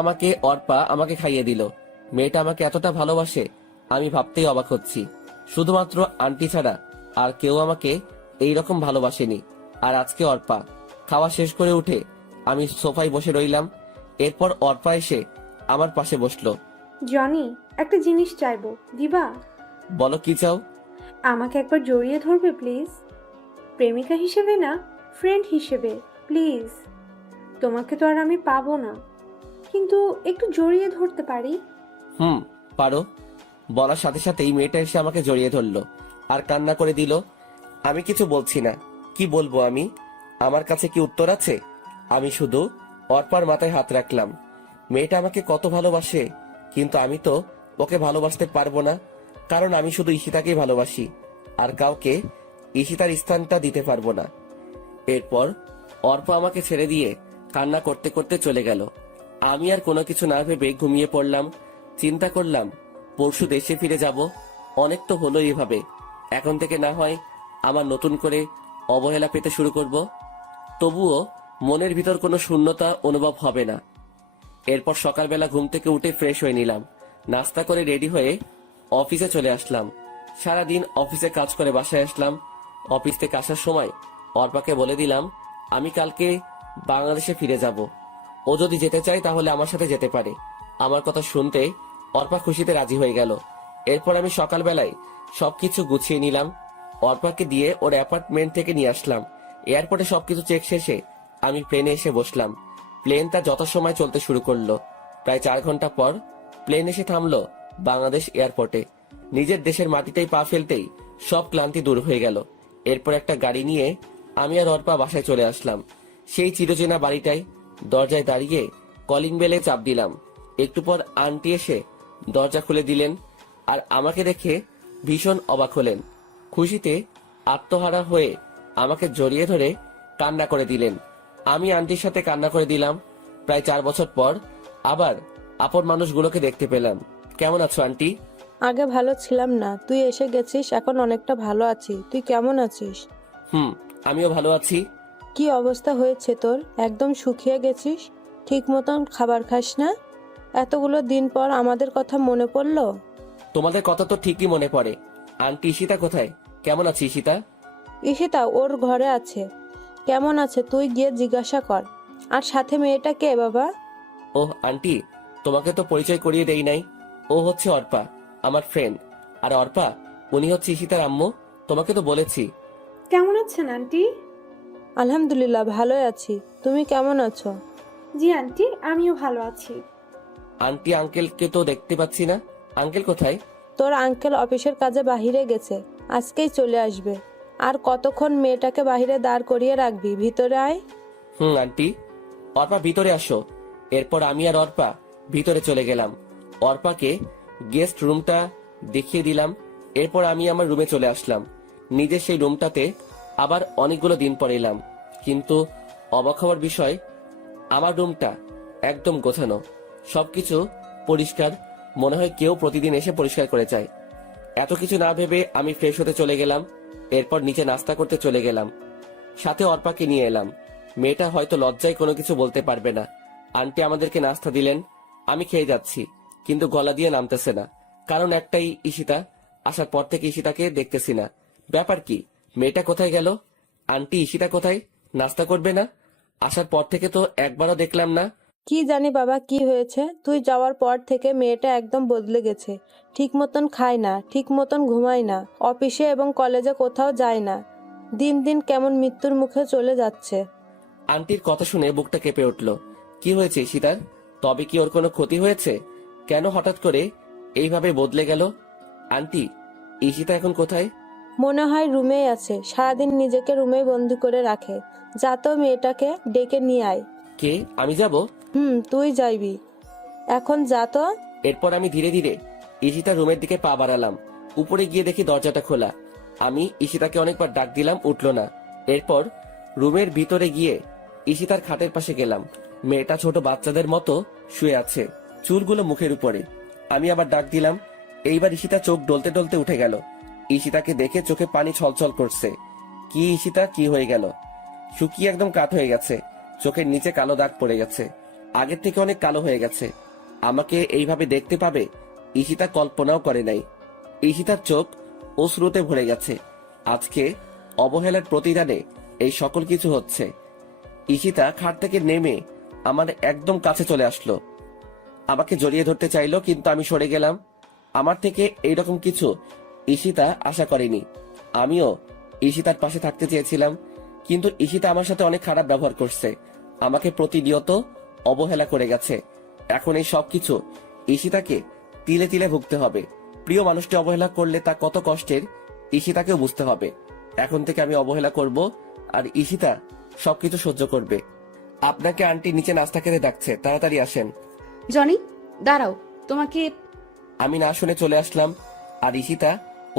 অর্পা আমাকে খাইয়ে দিল। মেয়েটা আমাকে এতটা ভালোবাসে আমি ভাবতেই অবাক হচ্ছি। শুধুমাত্র আন্টি ছাড়া আর কেউ আমাকে এইরকম ভালোবাসেনি। আর আজকে অর্পা। খাওয়া শেষ করে উঠে আমি সোফায় বসে রইলাম। এরপর অর্পা এসে আমার পাশে বসলো। জনি, একটা জিনিস চাইবো, দিবা? বলো কি চাও? আমাকে একবার জড়িয়ে ধরবে প্লিজ? প্রেমিকা হিসেবে না, ফ্রেন্ড হিসেবে প্লিজ। তোমাকে তো আর আমি পাবো না, কিন্তু একটু জড়িয়ে ধরতে পারি। পারো। বলার সাথে সাথেই মেয়েটা এসে আমাকে জড়িয়ে ধরলো আর কান্না করে দিল। আমি কিছু বলছি না। কি বলবো আমি? আমার কাছে কি উত্তর আছে? আমি শুধু অর্পার মাথায় হাত রাখলাম। মেয়েটা আমাকে কত ভালোবাসে, কিন্তু আমি তো ওকে ভালোবাসতে পারবো না, কারণ আমি শুধু ঈশিতাকেই ভালোবাসি আর কাউকে ঈশিতার স্থানটা দিতে পারবো না। এরপর অর্পা আমাকে ছেড়ে দিয়ে কান্না করতে করতে চলে গেল। আমি আর কোনো কিছু না ভেবে ঘুমিয়ে পড়লাম। চিন্তা করলাম পরশু দেশে ফিরে যাব। অনেক তো হলো এভাবে, এখন থেকে না হয় আমার নতুন করে অবহেলা পেতে শুরু করব। তবুও মনের ভিতর কোনো শূন্যতা অনুভব হবে না। এরপর সকালবেলা ঘুম থেকে উঠে ফ্রেশ হয়ে নিলাম, নাস্তা করে রেডি হয়ে অফিসে চলে আসলাম। সারাদিন অফিসে কাজ করে বাসায় আসলাম। অফিস থেকে আসার সময় অর্পাকে বলে দিলাম আমি কালকে বাংলাদেশে ফিরে যাব। ও যদি যেতে চায় তাহলে আমার সাথে যেতে পারে। আমার কথা শুনতে অর্পা খুশিতে রাজি হয়ে গেল। এরপর আমি সকালবেলায় সবকিছু গুছিয়ে নিলাম, অর্পাকে দিয়ে ওর অ্যাপার্টমেন্ট থেকে নিয়ে আসলাম। এয়ারপোর্টে সবকিছু চেক শেষে আমি প্লেনে এসে বসলাম। প্লেন তার যথাসময় চলতে শুরু করলো। প্রায় 4 ঘন্টা পর প্লেন এসে থামলো বাংলাদেশ এয়ারপোর্টে। নিজের দেশের মাটিতেই পা ফেলতেই সব ক্লান্তি দূর হয়ে গেল। এরপর একটা গাড়ি নিয়ে আমি আর অর্পা বাসায় চলে আসলাম। সেই চিরচেনা বাড়িটায় দরজায় দাঁড়িয়ে কলিং বেলে চাপ দিলাম। একটু পর আন্টি এসে দরজা খুলে দিলেন আর আমাকে দেখে ভীষণ অবাক হলেন। খুশিতে আত্মহারা হয়ে আমাকে জড়িয়ে ধরে কান্না করে দিলেন। আমি আন্টির সাথে কান্না করে দিলাম। প্রায় 4 বছর পর আবার আপন মানুষগুলোকে দেখতে পেলাম। কেমন আছো আন্টি? আগে ভালো ছিলাম না, তুই এসে গেছিস, এখন অনেকটা ভালো আছি। তুই কেমন আছিস? আমিও ভালো আছি। কি অবস্থা হয়েছে তোর? একদম শুকিয়ে গেছিস, ঠিক মতন খাবার খাস না। এতগুলো দিন পর আমাদের কথা মনে পড়লো। তোমাদের কথা তো ঠিকই মনে পড়ে। আন্টি ঈশিতা কোথায়? কেমন আছে ঈশিতা? ঈশিতা ওর ঘরে আছে। কেমন আছে তুই গিয়ে জিজ্ঞাসা কর। আর সাথে মেয়েটা কে বাবা? ওহ আন্টি, তোমাকে তো পরিচয় করিয়ে দেই নাই। ও হচ্ছে অর্পা, আমার ফ্রেন্ড। আর অর্পা, উনি হচ্ছে ঈশিতার আম্মু। তোমাকে তো বলেছি। কেমন আছেন আন্টি? আলহামদুলিল্লাহ ভালোই আছি। তুমি কেমন আছো? জি আন্টি, আমিও ভালো আছি। আন্টি আঙ্কেলকে তো দেখতে পাচ্ছি না। আঙ্কেল কোথায়? তোর আঙ্কেল অফিসের কাজে বাহিরে গেছে, আজকেই চলে আসবে। আর কতক্ষণ মেয়েটাকে বাহিরে দাঁড় করিয়ে রাখবি? ভিতরে আয়। আন্টি। অর্পা ভিতরে আসো। এরপর আমি আর অর্পা ভিতরে চলে গেলাম। অর্পাকে গেস্ট রুমটা দেখিয়ে দিলাম। এরপর আমি আমার রুমে চলে আসলাম। নিজের সেই রুমটাতে আবার অনেকগুলো দিন পর এলাম, কিন্তু অবাক হওয়ার বিষয়, আমার রুমটা একদম গোছানো, সবকিছু পরিষ্কার। মনে হয় কেউ প্রতিদিন এসে পরিষ্কার করে যায়। এত কিছু না ভেবে আমি ফ্রেশ হতে চলে গেলাম। এরপর নিচে নাস্তা করতে চলে গেলাম। সাথে অর্পাকে নিয়ে এলাম। মেয়েটা হয়তো লজ্জায় কোনো কিছু বলতে পারবে না। আন্টি আমাদেরকে নাস্তা দিলেন। আমি খেয়ে যাচ্ছি, কিন্তু গলা দিয়ে নামতেছে না। কারণ একটাই, ঈশিতা। আসার পর থেকে ঈশিতাকে দেখতেছি না। ব্যাপার কি? মেয়েটা কোথায় গেল? আন্টি ঈশিতা কোথায়? নাস্তা করবে না? আসার পর থেকে তো একবারও দেখলাম না। কি জানি বাবা কি হয়েছে, তুই যাওয়ার পর থেকে মেয়েটা একদম বদলে গেছে। ঠিক মতন খায় না, ঠিক মতন ঘুমায় না, অফিসে এবং কলেজে কোথাও যায় না। দিন দিন কেমন মৃত্যুর মুখে চলে যাচ্ছে। আন্টির কথা শুনে বুকটা কেঁপে উঠল। কি হয়েছে ঈশিতার? তবে কি ওর কোনো ক্ষতি হয়েছে? কেন হঠাৎ করে এইভাবে বদলে গেল? আন্টি, ঈশিতা এখন কোথায়? মনে হয় রুমেই আছে, সারাদিন নিজেকে রুমে বন্দি করে রাখে। যা তো মেয়েটাকে ডেকে নিয়ে আয়। কে? আমি যাব? তুই যাইবি, এখন যা তো। এরপর আমি ধীরে ধীরে ঈশিতার রুমের দিকে পা বাড়ালাম। উপরে গিয়ে দেখি দরজাটা খোলা। আমি ঈশিতাকে অনেকবার ডাক দিলাম, উঠলো না। এরপর রুমের ভিতরে গিয়ে ঈশিতার খাটের পাশে গেলাম। মেয়েটা ছোট বাচ্চাদের মতো শুয়ে আছে, চুলগুলো মুখের উপরে। আমি আবার ডাক দিলাম। এইবার ঈশিতা চোখ ডলতে ডলতে উঠে গেল। ঈশিতাকে দেখে চোখে পানি ছলছল করছে। কি ঈশিতা, কি হয়ে গেল? শুকিয়ে একদম কাঠ হয়ে গেছে, চোখের নিচে কালো দাগ পড়ে গেছে, আগের থেকে অনেক কালো হয়ে গেছে। আমাকে এইভাবে দেখতে পাবে ঈশিতা কল্পনাও করে নাই। ঈশিতার চোখ অশ্রুতে ভরে গেছে। আজকে অবহেলার প্রতিদানে এই সকল কিছু হচ্ছে। ঈশিতা খাট থেকে নেমে আমার একদম কাছে চলে আসলো, আমাকে জড়িয়ে ধরতে চাইলো, কিন্তু আমি সরে গেলাম। আমার থেকে এইরকম কিছু ঈশিতা আশা করেনি। আমিও ঈশিতার পাশে থাকতে চেয়েছিলাম, কিন্তু ঈশিতা আমার সাথে অনেক খারাপ ব্যবহার করছে, আমাকে প্রতিনিয়ত অবহেলা করে গেছে। এখন এই সবকিছু ঈশিতাকে তিলে তিলে ভুগতে হবে। প্রিয় মানুষটি অবহেলা করলে তা কত কষ্টের ঈশিতাকেও বুঝতে হবে। এখন থেকে আমি অবহেলা করব, আর ঈশিতা সবকিছু সহ্য করবে। আপনাকে আন্টি নিচে নাস্তা খেতে ডাকছে, তাড়াতাড়ি আসেন। জনি, দাঁড়াও, তোমাকে। আমি না শুনে চলে আসলাম, আর ঈশিতা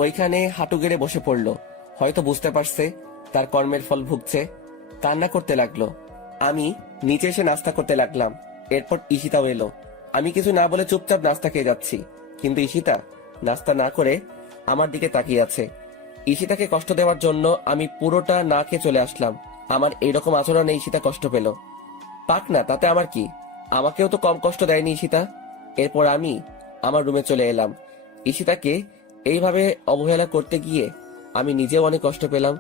ওইখানে হাঁটু গেড়ে বসে পড়লো। হয়তো বুঝতে পারছে তার কর্মের ফল ভুগছে, কান্না করতে লাগলো। আমি নিচে এসে নাস্তা করতে লাগলাম। এরপর ঈশিতাও এলো। আমি কিছু না বলে চুপচাপ নাস্তা খেয়ে যাচ্ছি, কিন্তু ঈশিতা নাস্তা না করে আমার দিকে তাকিয়ে আছে। ঈশিতাকে কষ্ট দেওয়ার জন্য আমি পুরোটা না খেয়ে চলে আসলাম। আমার এইরকম আচরণে ঈশিতা কষ্ট পেল, পাক না, তাতে আমার কি? আমাকেও তো কম কষ্ট দেয়নি ঈশিতা। এরপর আমি আমার রুমে চলে এলাম। ঈশিতাকে এইভাবে অবহেলা করতে গিয়ে আমি নিজেও অনেক কষ্ট পেলাম,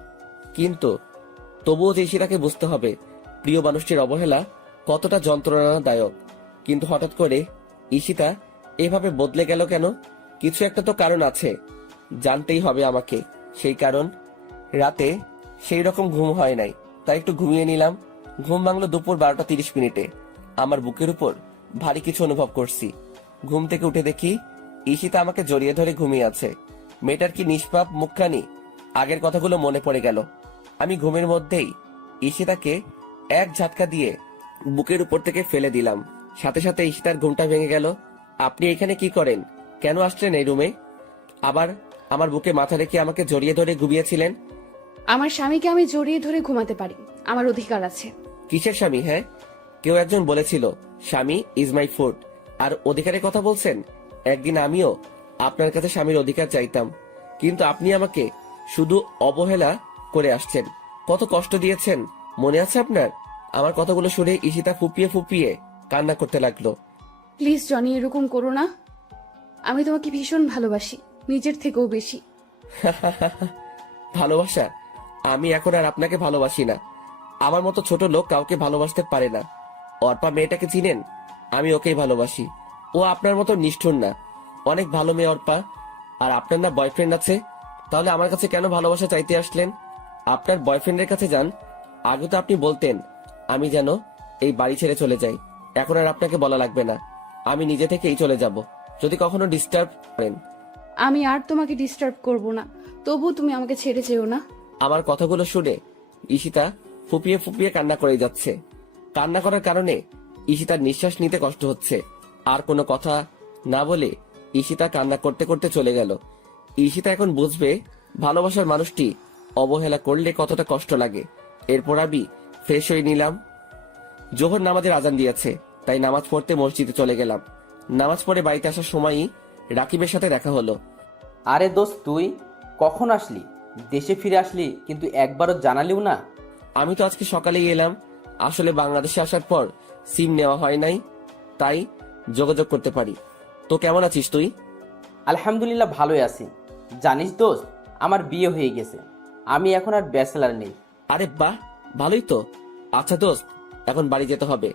কিন্তু তবুও যে ঈশিতাকে বুঝতে হবে প্রিয় মানুষটির অবহেলা কতটা যন্ত্রণাদায়ক। কিন্তু হঠাৎ করে ঈশিতা এভাবে বদলে গেল কেন? কিছু একটা তো কারণ আছে, জানতেই হবে আমাকে। সেই কারণ, রাতে সেই রকম ঘুম হয় নাই, তাই একটু ঘুমিয়ে নিলাম। ঘুম ভাঙলো দুপুর 12:30। আমার বুকের উপর ভারী কিছু অনুভব করছি। ঘুম থেকে উঠে দেখি ঈশিতা আমাকে জড়িয়ে ধরে ঘুমিয়ে আছে। মেয়েটার কি নিষ্পাপ মুখখানি! আগের কথাগুলো মনে পড়ে গেল। আমি ঘুমের মধ্যেই ঈশিতাকে এক ঝাটকা দিয়ে বুকের উপর থেকে ফেলে দিলাম। সাথে সাথে ঈশিতার ঘুমটা ভেঙে গেল। আপনি এখানে কি করেন? কেন আসলেন এই রুমে? আবার আমার বুকে মাথা রেখে আমাকে জড়িয়ে ধরে ঘুমিয়েছিলেন। আমার স্বামীকে আমি জড়িয়ে ধরে ঘুমাতে পারি, আমার অধিকার আছে। কিসের স্বামী? হ্যাঁ, কেউ একজন বলেছিল স্বামী ইজ মাই ফুড, আর অধিকারের কথা বলছেন। একদিন আমিও আপনার কাছে স্বামীর অধিকার চাইতাম, কিন্তু আপনি আমাকে শুধু অবহেলা করে আসছেন। কত কষ্ট দিয়েছেন, মনে আছে আপনার? আমার কথাগুলো শুনে ঈশিতা ফুপিয়ে ফুপিয়ে কান্না করতে লাগলো। প্লিজ জনি, এরকম করো না। আমি তোমাকে ভীষণ ভালোবাসি, নিজের থেকেও বেশি। ভালোবাসা? আমি এখন আর আপনাকে ভালোবাসি না। আমার মতো ছোট লোক কাউকে ভালোবাসতে পারে না। অর্পা মেয়েটাকে চিনেন? আমি ওকেই ভালোবাসি। ও আপনার মতো নিষ্ঠুর না, অনেক ভালো মেয়ে অর্পা। আর আপনার না বয়ফ্রেন্ড আছে, তাহলে আমার কাছে কেন ভালোবাসা চাইতে আসলেন? আপনার বয়ফ্রেন্ডের কাছে যান। আগে তো আপনি বলতেন আমি যেন এই বাড়ি ছেড়ে চলে যাই। এখন আর আপনাকে বলা লাগবে না, আমি নিজে থেকেই চলে যাব যদি কখনো ডিস্টার্ব করেন। আমি আর তোমাকে ডিস্টার্ব করব না, তবু তুমি আমাকে ছেড়ে যেও না। আমার কথাগুলো শুনে ঈশিতা ফুপিয়ে ফুপিয়ে কান্না করে যাচ্ছে। কান্না করার কারণে ঈশিতার নিঃশ্বাস নিতে কষ্ট হচ্ছে। আর কোনো কথা না বলে ঈশিতা কান্না করতে করতে চলে গেল। ঈশিতা এখন বুঝবে ভালোবাসার মানুষটি অবহেলা করলে কতটা কষ্ট লাগে। এরপর আমি ফ্রেশ হয়ে নিলাম। জোহর নামাজের আজান দিয়েছে, তাই নামাজ পড়তে মসজিদে চলে গেলাম। নামাজ পড়ে বাড়িতে আসার সময়ই রাকিবের সাথে দেখা হলো। আরে দোস্ত, তুই কখন আসলি? দেশে ফিরে আসলি, কিন্তু একবারও জানালিও না। আমি তো আজকে সকালেই এলাম। আসলে বাংলাদেশে আসার পর সিম নেওয়া হয় নাই, তাই যোগাযোগ করতে পারি। তো কেমন আছিস তুই? আলহামদুলিল্লাহ ভালোই আছি। জানিস দোস্ত, আমার বিয়ে হয়ে গেছে। আমি এখন আর ব্যাচেলার নেই। আরে বাহ, ভালোই তো। আচ্ছা দোস্ত, এখন বাড়ি যেতে হবে,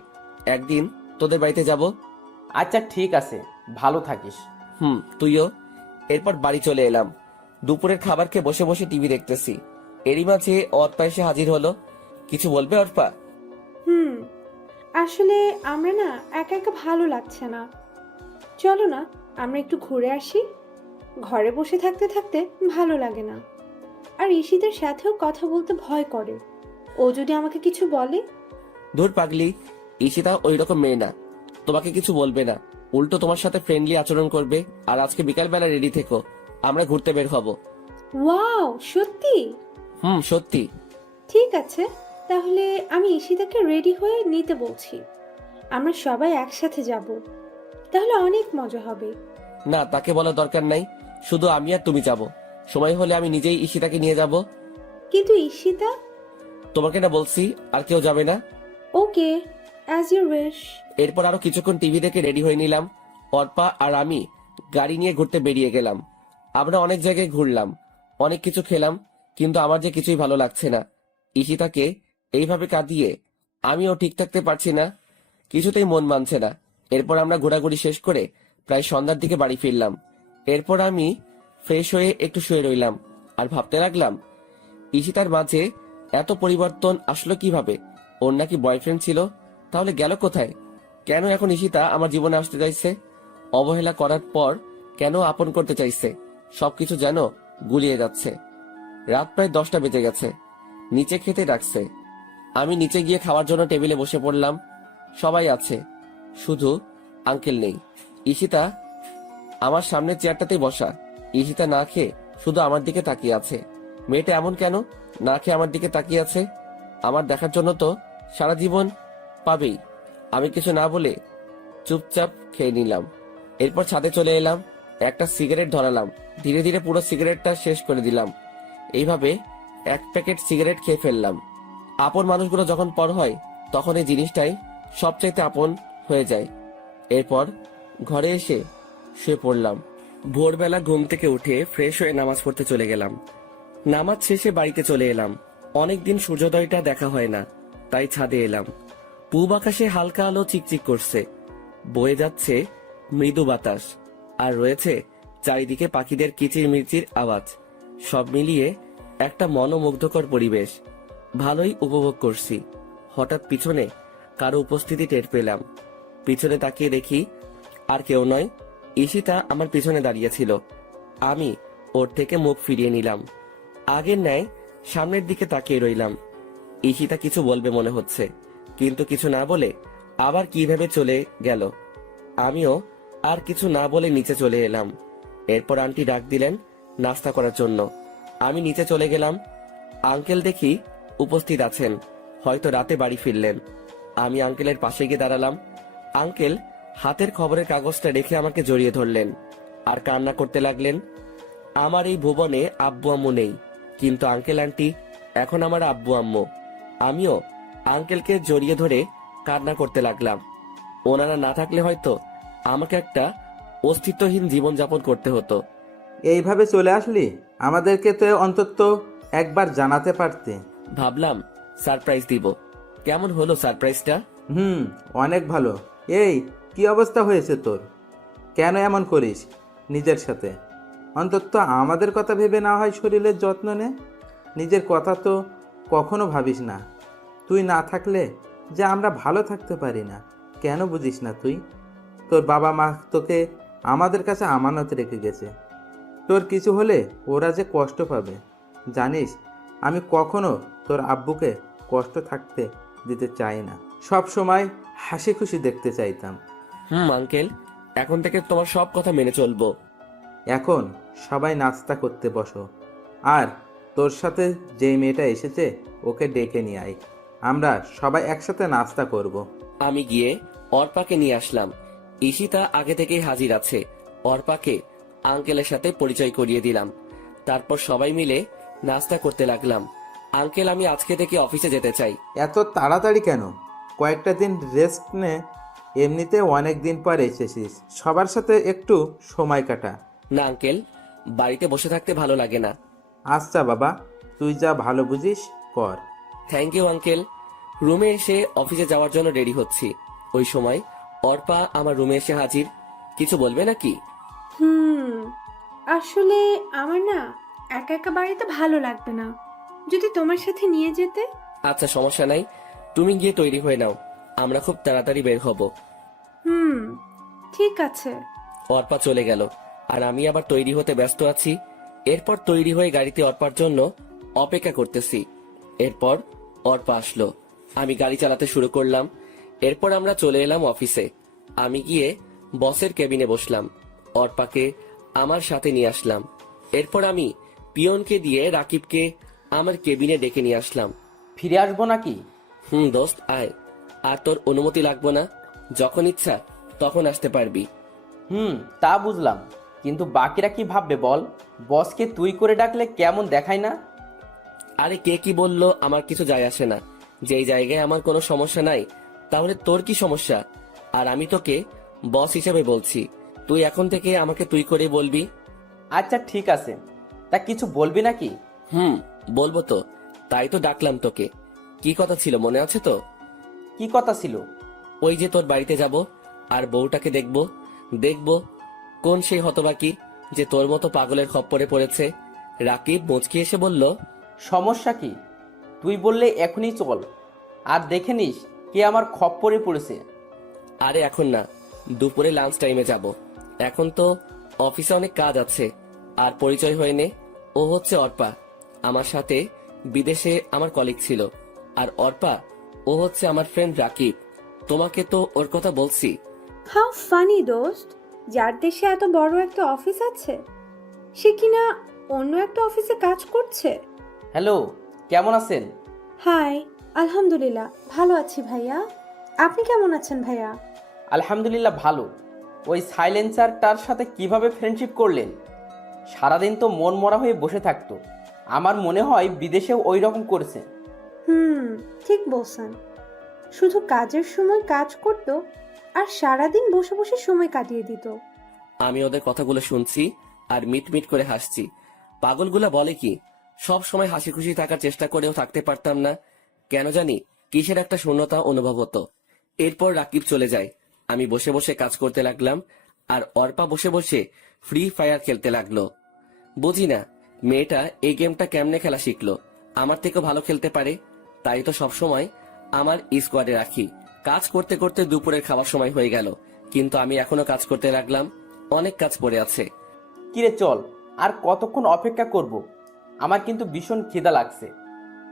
একদিন তোদের বাড়িতে যাব। আচ্ছা ঠিক আছে, ভালো থাকিস। তুইও। এরপর বাড়ি চলে এলাম। দুপুরের খাবার খেয়ে বসে বসে টিভি দেখতেছি। এরই মাঝে অর্পা এসে হাজির হলো। কিছু বলবে অর্পা? আসলে আমরা না একা একা ভালো লাগছে না, চলো না আমরা একটু ঘুরে আসি। ঘরে বসে থাকতে থাকতে ভালো লাগে না। আর ঈশিতার সাথেও কথা বলতে ভয় করে, ও যদি আমাকে কিছু বলে। ধুর পাগলি, ঈশিতা ওই রকম মেয়ে না, তোমাকে কিছু বলবে না, উল্টো তোমার সাথে ফ্রেন্ডলি আচরণ করবে। আর আজকে বিকালবেলা রেডি থেকো, আমরা ঘুরতে বের হব। ওয়াও, সত্যি? সত্যি। ঠিক আছে, তাহলে আমি ঈশিতাকে রেডি হয়ে নিতে বলছি। আমরা সবাই একসাথে যাব, তাহলে অনেক মজা হবে। না, তাকে বলার দরকার নাই, শুধু আমি আর তুমি যাব। সময় হলে আমি নিজেই ঈশিতাকে নিয়ে যাব। কিন্তু ঈশিতা? তোমাকে না বলছি আর কেউ যাবে না। ওকে, অ্যাজ ইউর উইশ। এরপর আরো কিছুক্ষণ টিভি দেখে রেডি হয়ে নিলাম। অর্পা আর আমি গাড়ি নিয়ে ঘুরতে বেরিয়ে গেলাম। আমরা অনেক জায়গায় ঘুরলাম, অনেক কিছু খেলাম, কিন্তু আমার যে কিছুই ভালো লাগছে না। ঈশিতাকে এইভাবে কাঁদিয়ে আমিও ঠিক থাকতে পারছি না, কিছুতেই মন মানছে না। এরপর আমরা ঘোরাঘুরি শেষ করে প্রায় সন্ধ্যার দিকে বাড়ি ফিরলাম। এরপর আমি ফ্রেশ হয়ে একটু শুয়ে রইলাম আর ভাবতে লাগলাম, ঈশিতার মাঝে এত পরিবর্তন আসলো কিভাবে? ওর নাকি বয়ফ্রেন্ড ছিল, তাহলে গেল কোথায়? কেন এখন ঈশিতা আমার জীবনে আসতে চাইছে? অবহেলা করার পর কেন আপন করতে চাইছে? সবকিছু যেন গুলিয়ে যাচ্ছে। রাত প্রায় 10টা বেজে গেছে। নিচে খেতে ডাকছে। আমি নিচে গিয়ে খাওয়ার জন্য টেবিলে বসে পড়লাম। সবাই আছে, শুধু আঙ্কেল নেই। ঈশিতা আমার সামনের চেয়ারটাতেই বসা। ঈশিতা না খেয়ে শুধু আমার দিকে তাকিয়ে আছে। মেয়েটা এমন কেন না খেয়ে আমার দিকে তাকিয়ে আছে? আমার দেখার জন্য তো সারা জীবন পাবেই। আমি কিছু না বলে চুপচাপ খেয়ে নিলাম। এরপর ছাদে চলে এলাম, একটা সিগারেট ধরালাম, ধীরে ধীরে পুরো সিগারেটটা শেষ করে দিলাম। এইভাবে 1 প্যাকেট সিগারেট খেয়ে ফেললাম। আপন মানুষগুলো যখন পর হয় তখন এই জিনিসটাই সবচাইতে আপন হয়ে যায়। এরপর ঘরে এসে শুয়ে পড়লাম। ভোরবেলা ঘুম থেকে উঠে ফ্রেশ হয়ে নামাজ পড়তে চলে গেলাম। নামাজ শেষে বাড়িতে চলে এলাম। অনেকদিন সূর্যোদয়টা দেখা হয় না, তাই ছাদে এলাম। পূব আকাশে হালকা আলো চিকচিক করছে, বয়ে যাচ্ছে মৃদু বাতাস, আর রয়েছে চারিদিকে পাখিদের কিচিরমিচির আওয়াজ। সব মিলিয়ে একটা মনোমুগ্ধকর পরিবেশ। ভালোই উপভোগ করছি। হঠাৎ পিছনে কারো উপস্থিতি টের পেলাম। পিছনে তাকিয়ে দেখি আর কেউ নয়, ঈশিতা আমার পিছনে দাঁড়িয়েছিল। আমি ওর থেকে মুখ ফিরিয়ে নিলাম। আগের ন্যায় সামনের দিকে তাকিয়ে রইলাম। ঈশিতা কিছু বলবে মনে হচ্ছে, কিন্তু কিছু না বলে আবার কিভাবে চলে গেল। আমিও আর কিছু না বলে নিচে চলে এলাম। এরপর আন্টি ডাক দিলেন নাস্তা করার জন্য। আমি নিচে চলে গেলাম। আঙ্কেল দেখি উপস্থিত আছেন, হয়তো রাতে বাড়ি ফিরলেন। আমি আঙ্কেলের পাশে গিয়ে দাঁড়ালাম। আঙ্কেল হাতের খবরের কাগজটা রেখে আমাকে জড়িয়ে ধরলেন আর কান্না করতে লাগলেন। আমার এই ভুবনে আব্বু আম্মু নেই, কিন্তু আঙ্কেল আন্টি এখন আমার আব্বু আম্মু। আমিও আঙ্কেলকে জড়িয়ে ধরে কান্না করতে লাগলাম। ওনারা না থাকলে হয়তো আমাকে একটা অস্তিত্বহীন জীবন যাপন করতে হতো। এইভাবে চলে আসলি? আমাদেরকে তো অন্তত একবার জানাতে পারতে। ভাবলাম সারপ্রাইজ দিব। কেমন হলো সারপ্রাইজটা? অনেক ভালো। এই কি অবস্থা হয়েছে তোর? কেন এমন করিস নিজের সাথে? অন্তত আমাদের কথা ভেবে না হয় শরীরের যত্ন নে। নিজের কথা তো কখনো ভাবিস না। তুই না থাকলে যে আমরা ভালো থাকতে পারি না, কেন বুঝিস না তুই? তোর বাবা মা তোকে আমাদের কাছে আমানত রেখে গেছে। তোর কিছু হলে ওরা যে কষ্ট পাবে জানিস। আমি কখনো তোর আব্বুকে কষ্ট থাকতে দিতে চাই না, সব সময় হাসি খুশি দেখতে চাইতাম। আঙ্কেল, এখন থেকে তোমার সব কথা মেনে চলবো। এখন সবাই নাস্তা করতে বসো, আর তোর সাথে যেই মেয়েটা এসেছে ওকে ডেকে নিয়ে আয়। আমরা সবাই একসাথে নাস্তা করব। আমি গিয়ে অর্পাকে নিয়ে আসলাম। ঈশিতা আগে থেকেই হাজির আছে। অর্পাকে আঙ্কেলের সাথে পরিচয় করিয়ে দিলাম। তারপর সবাই মিলে নাস্তা করতে লাগলাম। আঙ্কেল, আমি আজকে থেকে অফিসে যেতে চাই। এত তাড়াতাড়ি কেন? কয়েকটা দিন রেস্ট নে। এমনিতে অনেক দিন পর এসেছিস, সবার সাথে একটু সময় কাটা। না আঙ্কেল, বাড়িতে বসে থাকতে ভালো লাগে না। আচ্ছা বাবা, তুই যা ভালো বুঝিস কর। Thank you uncle. রুমে এসে অফিসে যাওয়ার জন্য রেডি হচ্ছি। ওই সময় অর্পা আমার রুমে এসে হাজির। কিছু বলবে নাকি? আসলে আমার না একা একা বাড়িতে ভালো লাগবে না, যদি তোমার সাথে নিয়ে যেতে। আচ্ছা, সমস্যা নাই, তুমি গিয়ে তৈরি হয়ে নাও, আমরা খুব তাড়াতাড়ি বের হব। ঠিক আছে। অর্পা চলে গেল আর আমি আবার তৈরি হতে ব্যস্ত আছি। এরপর তৈরি হয়ে গাড়িতে অর্পার জন্য অপেক্ষা করতেছি। এরপর অর্পা আসলো, আমি গাড়ি চালাতে শুরু করলাম। এরপর আমরা চলে এলাম অফিসে। আমি গিয়ে বসের কেবিনে বসলাম। অর্পাকে আমার সাথে নিয়ে আসলাম। এরপর আমি পিয়নকে দিয়ে রাকিবকে আমার কেবিনে ডেকে নিয়ে আসলাম। ফিরে আসবো নাকি? দোস্ত আয়, আর তোর অনুমতি লাগবে না, যখন ইচ্ছা তখন আসতে পারবি। তা বুঝলাম, কিন্তু বাকিরা কি ভাববে বল? বসকে তুই করে ডাকলে কেমন দেখায় না? আরে কে কি বললো আমার কিছু যায় আসে না। যেই জায়গায় আমার কোনো সমস্যা নাই, তাহলে তোর কি সমস্যা? আর আমি তোকে বস হিসেবে বলছি, তুই এখন থেকে আমাকে তুই করে বলবি। আচ্ছা ঠিক আছে, তা কিছু বলবি নাকি? বলবো তো, তাই তো ডাকলাম তোকে। কি কথা ছিল মনে আছে তো? কি কথা ছিল? ওই যে তোর বাড়িতে যাব আর বউটাকে দেখব কোন সেই হতবাকি যে তোর মতো পাগলের খপ্পরে পড়েছে। রাকিব মুচকি এসে বলল, সমস্যা কি? তুই বললে এখনই চল, আর দেখে নিস কে আমার খপ্পরে পড়েছে। আরে এখন না, দুপুরে লাঞ্চ টাইমে যাব। এখন তো অফিসে অনেক কাজ আছে। আর পরিচয় হয়ে নে, ও হচ্ছে অর্পা, আমার সাথে বিদেশে আমার কলিগ ছিল। আর অর্পা, ও হচ্ছে আমার ফ্রেন্ড রাকিব। তোমাকে তো ওর কথা বলছি। হাউ ফানি দোস্ত, যার দেশে এত বড় একটা অফিস আছে সে কিনা অন্য একটা অফিসে কাজ করছে। হ্যালো, কেমন আছেন? হাই, আলহামদুলিল্লাহ ভালো আছি ভাইয়া। আপনি কেমন আছেন ভাইয়া? আলহামদুলিল্লাহ ভালো। ওই সাইলেন্সারটার সাথে কিভাবে ফ্রেন্ডশিপ করলেন? সারাদিন তো মন মরা হয়ে বসে থাকতো। আমার মনে হয় বিদেশেও ওই রকম করেছে। ঠিক বলছেন। শুধু কাজের সময় কাজ করত আর সারাদিন বসে বসে সময় কাটিয়ে দিত। আমি ওদের কথাগুলো শুনছি আর মিট মিট করে হাসছি। পাগলগুলা বলে কি, সব সময় হাসি খুশি থাকার চেষ্টা করেও থাকতে পারতাম না। কেন জানি কিসের একটা শূন্যতা অনুভব হতো। এরপর রাকিব চলে যায়, আমি বসে বসে কাজ করতে লাগলাম আর অর্পা বসে বসে ফ্রি ফায়ার খেলতে লাগলো। বুঝি না মেয়েটা এই গেমটা কেমনে খেলা শিখলো। আমার থেকেও ভালো খেলতে পারে, তাই তো সবসময় আমার স্কোয়াডে রাখি। কাজ করতে করতে দুপুরের খাওয়ার সময় হয়ে গেল, কিন্তু আমি এখনো কাজ করতে লাগলাম। অনেক কাজ পড়ে আছে। কিরে চল, আর কতক্ষণ অপেক্ষা করব? আমার কিন্তু ভীষণ খিদা লাগছে।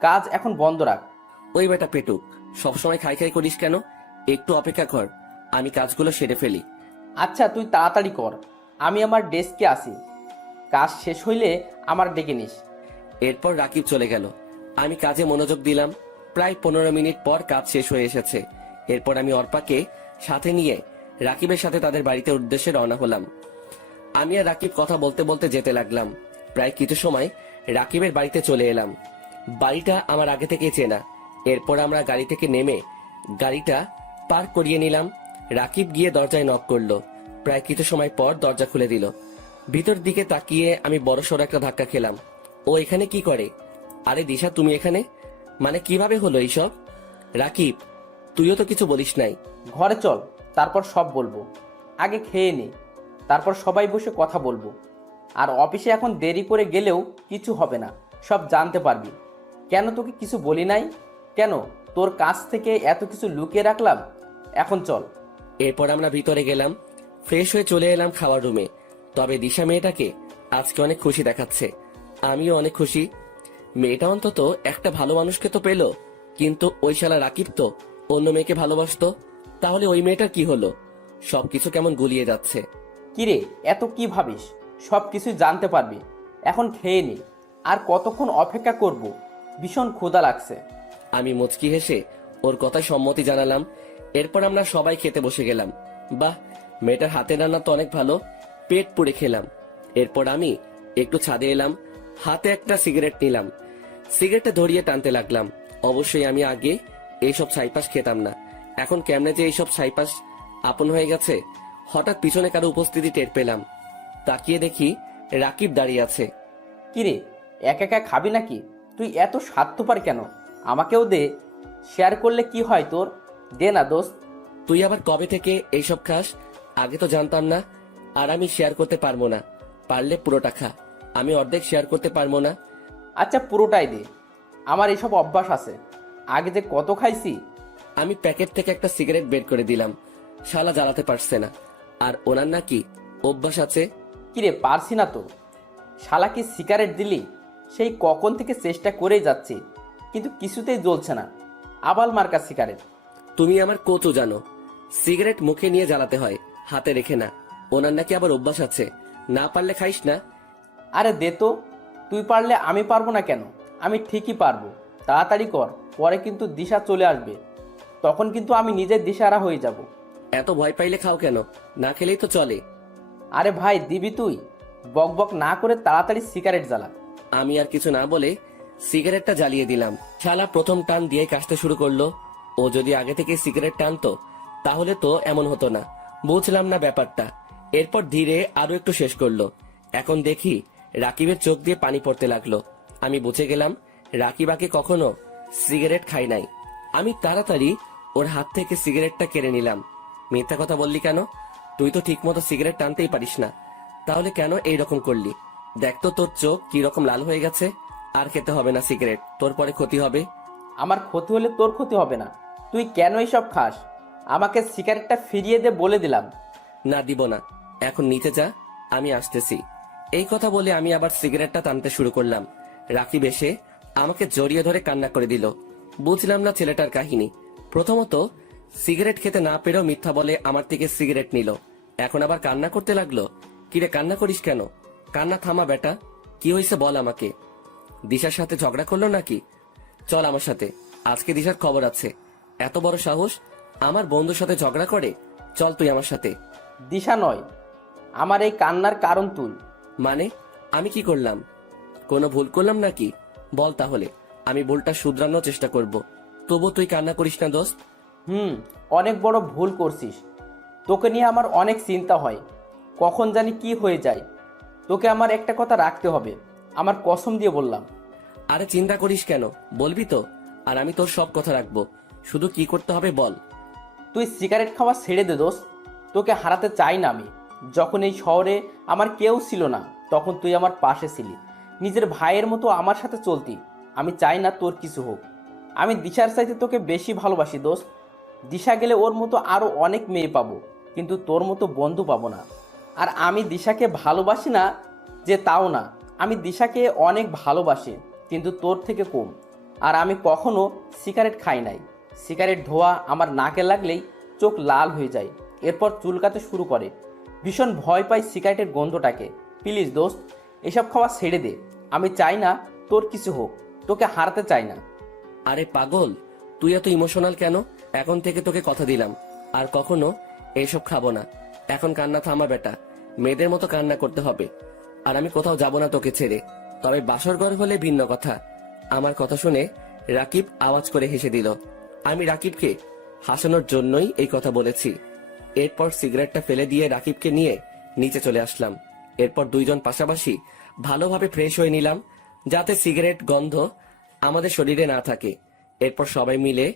কাজ এখন বন্ধ রাখ। ওই বেটা পেটুক, সবসময় খাই খাই করিস কেন? একটু অপেক্ষা কর, আমি কাজগুলো সেরে ফেলি। আচ্ছা তুই তাড়াতাড়ি কর, আমি আমার ডেস্কে আসি। কাজ শেষ হইলে আমার ডেকে নিস। এরপর রাকিব চলে গেল, আমি কাজে মনোযোগ দিলাম। প্রায় 15 মিনিট পর কাজ শেষ হয়ে এসেছে। এরপর আমি অর্পাকে সাথে নিয়ে রাকিবের সাথে তাদের বাড়িতে উদ্দেশ্যে রওনা হলাম। আমি আর রাকিব কথা বলতে বলতে যেতে লাগলাম। প্রায় কিছু সময় রাকিবের বাড়িতে চলে এলাম। বাড়িটা আমার আগে থেকে চেনা। এরপর আমরা গাড়ি থেকে নেমে গাড়িটা পার্ক করিয়ে নিলাম। রাকিব গিয়ে দরজায় নক করলো। প্রায় কিছু সময় পর দরজা খুলে দিল। ভিতর দিকে তাকিয়ে আমি বড়সড় একটা ধাক্কা খেলাম। ও এখানে কি করে? আরে দিশা, তুমি এখানে? মানে কিভাবে হলো এইসব? রাকিব, তুইও তো কিছু বলিস নাই। ঘরে চল, তারপর সব বলবো। আগে খেয়ে নে, তারপর সবাই বসে কথা বলবো। আর অফিসে এখন দেরি করে গেলেও কিছু হবে না, সব জানতে পারবি। কেন তোকে কিছু বলি নাই? কেন তোর কাছ থেকে এত কিছু লুকিয়ে রাখলাম? এখন চল। এরপর আমরা ভিতরে গেলাম, ফ্রেশ হয়ে চলে এলাম খাওয়ার রুমে। তবে দিশা মেয়েটাকে আজকে অনেক খুশি দেখাচ্ছে। আমিও অনেক খুশি। মেয়েটা অন্তত একটা ভালো মানুষকে তো পেলো। কিন্তু ওই শালা রাকিব তো অন্য মেয়েকে ভালোবাসতো। তাহলে ওই মেয়েটার কি হলো? সবকিছু কেমন গুলিয়ে যাচ্ছে। কিরে, এত কি ভাবিস? সব কিছুই জানতে পারবি। এখন খেয়ে নে। আর কতক্ষণ অপেক্ষা করব? ভীষণ ক্ষুধা লাগছে। আমি মুচকি হেসে ওর কথায় সম্মতি জানালাম। এরপর আমরা সবাই খেতে বসে গেলাম। বাহ, মেয়েটার হাতের রান্না তো অনেক ভালো। পেট পুড়ে খেলাম। এরপর আমি একটু ছাদে এলাম, হাতে একটা সিগারেট নিলাম। সিগারেটটা ধরিয়ে টানতে লাগলাম। অবশ্যই আমি আগে এইসব ছাইপাস খেতাম না। এখন কেমনে যে এইসব ছাইপাস আপন হয়ে গেছে। হঠাৎ পিছনে কারো উপস্থিতি টের পেলাম। তাকিয়ে দেখি রাকিব দাঁড়িয়ে আছে। কিরে, একা একা খাবি নাকি? তুই এত স্বার্থপর কেন? আমাকেও দে। শেয়ার করলে কি হয় তোর? দে না দোস্ত। তুই আবার কবে থেকে এইসব খাস? আগে তো জানতাম না। আর আমি শেয়ার করতে পারবো না। পারলে পুরোটা খা, আমি অর্ধেক শেয়ার করতে পারবো না। আচ্ছা পুরোটাই দে, আমার এসব অভ্যাস আছে। আগে যে কত খাইছি। আমি প্যাকেট থেকে একটা সিগারেট বের করে দিলাম। শালা জ্বালাতে পারছে না। আর ওনার নাকি অভ্যাস আছে। কিরে, পারছি না তো। শালাকে সিগারেট দিলি? সেই কখন থেকে চেষ্টা করেই যাচ্ছি, কিন্তু কিছুতেই জ্বলছে না। আবাল মার্কা সিগারেট। তুমি আমার কচু জানো, সিগারেট মুখে নিয়ে জ্বালাতে হয়, হাতে রেখে না। ওনার নাকি আবার অভ্যাস আছে। না পারলে খাইস না। আরে দে তো। তুই পারলে আমি পারবো না কেন? আমি ঠিকই পারবো। তাড়াতাড়ি কর, পরে কিন্তু দিশা চলে আসবে। তখন কিন্তু আমি নিজের দিশাহারা হয়ে যাব। এত ভয় পাইলে খাও কেন? না খেলেই তো চলে। আরে ভাই দিবি তুই? বক বক না করে তাড়াতাড়ি সিগারেট জ্বালা। আমি আর কিছু না বলে সিগারেটটা জ্বালিয়ে দিলাম। শালা প্রথম টান দিয়ে কাশতে শুরু করলো। ও যদি আগে থেকে সিগারেট টানতো তাহলে তো এমন হতো না। বুঝলাম না ব্যাপারটা। এরপর ধীরে আরো একটু শেষ করলো। এখন দেখি রাকিবের চোখ দিয়ে পানি পড়তে লাগলো। আমি বুঝে গেলাম রাকিব আগে কখনো সিগারেট খাই নাই। আমি তাড়াতাড়ি ওর হাত থেকে সিগারেটটা কেড়ে নিলাম। মিথ্যা কথা বললি কেন? তুই তো ঠিক মতো সিগারেট টানতেই পারিস না, তাহলে কেন এইরকম করলি? দেখ তো তোর চোখ কি রকম লাল হয়ে গেছে। আর খেতে হবে না সিগারেট, তোর পরে ক্ষতি হবে। আমার ক্ষতি হলে তোর ক্ষতি হবে না। তুই কেন এইসব খাস? আমাকে সিগারেটটা ফিরিয়ে দে বলে দিলাম। না দিব না, এখন নিতে যা, আমি আসতেছি। এই কথা বলে আমি আবার সিগারেটটা টানতে শুরু করলাম। রাকিব এসে আমাকে জড়িয়ে ধরে কান্না করে দিল। বুঝলাম না ছেলেটার কাহিনী। প্রথমত সিগারেট খেতে না পেরেও মিথ্যা বলে আমার থেকে সিগারেট নিল, এখন আবার কান্না করতে লাগলো। কিরে কান্না করিস কেন? কান্না থামা বেটা, কি হয়েছে বল আমাকে। দিশার সাথে ঝগড়া করলো নাকি? চল আমার সাথে, আজকে দিশার খবর আছে। এত বড় সাহস, আমার বন্ধুর সাথে ঝগড়া করে? চল তুই আমার সাথে। দিশা নয়, আমার এই কান্নার কারণ তুই। মানে আমি কি করলাম? কোনো ভুল করলাম নাকি? বল তাহলে, আমি ভুলটা শুধরানোর চেষ্টা করব। তবু তুই কান্না করিস না দোস্ত। অনেক বড় ভুল করছিস। তোকে নিয়ে আমার অনেক চিন্তা হয়, কখন জানি কি হয়ে যায়। তোকে আমার একটা কথা রাখতে হবে, আমার কসম দিয়ে বললাম। আরে চিন্তা করিস কেন, বলবি তো, আর আমি তোর সব কথা রাখবো। শুধু কি করতে হবে বল। তুই সিগারেট খাওয়া ছেড়ে দে দোস্ত। তোকে হারাতে চাই না আমি। যখন এই শহরে আমার কেউ ছিল না, তখন তুই আমার পাশে ছিলি, নিজের ভাইয়ের মতো আমার সাথে চলতি। আমি চাই না তোর কিছু হোক। আমি দিশার চাইতে তোকে বেশি ভালোবাসি দোস্ত। দিশা গেলে ওর মতো আরও অনেক মেয়ে পাবো, কিন্তু তোর মতো বন্ধু পাবো না। আর আমি দিশাকে ভালোবাসি না যে তাও না, আমি দিশাকে অনেক ভালোবাসি, কিন্তু তোর থেকে কম। আর আমি কখনো সিগারেট খাই নাই। সিগারেট ধোয়া আমার নাকে লাগলেই চোখ লাল হয়ে যায়, এরপর চুলকাতে শুরু করে। ভীষণ ভয় পাই সিগারেটের গন্ধটাকে। প্লিজ দোস্ত, এসব খাওয়া ছেড়ে দে। আমি চাই না তোর কিছু হোক, তোকে হারাতে চাই না। আরে পাগল, তুই এত ইমোশনাল কেন? এখন থেকে তোকে কথা দিলাম আর কখনো এইসব খাবো না। এখন কান্না থামা বেটা, মেয়েদের মতো কান্না করতে হবে। আর আমি কোথাও যাব না তোকে ছেড়ে, তবে বাসর ঘর হলে ভিন্ন কথা। আমার কথা শুনে রাকিব আওয়াজ করে হেসে দিল। আমি রাকিবকে হাসানোর জন্যই এই কথা বলেছি। এরপর সিগারেটটা ফেলে দিয়ে রাকিবকে নিয়ে নিচে চলে আসলাম। এরপর দুইজন পাশাপাশি ভালোভাবে ফ্রেশ হয়ে নিলাম, যাতে সিগারেট গন্ধ আমাদের শরীরে না থাকে। এরপর সবাই মিলে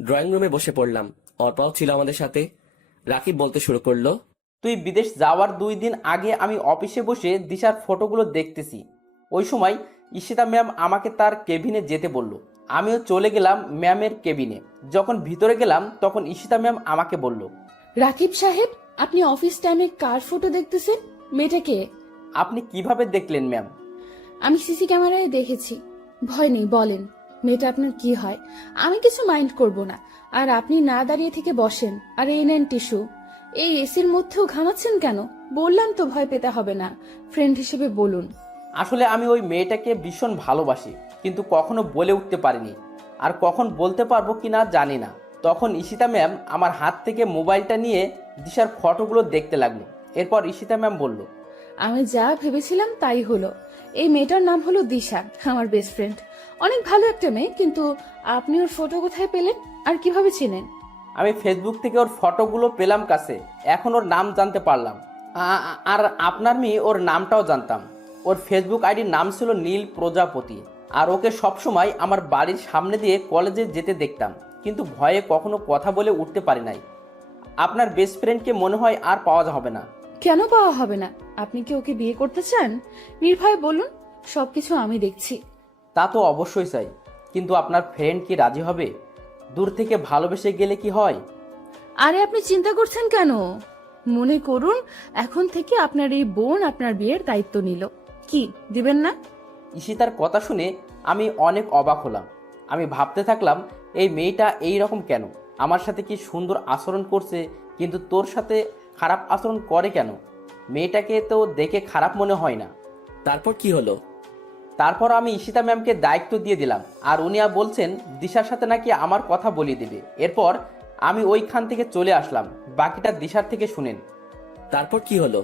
ড্রয়িং রুমে বসে পড়লাম। অর্পাও ছিল আমাদের সাথে। রাকিব বলতে শুরু করলো, তুই বিদেশ যাওয়ার 2 দিন আগে আমি অফিসে বসে দিশার ফটোগুলো দেখতেছি। ওই সময় ঈশিতা ম্যাম আমাকে তার কেবিনে যেতে বলল। আমিও চলে গেলাম ম্যামের কেবিনে। যখন ভিতরে গেলাম তখন ঈশিতা ম্যাম আমাকে বলল, রাকিব সাহেব, আপনি অফিস টাইমে কার ফটো দেখতেছেন? মেয়েটাকে? আপনি কিভাবে দেখলেন ম্যাম? আমি সিসি ক্যামেরায় দেখেছি। ভয় নেই, বলেন মেয়েটা আপনার কি হয়? আমি কিছু মাইন্ড করব না। আর আপনি না দাঁড়িয়ে থেকে বসেন, আর এই নেন টিস্যু। এই এসির মধ্যেও ঘামাচ্ছেন কেন? বললাম তো ভয় পেতে হবে না, ফ্রেন্ড হিসেবে বলুন। আসলে আমি ওই মেয়েটাকে ভীষণ ভালোবাসি, কিন্তু কখনো বলে উঠতে পারিনি। আর কখন বলতে পারবো কিনা জানি না। তখন ঈশিতা ম্যাম আমার হাত থেকে মোবাইলটা নিয়ে দিশার ফটোগুলো দেখতে লাগলো। এরপর ঈশিতা ম্যাম বলল, আমি যা ভেবেছিলাম তাই হলো। এই মেয়েটার নাম হলো দিশা, আমার বেস্ট ফ্রেন্ড। অনেক ভালো একটা মেয়ে, কিন্তু আপনি ওর ফটো কোথায় পেলেন আর কিভাবে চেনেন? আমি ফেসবুক থেকে ওর ফটোগুলো পেলাম কাছে, এখন ওর নাম জানতে পারলাম। আর আপনার মেয়ে ওর নামটাও জানতাম। ওর ফেসবুক আইডির নাম ছিল নীল প্রজাপতি। আর ওকে সবসময় আমার বাড়ির সামনে দিয়ে কলেজে যেতে দেখতাম, কিন্তু ভয়ে কখনো কথা বলে উঠতে পারি নাই। আপনার বেস্ট ফ্রেন্ডকে মনে হয় আর পাওয়া হবে না। কেন পাওয়া হবে না? আপনি কি ওকে বিয়ে করতে চান? নির্ভয় বলুন, সবকিছু আমি দেখছি। তা তো অবশ্যই চাই, কিন্তু আপনার ফ্রেন্ড কি রাজি হবে? দূর থেকে ভালোবেসে গেলে কি হয়? আরে আপনি চিন্তা করছেন কেন? মনে করুন এখন থেকে আপনার এই বোন আপনার বিয়ের দায়িত্ব নিল। কি দিবেন না? ঈশিতার কথা শুনে আমি অনেক অবাক হলাম। আমি ভাবতে থাকলাম, এই মেয়েটা এই রকম কেন? আমার সাথে কি সুন্দর আচরণ করছে, কিন্তু তোর সাথে খারাপ আচরণ করে কেন? মেয়েটাকে তো দেখে খারাপ মনে হয় না। তারপর কি হলো? তারপর আমি ঈশিতা ম্যামকে দায়িত্ব দিয়ে দিলাম, আর উনি বলছেন দিশার সাথে নাকি আমার কথা বলিয়ে দেবে। এরপর আমি ওইখান থেকে চলে আসলাম। বাকিটা দিশার থেকে শুনেন। তারপর কি হলো?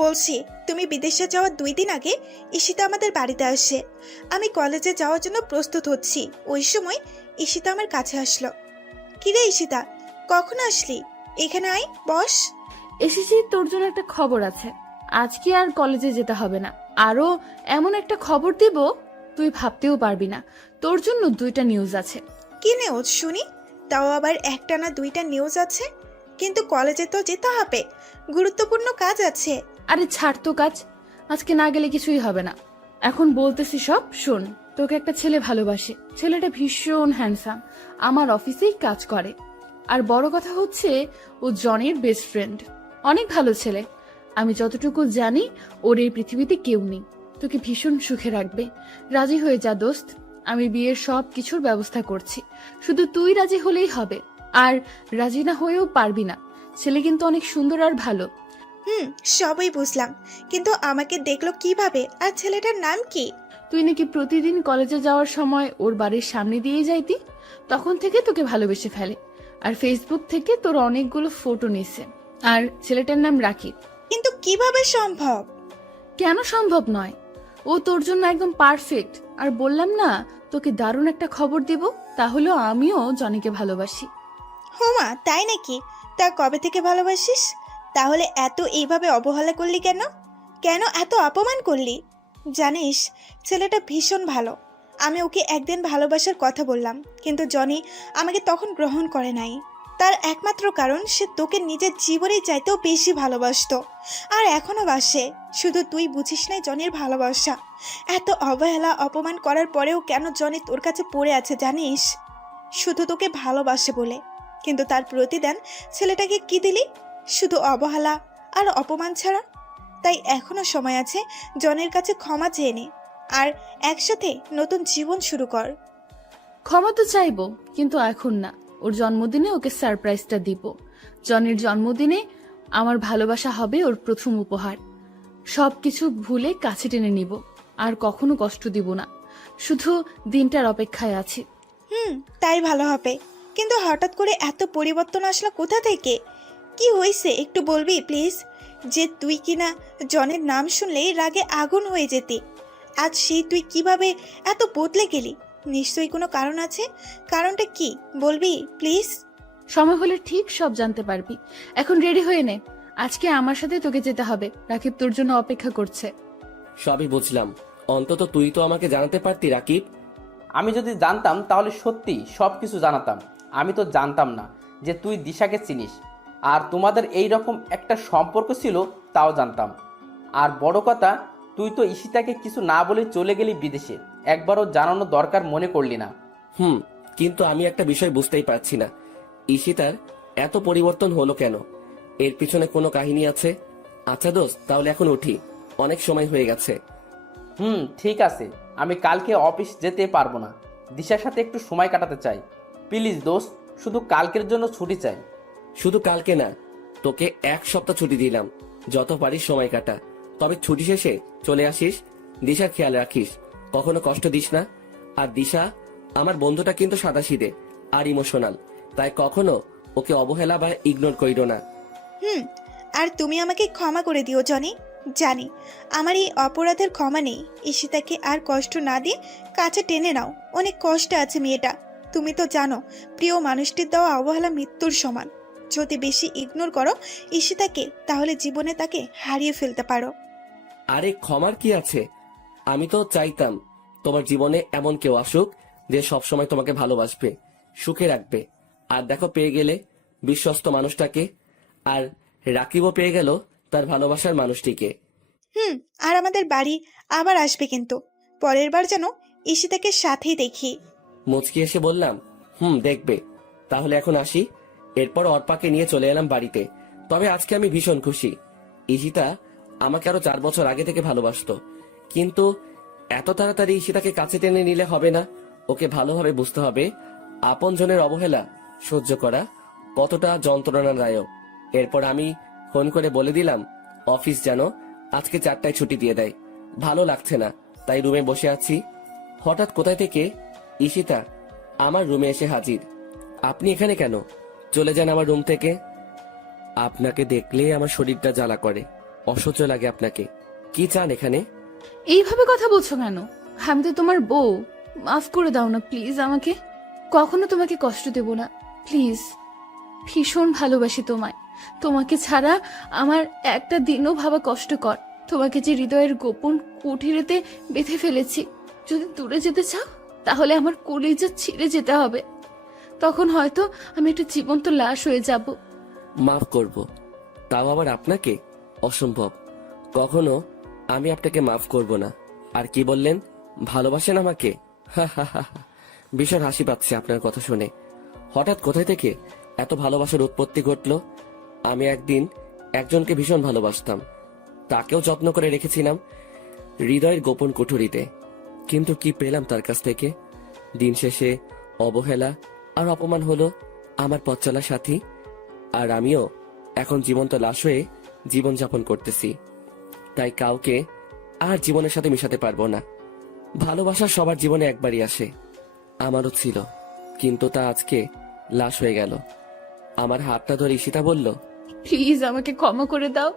বলছি। তুমি বিদেশে যাওয়ার 2 দিন আগে ঈশিতা আমাদের বাড়িতে আসে। আমি কলেজে যাওয়ার জন্য প্রস্তুত হচ্ছি, ওই সময় ঈশিতা আমার কাছে আসলো। কিরে ঈশিতা, কখন আসলি? এখানে আয়, বস। এসেছি, তোর জন্য একটা খবর আছে। আজকে আর কলেজে যেতে হবে না। আরো এমন একটা খবর দিব তুই ভাবতেও পারবি না। তোর জন্য 2টা নিউজ আছে। কি নিউজ শুনি? তাও আবার একটা না 2টা নিউজ আছে? কিন্তু কলেজে তো যেতে হবে, গুরুত্বপূর্ণ কাজ আছে। আরে ছাড় তো কাজ, আজকে না গেলে কিছুই হবে না। এখন বলতেছি সব শোন। তোকে একটা ছেলে ভালোবাসে, ছেলেটা ভীষণ হ্যান্ডসাম, আমার অফিসেই কাজ করে। আর বড় কথা হচ্ছে ও জনের বেস্ট ফ্রেন্ড। অনেক ভালো ছেলে। আমি যতটুকু জানি ওর এই পৃথিবীতে কেউ নেই। তোকে ভীষণ সুখে রাখবে। রাজি হয়ে যা দোস্ত, আমি বিয়ের সব কিছুর ব্যবস্থা করছি, শুধু তুই রাজি হলেই হবে। আর রাজি না হয়েও পারবি না, ছেলে কিন্তু অনেক সুন্দর আর ভালো। সবই বুঝলাম, কিন্তু আমাকে দেখলো কিভাবে? আর ছেলেটার নাম কি? তুই নাকি প্রতিদিন কলেজে যাওয়ার সময় ওর বাড়ির সামনে দিয়ে যাইতি, তখন থেকে তোকে ভালোবেসে ফেলে। আর ফেসবুক থেকে তোর অনেকগুলো ফটো নিছে। আর ছেলেটার নাম রাকিব। কিন্তু কিভাবে সম্ভব? কেন সম্ভব নয়? ও তোর জন্য একদম পারফেক্ট। আর বললাম না তোকে দারুণ একটা খবর দিব, তাহলে আমিও জনিকে ভালোবাসি। হোমা, তাই নাকি? তা কবে থেকে ভালোবাসিস? তাহলে এত এইভাবে অবহেলা করলি কেন? কেন এত অপমান করলি? জানিস, ছেলেটা ভীষণ ভালো। আমি ওকে একদিন ভালোবাসার কথা বললাম, কিন্তু জনি আমাকে তখন গ্রহণ করে নাই। তার একমাত্র কারণ সে তোকে নিজের জীবনের চাইতেও বেশি ভালোবাসতো, আর এখনো বাসে। শুধু তুই বুঝিস নাই জনির ভালোবাসা। এত অবহেলা অপমান করার পরেও কেন জনি তোর কাছে পড়ে আছে জানিস? শুধু তোকে ভালোবাসে বলে। কিন্তু তার প্রতিদান ছেলেটাকে কি দিলি? শুধু অবহেলা আর অপমান ছাড়া। তাই এখনো সময় আছে, জনের কাছে ক্ষমা চেয়ে নে আর একসাথে নতুন জীবন শুরু কর। ক্ষমা তো চাইবো, কিন্তু এখন না। ওর জন্মদিনে ওকে সারপ্রাইজটা দিব। জনের জন্মদিনে আমার ভালোবাসা হবে ওর প্রথম উপহার। সবকিছু ভুলে কাছে টেনে নিব, আর কখনো কষ্ট দিব না। শুধু দিনটার অপেক্ষায় আছি। তাই ভালো হবে। কিন্তু হঠাৎ করে এত পরিবর্তন আসলো কোথা থেকে? কি হয়েছে একটু বলবি প্লিজ? যে তুই কিনা জনের নাম শুনলেই রাগে আগুন হয়ে যেতি, আজ সেই তুই কিভাবে এত বদলে গেলি? নিশ্চয়ই কোনো কারণ আছে। কারণটা কি বলবি প্লিজ? সময় হলে ঠিক সব জানতে পারবি। এখন রেডি হয়ে নে, আজকে আমার সাথে তোকে যেতে হবে। রাকিব তোর জন্য অপেক্ষা করছে। সবই বুঝলাম, অন্তত তুই তো আমাকে জানাতে পারতি রাকিব। আমি যদি জানতাম তাহলে সত্যি সব কিছু জানাতাম। আমি তো জানতাম না যে তুই দিশাকে চিনিস, আর তোমাদের এই রকম একটা সম্পর্ক ছিল তাও জানতাম। আর বড় কথা, তুই তো ঈশিতাকে কিছু না বলে চলে গেলি বিদেশে, একবারও জানানো দরকার মনে করলি না। কিন্তু আমি একটা বিষয় বুঝতেই পারছি না, ঈশিতার এত পরিবর্তন হলো কেন? এর পিছনে কোনো কাহিনী আছে। আচ্ছা দোস্ত, তাহলে এখন উঠি, অনেক সময় হয়ে গেছে। ঠিক আছে, আমি কালকে অফিস যেতে পারবো না। দিশার সাথে একটু সময় কাটাতে চাই। প্লিজ দোস্ত, শুধু কালকের জন্য ছুটি চাই। শুধু কালকে না, তোকে 1 সপ্তাহ ছুটি দিলাম, যত পারিস সময় কাটা। তবে ছুটি শেষে চলে আসিস। দিশার খেয়াল রাখিস, কখনো কষ্ট দিস না। আর দিশা আমার বন্ধুটা কিন্তু সাদাসিধে আর ইমোশনাল, তাই কখনো ওকে অবহেলা বা ইগনোর করিও না। আর তুমি আমাকে ক্ষমা করে দিও জনি। জানি আমার এই অপরাধের ক্ষমা নেই। ঈশিতাকে আর কষ্ট না দিয়ে কাছে টেনে নাও। অনেক কষ্ট আছে মেয়েটা। তুমি তো জানো, প্রিয় মানুষটির দেওয়া অবহেলা মৃত্যুর সমান। যদি বেশি ইগনোর করো ঈশিতাকে, তাহলে জীবনে তাকে হারিয়ে ফেলতে পারো। আরে ক্ষমার কি আছে? আমি তো চাইতাম তোমার জীবনে এমন কেউ আসুক যে সবসময় তোমাকে ভালোবাসবে, সুখে রাখবে। আর দেখো, পেয়ে গেলে বিশ্বস্ত মানুষটাকে। আর রাকিবও পেয়ে গেল তার ভালোবাসার মানুষটিকে। আর আমাদের বাড়ি আবার আসবে, কিন্তু পরের বার যেন ঈশিতাকে সাথেই দেখি। মুচকি এসে বললাম, দেখবে। তাহলে এখন আসি। এরপর অর্পাকে নিয়ে চলে এলাম বাড়িতে। তবে আজকে আমি ভীষণ খুশি। ঈশিতা আমাকে আরো 4 বছর আগে থেকে ভালোবাসতো, কিন্তু এত তাড়াতাড়ি ঈশিতাকে কাছে টেনে নিলে হবে না। ওকে ভালোভাবে বুঝতে হবে আপনজনের অবহেলা সহ্য করা কতটা যন্ত্রণাদায়ক। এরপর আমি ফোন করে বলে দিলাম অফিস যেন আজকে 4টায় ছুটি দিয়ে দেয়। ভালো লাগছে না, তাই রুমে বসে আছি। হঠাৎ কোথায় থেকে ঈশিতা আমার রুমে এসে হাজির। আপনি এখানে কেন? চলে যান আমার রুম থেকে। আপনাকে দেখলে আমার শরীরটা জ্বালা করে, অসহ্য লাগে আপনাকে। কি চান এখানে? এইভাবে কথা বলছো কেন? আমি তো তোমার বউ। মাফ করে দাও না প্লিজ আমাকে। কখনো তোমাকে কষ্ট দেব না প্লিজ। ভীষণ ভালোবাসি তোমায়। তোমাকে ছাড়া আমার একটা দিনও ভাবা কষ্টকর। তোমাকে যে হৃদয়ের গোপন কুঠিরেতে বেঁধে ফেলেছি, যদি দূরে যেতে চাও তাহলে আমার কলিজা ছিঁড়ে যেতে হবে। তখন হয়তো আমি একটা জীবন্ত লাশ হয়ে যাব। মাফ করব, তাও আবার আপনাকে? অসম্ভব। কখনো আমি আপনাকে মাফ করব না। আর কি বললেন? ভালোবাসেন আমাকে? ভীষণ হাসি পাচ্ছে আপনার কথা শুনে। হঠাৎ কোথায় থেকে এত ভালোবাসার উৎপত্তি ঘটলো? আমি একদিন একজনকে ভীষণ ভালোবাসতাম, তাকেও যত্ন করে রেখেছিলাম হৃদয়ের গোপন কুঠুরিতে। কিন্তু কি পেলাম তার কাছ থেকে? দিন শেষে অবহেলা আর অপমান হলো আমার পথ চলার সাথী। আর আমিও এখন জীবন্ত লাশ হয়ে জীবনযাপন করতেছি। তাই কাউকে আর জীবনের সাথে মিশাতে পারবো না। ভালোবাসা সবার জীবনে একবারই আসে, আমারও ছিল, কিন্তু তা আজকে লাশ হয়ে গেল। আমার হাতটা ধরে ঈশিতা বলল, প্লিজ আমাকে ক্ষমা করে দাও।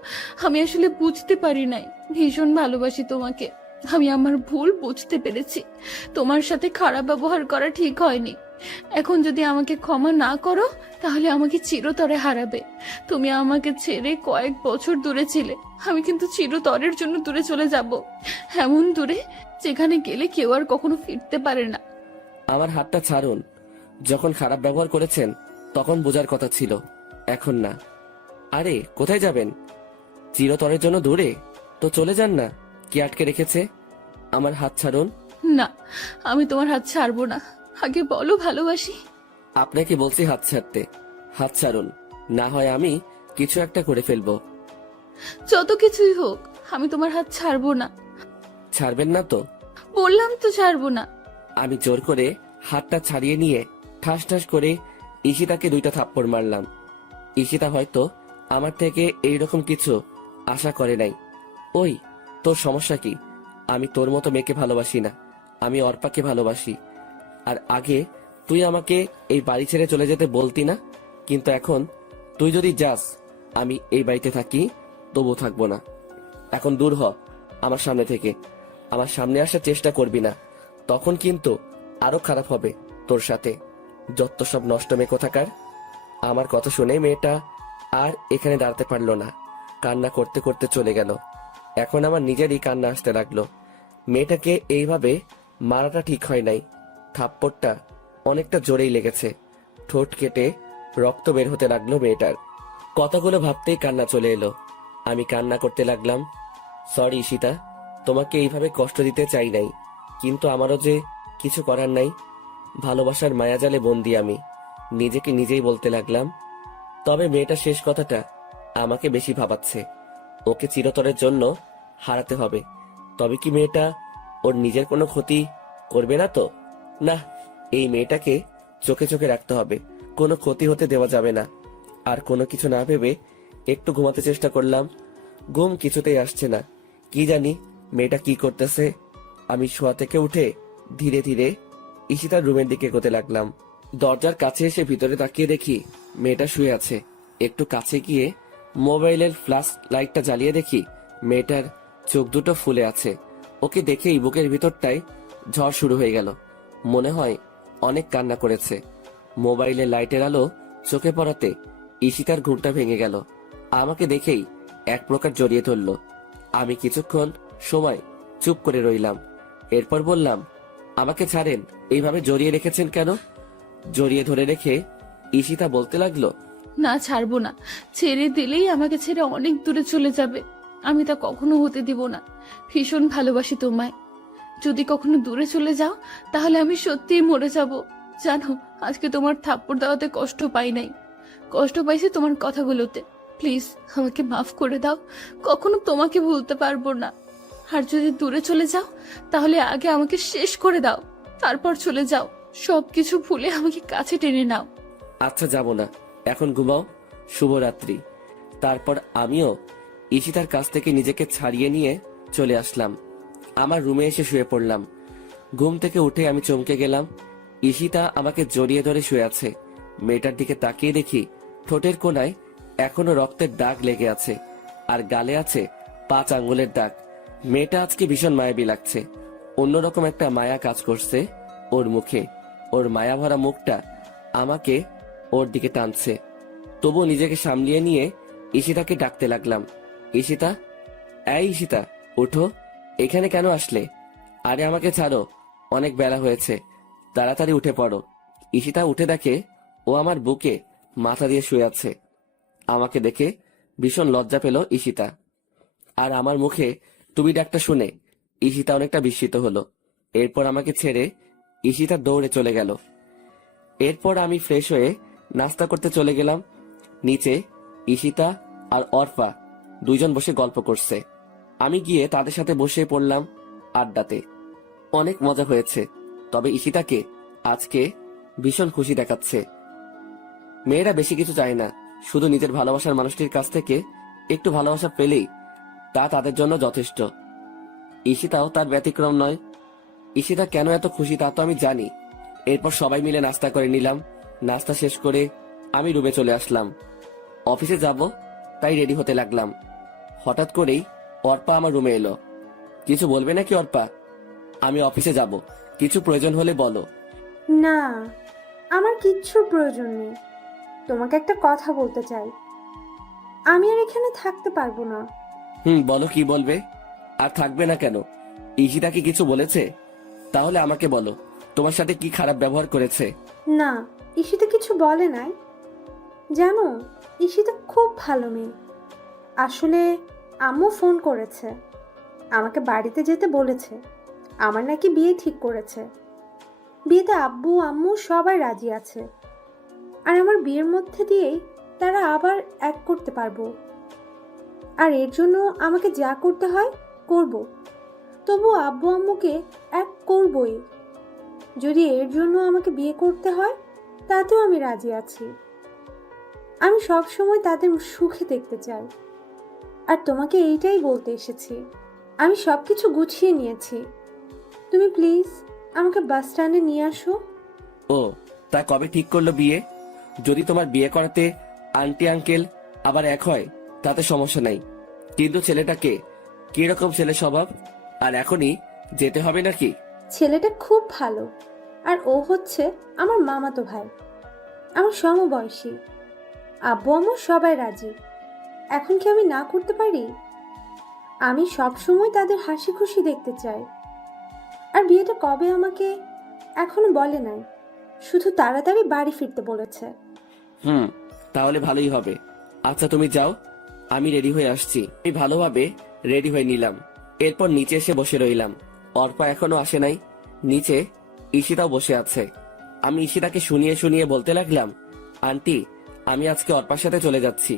আমি আসলে বুঝতে পারি নাই। ভীষণ ভালোবাসি তোমাকে। আমি আমার ভুল বুঝতে পেরেছি। তোমার সাথে খারাপ ব্যবহার করা ঠিক হয়নি। এখন যদি আমাকে ক্ষমা না করো তাহলে আমাকে চিরতরে হারাবে। তুমি আমাকে ছেড়ে কয়েক বছর দূরে ছিলে, আমি কিন্তু চিরতরের জন্য দূরে চলে যাব। এমন দূরে যেখানে গেলে কেউ আর কখনো ফিরতে পারে না। আমার হাতটা ছাড়ুন। যখন খারাপ ব্যবহার করেছেন তখন বোঝার কথা ছিল, এখন না। আরে কোথায় যাবেন? চিরতরের জন্য দূরে? তো চলে যান না, কি আটকে রেখেছে? আমার হাত ছাড়ুন। না, আমি তোমার হাত ছাড়বো না। আগে বলো ভালোবাসি। আপনাকে বলছি হাত ছাড়তে। হাত ছাড়ুন, না হয় আমি কিছু একটা করে ফেলবো। যত কিছুই হোক আমি তোমার হাত ছাড়বো না। ছাড়বেন না তো? বললাম তো ছাড়বো না। আমি জোর করে হাতটা ছাড়িয়ে নিয়ে ঠাস ঠাস করে ঈশিতাকে 2টা থাপ্পড় মারলাম। ঈশিতা হয়তো আমার থেকে এইরকম কিছু আশা করে নাই। ওই, তোর সমস্যা কি? আমি তোর মতো মেয়েকে ভালোবাসি না, আমি অর্পাকে ভালোবাসি। আর আগে তুই আমাকে এই বাড়ি ছেড়ে চলে যেতে বলতি না, কিন্তু এখন তুই যদি যাস আমি এই বাড়িতে থাকি, তবু থাকবো না। এখন দূর হ আমার সামনে থেকে। আমার সামনে আসার চেষ্টা করবি না, তখন কিন্তু আরো খারাপ হবে তোর সাথে। যত সব নষ্ট মেয়ে কোথাকার। আমার কথা শুনে মেয়েটা আর এখানে দাঁড়াতে পারলো না, কান্না করতে করতে চলে গেল। এখন আমার নিজেরই কান্না আসতে লাগলো। মেয়েটাকে এইভাবে মারাটা ঠিক হয় নাই। থাপ্পড়টা অনেকটা জোরেই লেগেছে। ঠোঁট কেটে রক্ত বের হতে লাগলো মেয়েটার। কথাগুলো ভাবতেই কান্না চলে এলো। আমি কান্না করতে লাগলাম, সরি ঈশিতা, তোমাকে এইভাবে কষ্ট দিতে চাই নাই, কিন্তু আমারও যে কিছু করার নাই। ভালোবাসার মায়াজালে বন্দি আমি, নিজেকে নিজেই বলতে লাগলাম। তবে মেয়েটা শেষ কথাটা আমাকে বেশি ভাবাচ্ছে। ওকে চিরতরের জন্য হারাতে হবে। তবে কি মেয়েটা ওর নিজের কোনো ক্ষতি করবে না তো? না, এই মেয়েটাকে চোখে চোখে রাখতে হবে, কোনো ক্ষতি হতে দেওয়া যাবে না। আর কোনো কিছু না ভেবে একটু ঘুমাতে চেষ্টা করলাম, ঘুম কিছুতেই আসছে না। কি জানি মেয়েটা কি করতেছে। আমি শোয়া থেকে উঠে ধীরে ধীরে ঈশিতার রুমের দিকে এগোতে লাগলাম। দরজার কাছে এসে ভিতরে তাকিয়ে দেখি মেয়েটা শুয়ে আছে। একটু কাছে গিয়ে মোবাইলের ফ্ল্যাশ লাইটটা জ্বালিয়ে দেখি মেয়েটার চোখ দুটো ফুলে আছে। ওকে দেখেই বুকের ভিতরটায় ঝড় শুরু হয়ে গেল। মনে হয় অনেক কান্না করেছে। মোবাইলের লাইটের আলো চোখে পড়াতে ঈশিতার ঘুমটা ভেঙে গেল। আমাকে দেখেই এক প্রকার জড়িয়ে ধরল। আমি কিছুক্ষণ সময় চুপ করে রইলাম। এরপর বললাম, আমাকে ছাড়েন, এইভাবে জড়িয়ে রেখেছেন কেন? জড়িয়ে ধরে রেখে ঈশিতা বলতে লাগলো, না, ছাড়বো না। ছেড়ে দিলেই আমাকে ছেড়ে অনেক দূরে চলে যাবে। আমি তা কখনো হতে দিব না। ভীষণ ভালোবাসি তোমায়। যদি কখনো দূরে চলে যাও তাহলে আমি সত্যিই মরে যাব। জানো, আজকে তোমার থাপ্পড় দেওয়াতে কষ্ট পাই নাই, কষ্ট পাইছি তোমার কথাগুলোতে। প্লিজ আমাকে মাফ করে দাও। কখনো তোমাকে ভুলতে পারবো না। আর যদি দূরে চলে যাও তাহলে আগে আমাকে শেষ করে দাও, তারপর চলে যাও। সবকিছু ভুলে আমাকে কাছে টেনে নাও। আচ্ছা যাব না, এখন ঘুমাও, শুভরাত্রি। তারপর আমিও ঈশিতার কাছ থেকে নিজেকে ছাড়িয়ে নিয়ে চলে আসলাম। আমার রুমে এসে শুয়ে পড়লাম। ঘুম থেকে উঠে আমি চমকে গেলাম। ঈশিতা আমাকে জড়িয়ে ধরে শুয়ে আছে। মেয়েটার দিকে তাকিয়ে দেখি ঠোঁটের কোণায় এখনো রক্তের দাগ লেগে আছে, আর গালে আছে 5 আঙ্গুলের দাগ। মেয়েটা আজকে ভীষণ মায়াবী লাগছে। অন্যরকম একটা মায়া কাজ করছে ওর মুখে। ওর মায়া ভরা মুখটা আমাকে ওর দিকে টানছে। তবু নিজেকে সামলিয়ে নিয়ে ঈশিতাকে ডাকতে লাগলাম। ঈশিতা, এই ঈশিতা, ওঠো। এখানে কেন আসলে? আরে আমাকে ছাড়ো, অনেক বেলা হয়েছে, তাড়াতাড়ি উঠে পড়ো। ঈশিতা উঠে দেখে ও আমার বুকে মাথা দিয়ে শুয়ে আছে। আমাকে দেখে ভীষণ লজ্জা পেল ঈশিতা। আর আমার মুখে তুমি ডাকটা শুনে ঈশিতা অনেকটা বিস্মিত হলো। এরপর আমাকে ছেড়ে ঈশিতা দৌড়ে চলে গেল। এরপর আমি ফ্রেশ হয়ে নাস্তা করতে চলে গেলাম। নিচে ঈশিতা আর অর্পা দুইজন বসে গল্প করছে। আমি গিয়ে তাদের সাথে বসে পড়লাম আড্ডাতে। অনেক মজা হয়েছে, তবে ঈশিতাকে আজকে ভীষণ খুশি দেখাচ্ছে। মেয়েরা বেশি কিছু চায় না, শুধু নিজের ভালোবাসার মানুষটির কাছ থেকে একটু ভালোবাসা পেলেই তা তাদের জন্য যথেষ্ট। ঈশিতাও তার ব্যতিক্রম নয়। ঈশিতা কেন এত খুশি তা তো আমি জানি। এরপর সবাই মিলে নাস্তা করে নিলাম। নাস্তা শেষ করে আমি রুমে চলে আসলাম। অফিসে যাব, তাই রেডি হতে লাগলাম। হঠাৎ করেই অর্পা আমার রুমে এলো। কিছু বলবে নাকি অর্পা? আমি অফিসে যাব, কিছু প্রয়োজন হলে বলো। না, আমার কিচ্ছুর প্রয়োজন নেই। তোমাকে একটা কথা বলতে চাই। আমি আর এখানে থাকতে পারবো না। বলো, কি বলবে? আর থাকবে না কেন? ঈশিতা কি কিছু বলেছে? তাহলে আমাকে বলো, তোমার সাথে কি খারাপ ব্যবহার করেছে? না, ঈশিতা কিছু বলে নাই। জানো, ঈশিতা খুব ভালো মেয়ে। আসলে আম্মু ফোন করেছে, আমাকে বাড়িতে যেতে বলেছে। আমার নাকি বিয়ে ঠিক করেছে। বিয়েতে আব্বু আম্মু সবাই রাজি আছে। আর আমার বিয়ের মধ্যে দিয়েই তারা আবার এক করতে পারবো। আর এর জন্য আমাকে যা করতে হয় করব। তবু আব্বু আম্মুকে এক করবই। যদি এর জন্য আমাকে বিয়ে করতে হয় তাতেও আমি রাজি আছি। আমি সব সময় তাদের সুখে দেখতে চাই। আর তোমাকে এইটাই বলতে এসেছি। আমি সবকিছু গুছিয়ে নিয়েছি। তুমি প্লিজ আমাকে বাস স্ট্যান্ডে নিয়ে আসো। ও, তা কবে ঠিক করলো বিয়ে? যদি তোমার বিয়ে করাতে আন্টি আঙ্কেল আবার এক হয় তাতে সমস্যা নাই, কিন্তু ছেলেটাকে কিরকম ছেলে স্বভাব? আর এখনই যেতে হবে নাকি? ছেলেটা খুব ভালো। আর ও হচ্ছে আমার মামাতো ভাই, আমার সমবয়সী। আব্বু আম্মু সবাই রাজি। এখন কি আমি না করতে পারি? আমি সব সময় তাদের হাসি খুশি দেখতে চাই। আর বিয়েটা কবে আমাকে এখনো বলে নাই, শুধু তাড়াতাড়ি বাড়ি ফিরতে বলেছে। তাহলে ভালোই হবে। আচ্ছা তুমি যাও, আমি রেডি হয়ে আসছি। আমি ভালোভাবে রেডি হয়ে নিলাম। এরপর নিচে এসে বসে রইলাম। অর্পা এখনো আসে নাই। নিচে ঈশিতাও বসে আছে। আমি ঈশিতাকে শুনিয়ে শুনিয়ে বলতে লাগলাম, আন্টি, আমি আজকে অর্পার সাথে চলে যাচ্ছি।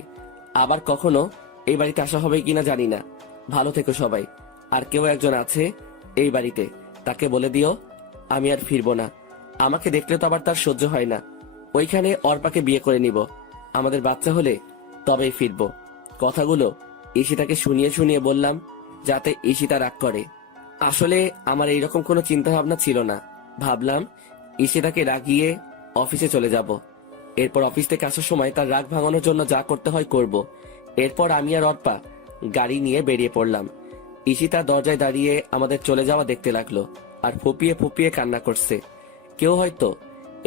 আবার কখনো এই বাড়িতে আসা হবে কিনা জানি না। ভালো থেকো সবাই। আর কেউ একজন আছে এই বাড়িতে, তাকে বলে দিও আমি আর ফিরবো না। আমাকে দেখলে তো আবার তার সহ্য হয় না। ওইখানে অর্পাকে বিয়ে করে নিব। আমাদের বাচ্চা হলে তবেই ফিরবো। কথাগুলো ঈশিতাকে শুনিয়ে শুনিয়ে বললাম, যাতে ঈশিতা রাগ করে। আসলে আমার এইরকম কোনো চিন্তা ভাবনা ছিল না। ভাবলাম ঈশিতাকে রাগিয়ে অফিসে চলে যাব। এরপর অফিস থেকে আসার সময় তার রাগ ভাঙানোর জন্য যা করতে হয় করব। এরপর আমি আর অর্পা গাড়ি নিয়ে বেরিয়ে পড়লাম। ঈশিতা দরজায় দাঁড়িয়ে আমাদের চলে যাওয়া দেখতে লাগলো আর ফুপিয়ে ফুপিয়ে কান্না করছে। কেউ হয়তো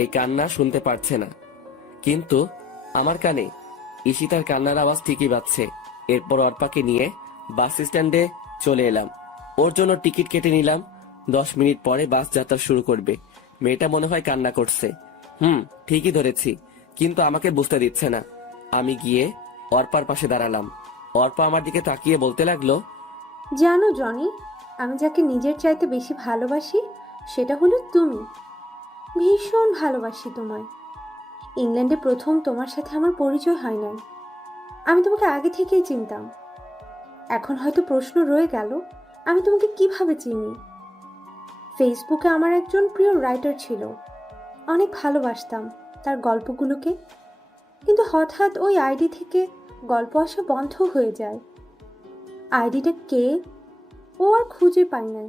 এই কান্না শুনতে পারছে না, কিন্তু আমার কানে ঈশিতার কান্নার আওয়াজ ঠিকই বাজছে। এরপর অর্পাকে নিয়ে বাস স্ট্যান্ডে চলে এলাম। ওর জন্য টিকিট কেটে নিলাম। 10 মিনিট পরে বাস যাত্রা শুরু করবে। মেয়েটা মনে হয় কান্না করছে। ঠিকই ধরেছি, কিন্তু আমাকে বুঝতে দিচ্ছে না। আমি গিয়ে অর্পার পাশে দাঁড়ালাম। অর্পা আমার দিকে তাকিয়ে বলতে লাগলো, জানো জনি, আমি যাকে নিজের চাইতে বেশি ভালোবাসি সেটা হলো তুমি। ভীষণ ভালোবাসি তোমায়। ইংল্যান্ডে প্রথম তোমার সাথে আমার পরিচয় হয় নাই। আমি তোমাকে আগে থেকেই চিনতাম। এখন হয়তো প্রশ্ন রয়ে গেল, আমি তোমাকে কিভাবে চিনি। ফেসবুকে আমার একজন প্রিয় রাইটার ছিল, অনেক ভালোবাসতাম তার গল্পগুলোকে। কিন্তু হঠাৎ ওই আইডি থেকে গল্প আসা বন্ধ হয়ে যায়। আইডিটা কে ও আর খুঁজে পাই নাই।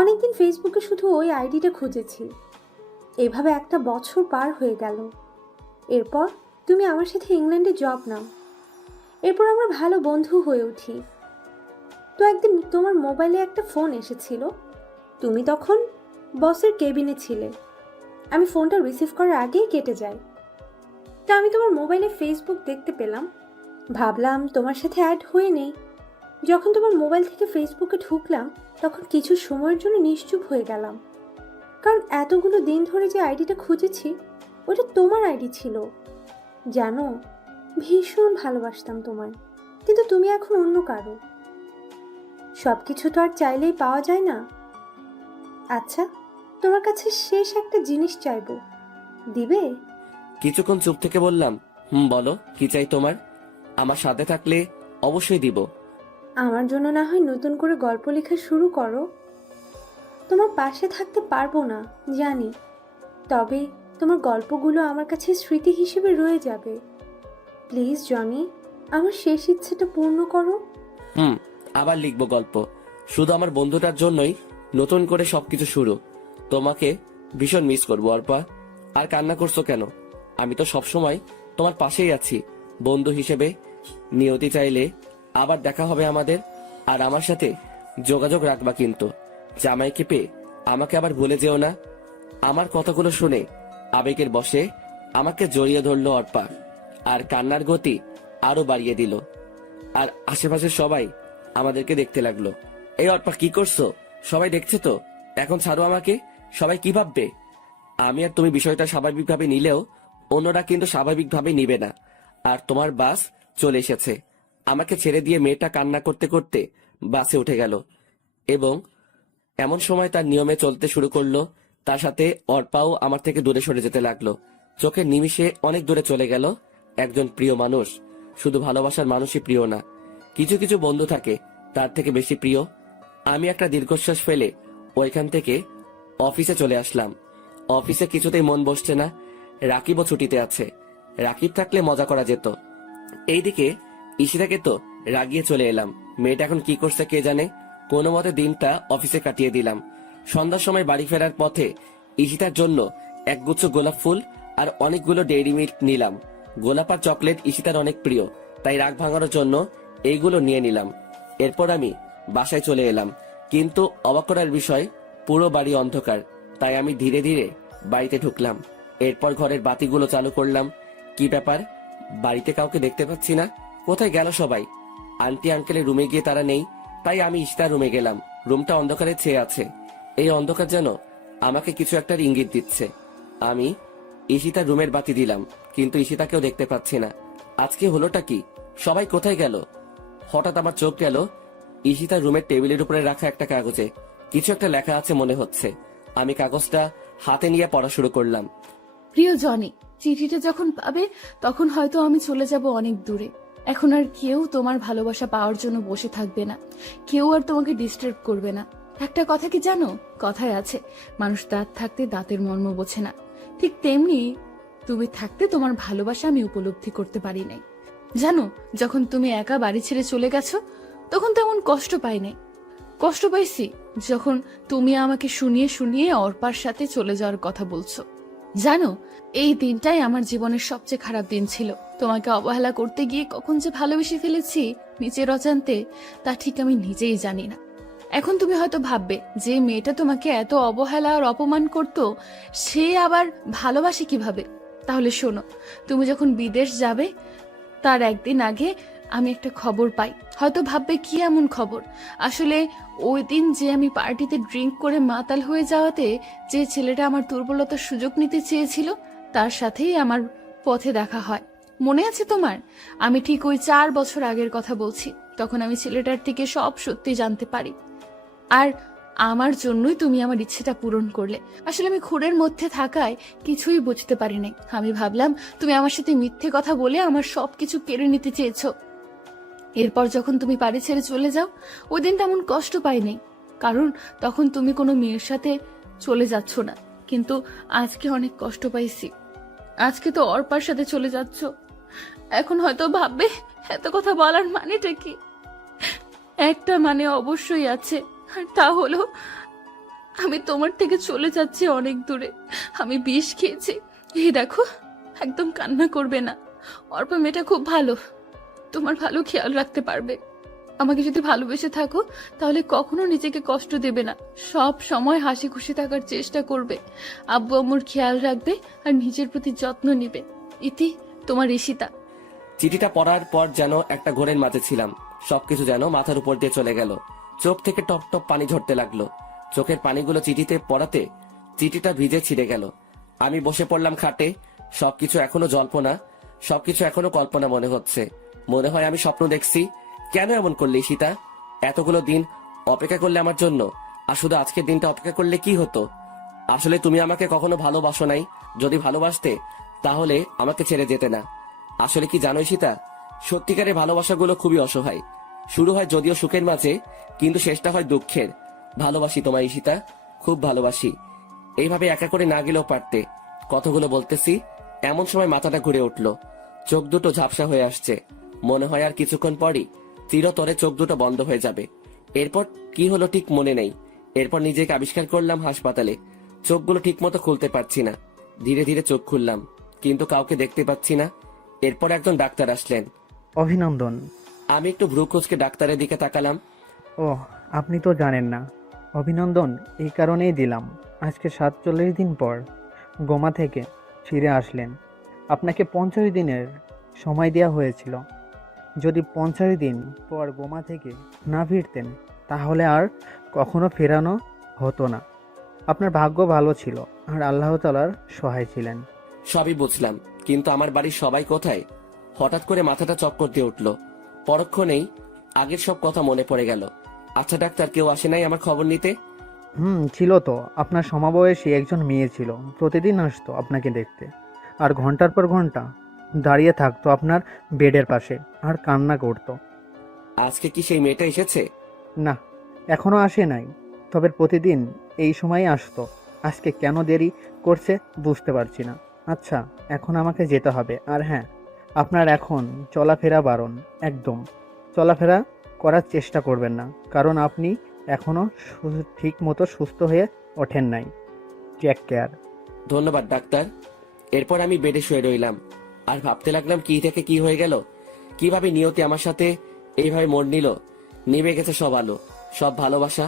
অনেকদিন ফেসবুকে শুধু ওই আইডিটা খুঁজেছি। এভাবে একটা বছর পার হয়ে গেল। এরপর তুমি আমার সাথে ইংল্যান্ডে জব নাও। এরপর আমরা ভালো বন্ধু হয়ে উঠি। তো একদিন তোমার মোবাইলে একটা ফোন এসেছিল, তুমি তখন বসের কেবিনে ছিলে। আমি ফোনটা রিসিভ করার আগেই কেটে যায়। তা আমি তোমার মোবাইলে ফেসবুক দেখতে পেলাম, ভাবলাম তোমার সাথে অ্যাড হয়ে নেই। যখন তোমার মোবাইল থেকে ফেসবুকে ঢুকলাম তখন কিছু সময়ের জন্য নিশ্চুপ হয়ে গেলাম, কারণ এতগুলো দিন ধরে যে আইডিটা খুঁজেছি ওটা তোমার আইডি ছিল। জানো, ভীষণ ভালোবাসতাম তোমায়, কিন্তু তুমি এখন অন্য কারো। সব কিছু তো আর চাইলেই পাওয়া যায় না। আচ্ছা, তোমার কাছে শেষ একটা জিনিস চাইবো, দিবে? কিছুক্ষণ চুপ থেকে বললাম, বলো কি চাই তোমার? আমার সাথে থাকলে অবশ্যই দিব। আমার জন্য না হয় নতুন করে গল্প লেখা শুরু করো। তোমার পাশে থাকতে পারবো না জানি, তবে তোমার গল্পগুলো আমার কাছে স্মৃতি হিসেবে রয়ে যাবে। প্লিজ জনি, আমার শেষ ইচ্ছেটা পূর্ণ করো। আবার লিখবো গল্প, শুধু আমার বন্ধুটার জন্যই নতুন করে সবকিছু শুরু। তোমাকে ভীষণ মিস করবো অর্পা। আর কান্না করছো কেন? আমি তো সবসময় তোমার পাশেই আছি বন্ধু হিসেবে। নিয়তি চাইলে আবার দেখা হবে আমাদের। আর আমার সাথে যোগাযোগ রাখবা কিন্তু। জামাইকে পেয়ে আমাকে আবার ভুলে যেও না। আমার কথাগুলো শুনে আবেগের বশে আমাকে জড়িয়ে ধরলো অর্পা, আর কান্নার গতি আরো বাড়িয়ে দিল। আর আশেপাশের সবাই আমাদেরকে দেখতে লাগলো। এই অর্পা কি করছো? সবাই দেখছে তো, এখন ছাড়ো আমাকে। সবাই কি ভাববে? আমি আর তুমি বিষয়টা স্বাভাবিকভাবে নিলেও অন্যরা কিন্তু স্বাভাবিকভাবে নিবে না। আর তোমার বাস চলে এসেছে। আমাকে ছেড়ে দিয়ে মেয়েটা কান্না করতে করতে বাসে উঠে গেল এবং এমন সময় তার নিয়মে চলতে শুরু করলো। তার সাথে অর্পাও আমার থেকে দূরে সরে যেতে লাগলো। চোখের নিমিষে অনেক দূরে চলে গেল একজন প্রিয় মানুষ। শুধু ভালোবাসার মানুষই প্রিয় না, কিছু কিছু বন্ধু থাকে তার থেকে বেশি প্রিয়। আমি একটা দীর্ঘশ্বাস ফেলে ওইখান থেকে অফিসে চলে আসলাম। অফিসে কিছুতেই মন বসছে না। রাকিবও ছুটিতে আছে। রাকিব থাকলে মজা করা যেত। এইদিকে ঈশিতাকে তো রাগিয়ে চলে এলাম। মেয়েটা এখন কি করছে কে জানে। কোনো মতে দিনটা অফিসে কাটিয়ে দিলাম। সন্ধ্যার সময় বাড়ি ফেরার পথে ঈশিতার জন্য একগুচ্ছ গোলাপ ফুল আর অনেকগুলো ডেইরি মিল্ক নিলাম। গোলাপ আর চকলেট ঈশিতার অনেক প্রিয়, তাই রাগ ভাঙানোর জন্য এইগুলো নিয়ে নিলাম। এরপর আমি বাসায় চলে এলাম, কিন্তু অবাক করার বিষয় পুরো বাড়ি অন্ধকার। তাই আমি ধীরে ধীরে বাড়িতে ঢুকলাম। এরপর ঘরের বাতিগুলো চালু করলাম। কি ব্যাপার, বাড়িতে কাউকে দেখতে পাচ্ছি না। কোথায় গেল সবাই? আন্টি আঙ্কেলের রুমে গিয়ে তারা নেই, তাই আমি ঈশিতার রুমে গেলাম। রুমটা অন্ধকারে ছেয়ে আছে। এই অন্ধকার যেন আমাকে কিছু একটা ইঙ্গিত দিচ্ছে। আমি ঈশিতার রুমের বাতি দিলাম, কিন্তু ঈশিতাকেও দেখতে পাচ্ছি না। আজকে হলোটা কি? সবাই কোথায় গেল? হঠাৎ আমার চোখ গেল ঈশিতার রুমের টেবিলের উপরে রাখা একটা কাগজে। কিছু একটা লেখা আছে মনে হচ্ছে। আমি কাগজটা হাতে নিয়ে পড়া শুরু করলাম। প্রিয় জনি, চিঠিটা যখন পাবে তখন হয়তো আমি চলে যাব অনেক দূরে। এখন আর কেউ তোমার ভালোবাসা পাওয়ার জন্য বসে থাকবে না, কেউ আর তোমাকে ডিস্টার্ব করবে না। একটা কথা কি জানো, কথায় আছে মানুষ দাঁত থাকতে দাঁতের মর্ম বোঝে না। ঠিক তেমনি তুমি থাকতে তোমার ভালোবাসা আমি উপলব্ধি করতে পারি নাই। জানো, যখন তুমি একা বাড়ি ছেড়ে চলে গেছো তখন তেমন কষ্ট পাই নাই। কষ্ট পাইছি যখন তুমি আমাকে শুনিয়ে শুনিয়ে অর্পার সাথে চলে যাওয়ার কথা বলছো। জানো, এই দিনটাই আমার জীবনের সবচেয়ে খারাপ দিন ছিল। তোমাকে অবহেলা করতে গিয়ে কখন যে ভালোবেসে ফেলেছি নিজের অজান্তে, তা ঠিক আমি নিজেই জানি না। এখন তুমি হয়তো ভাববে যে মেয়েটা তোমাকে এত অবহেলা আর অপমান করত সে আবার ভালোবাসে কিভাবে। তাহলে শোনো, তুমি যখন বিদেশ যাবে তার একদিন আগে আমি একটা খবর পাই। হয়তো ভাববে কি এমন খবর। আসলে ওই দিন যে আমি পার্টিতে ড্রিঙ্ক করে মাতাল হয়ে যাওয়াতে যে ছেলেটা আমার দুর্বলতার সুযোগ নিতে চেয়েছিল তার সাথেই আমার পথে দেখা হয়। মনে আছে তোমার? আমি ঠিক ওই 4 বছর আগের কথা বলছি। তখন আমি ছেলেটার থেকে সব সত্যি জানতে পারি, আর আমার জন্যই তুমি আমার ইচ্ছেটা পূরণ করলে। আসলে আমি খুঁড়ের মধ্যে থাকায় কিছুই বুঝতে পারি নাই। আমি ভাবলাম তুমি আমার সাথে মিথ্যে কথা বলে আমার সবকিছু কেড়ে নিতে চেয়েছো। এরপর যখন তুমি বাড়ি ছেড়ে চলে যাও ওই দিন তেমন কষ্ট পাইনি, কারণ তখন তুমি কোনো মেয়ের সাথে চলে যাচ্ছ না। কিন্তু আজকে অনেক কষ্ট পাইছি। আজকে তো অর্পার সাথে চলে যাচ্ছ। এখন হয়তো ভাববে এত কথা বলার মানেটা কি। একটা মানে অবশ্যই আছে, আর তা হলো আমি তোমার থেকে চলে যাচ্ছি অনেক দূরে। আমি বিষ খেয়েছি। এই দেখো, একদম কান্না করবে না। অর্পা মেয়েটা খুব ভালো, তোমার ভালো খেয়াল রাখতে পারবে। আমাকে যদি ভালোবেসে থাকো তাহলে কখনো নিজেকে কষ্ট দেবে না, সব সময় হাসি খুশি থাকার চেষ্টা করবে, আব্বু আম্মুর খেয়াল রাখবে আর নিজের প্রতি যত্ন নিবে। ইতি, তোমার ঈশিতা। চিঠিটা পড়ার পর যেন একটা ঘোরের মাঝে ছিলাম। সবকিছু যেন মাথার উপর দিয়ে চলে গেল। চোখ থেকে টপ টপ পানি ঝরতে লাগলো। চোখের পানিগুলো চিঠিতে পড়াতে চিঠিটা ভিজে ছিঁড়ে গেল। আমি বসে পড়লাম খাটে। সবকিছু এখনো জল্পনা, সবকিছু এখনো কল্পনা মনে হচ্ছে। মনে হয় আমি স্বপ্ন দেখছি। কেন এমন করলে সীতা? এতগুলো দিন অপেক্ষা করলে আমার জন্য, আর শুধু আজকের দিনটা অপেক্ষা করলে কি হতো? আসলে তুমি আমাকে কখনো ভালোবাসো নাই। যদি ভালোবাসতে তাহলে আমাকে ছেড়ে যেতে না। আসলে কি জানোই সীতা, সত্যিকারের ভালোবাসাগুলো খুবই অসহায়। শুরু হয় যদিও সুখের মাঝে, কিন্তু শেষটা হয় দুঃখের। ভালোবাসি তোমায় সীতা, খুব ভালোবাসি। এইভাবে একা করে না গেলেও পারতে। কতগুলো বলতেছি, এমন সময় মাথাটা ঘুরে উঠল। চোখ দুটো ঝাপসা হয়ে আসছে। মনে হয় আর কিছুক্ষণ পরই চিরতরে চোখ দুটো বন্ধ হয়ে যাবে। এরপর কি হলো ঠিক মনে নেই। এরপর নিজেকে আবিষ্কার করলাম হাসপাতালে। চোখগুলো ঠিক মতো খুলতে পারছি না। ধীরে ধীরে চোখ খুললাম, কিন্তু কাউকে দেখতে পাচ্ছি না। এরপর একজন ডাক্তার আসলেন। অভিনন্দন। আমি একটু ভ্রু কুঁচকে ডাক্তারের দিকে তাকালাম। ও, আপনি তো জানেন না। অভিনন্দন এই কারণেই দিলাম, আজকে 47 দিন পর গোমা থেকে ফিরে আসলেন। আপনাকে 50 দিনের সময় দেওয়া হয়েছিল। যদি 50 দিন পর গোমা থেকে না ফিরতেন তাহলে আর কখনো ফেরানো হতো না। আপনার ভাগ্য ভালো ছিল আর আল্লাহ তাআলার সহায় ছিলেন। সবই বুঝলাম, কিন্তু আমার বাড়ির সবাই কোথায়? হঠাৎ করে মাথাটা চক্কর দিয়ে উঠল। পরক্ষণেই আগের সব কথা মনে পড়ে গেল। আচ্ছা ডাক্তার, কেউ আসে নাই আমার খবর নিতে? ছিল তো। আপনার সমবয়সী একজন মেয়ে ছিল, প্রতিদিন আসতো আপনাকে দেখতে, আর ঘন্টার পর ঘন্টা দাঁড়িয়ে থাকতো আপনার বেডের পাশে আর কান্না করতো। আজকে কি সেই মেয়েটা এসেছে? না, এখনো আসে নাই, তবে প্রতিদিন এই সময়ই আসতো। আজকে কেন দেরি করছে বুঝতে পারছি না। আচ্ছা, এখন আমাকে যেতে হবে। আর হ্যাঁ, আপনার এখন চলাফেরা বারণ, একদম চলাফেরা করার চেষ্টা করবেন না, কারণ আপনি এখনো ঠিক মতো সুস্থ হয়ে ওঠেন নাই। Take care. ধন্যবাদ ডাক্তার। এরপর আমি বেডে শুয়ে রইলাম আর ভাবতে লাগলাম কি থেকে কি হয়ে গেল। কিভাবে নিয়তি আমার সাথে এইভাবে মোড় নিল। নিভে গেছে সব আলো, সব ভালোবাসা।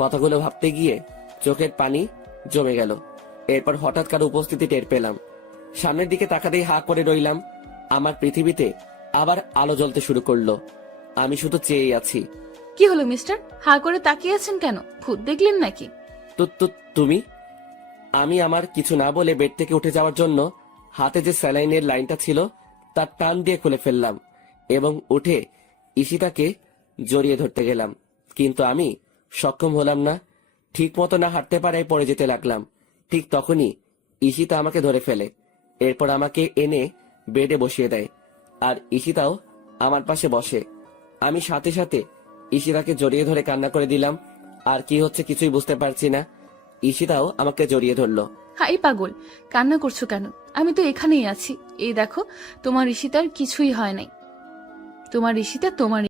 কথাগুলো ভাবতে গিয়ে চোখের পানি জমে গেল। এরপর হঠাৎ কারো উপস্থিতি টের পেলাম। সামনের দিকে তাকাতেই হা করে রইলাম। আমার পৃথিবীতে আবার আলো জ্বলতে শুরু করলো। আমি শুধু চেয়েই আছি। কি হলো মিস্টার, হা করে তাকিয়ে আছেন কেন? ভূত দেখলেন নাকি? তুমি? আমি আমার কিছু না বলে বেড থেকে উঠে যাওয়ার জন্য হাতে যে স্যালাইনের লাইনটা ছিল তার টান দিয়ে খুলে ফেললাম এবং উঠে ঈশিতাকে জড়িয়ে ধরতে গেলাম, কিন্তু আমি সক্ষম হলাম না। ঠিক মতো না হাঁটতে পারায় পড়ে যেতে লাগলাম। ঠিক তখনই ঈশিতা আমাকে ধরে ফেলে। এরপর আমাকে এনে বেডে বসিয়ে দেয় আর ঈশিতাও আমার পাশে বসে। আমি সাথে সাথে ঈশিতাকে জড়িয়ে ধরে কান্না করে দিলাম। আর কি হচ্ছে কিছুই বুঝতে পারছি না। ঈশিতাও আমাকে জড়িয়ে ধরলো। হাই পাগল, কান্না করছো কেন? আমি তো এখানেই আছি। এই দেখো, তোমার ঈশিতার কিছুই হয় নাই। তোমার ঈশিতা তোমার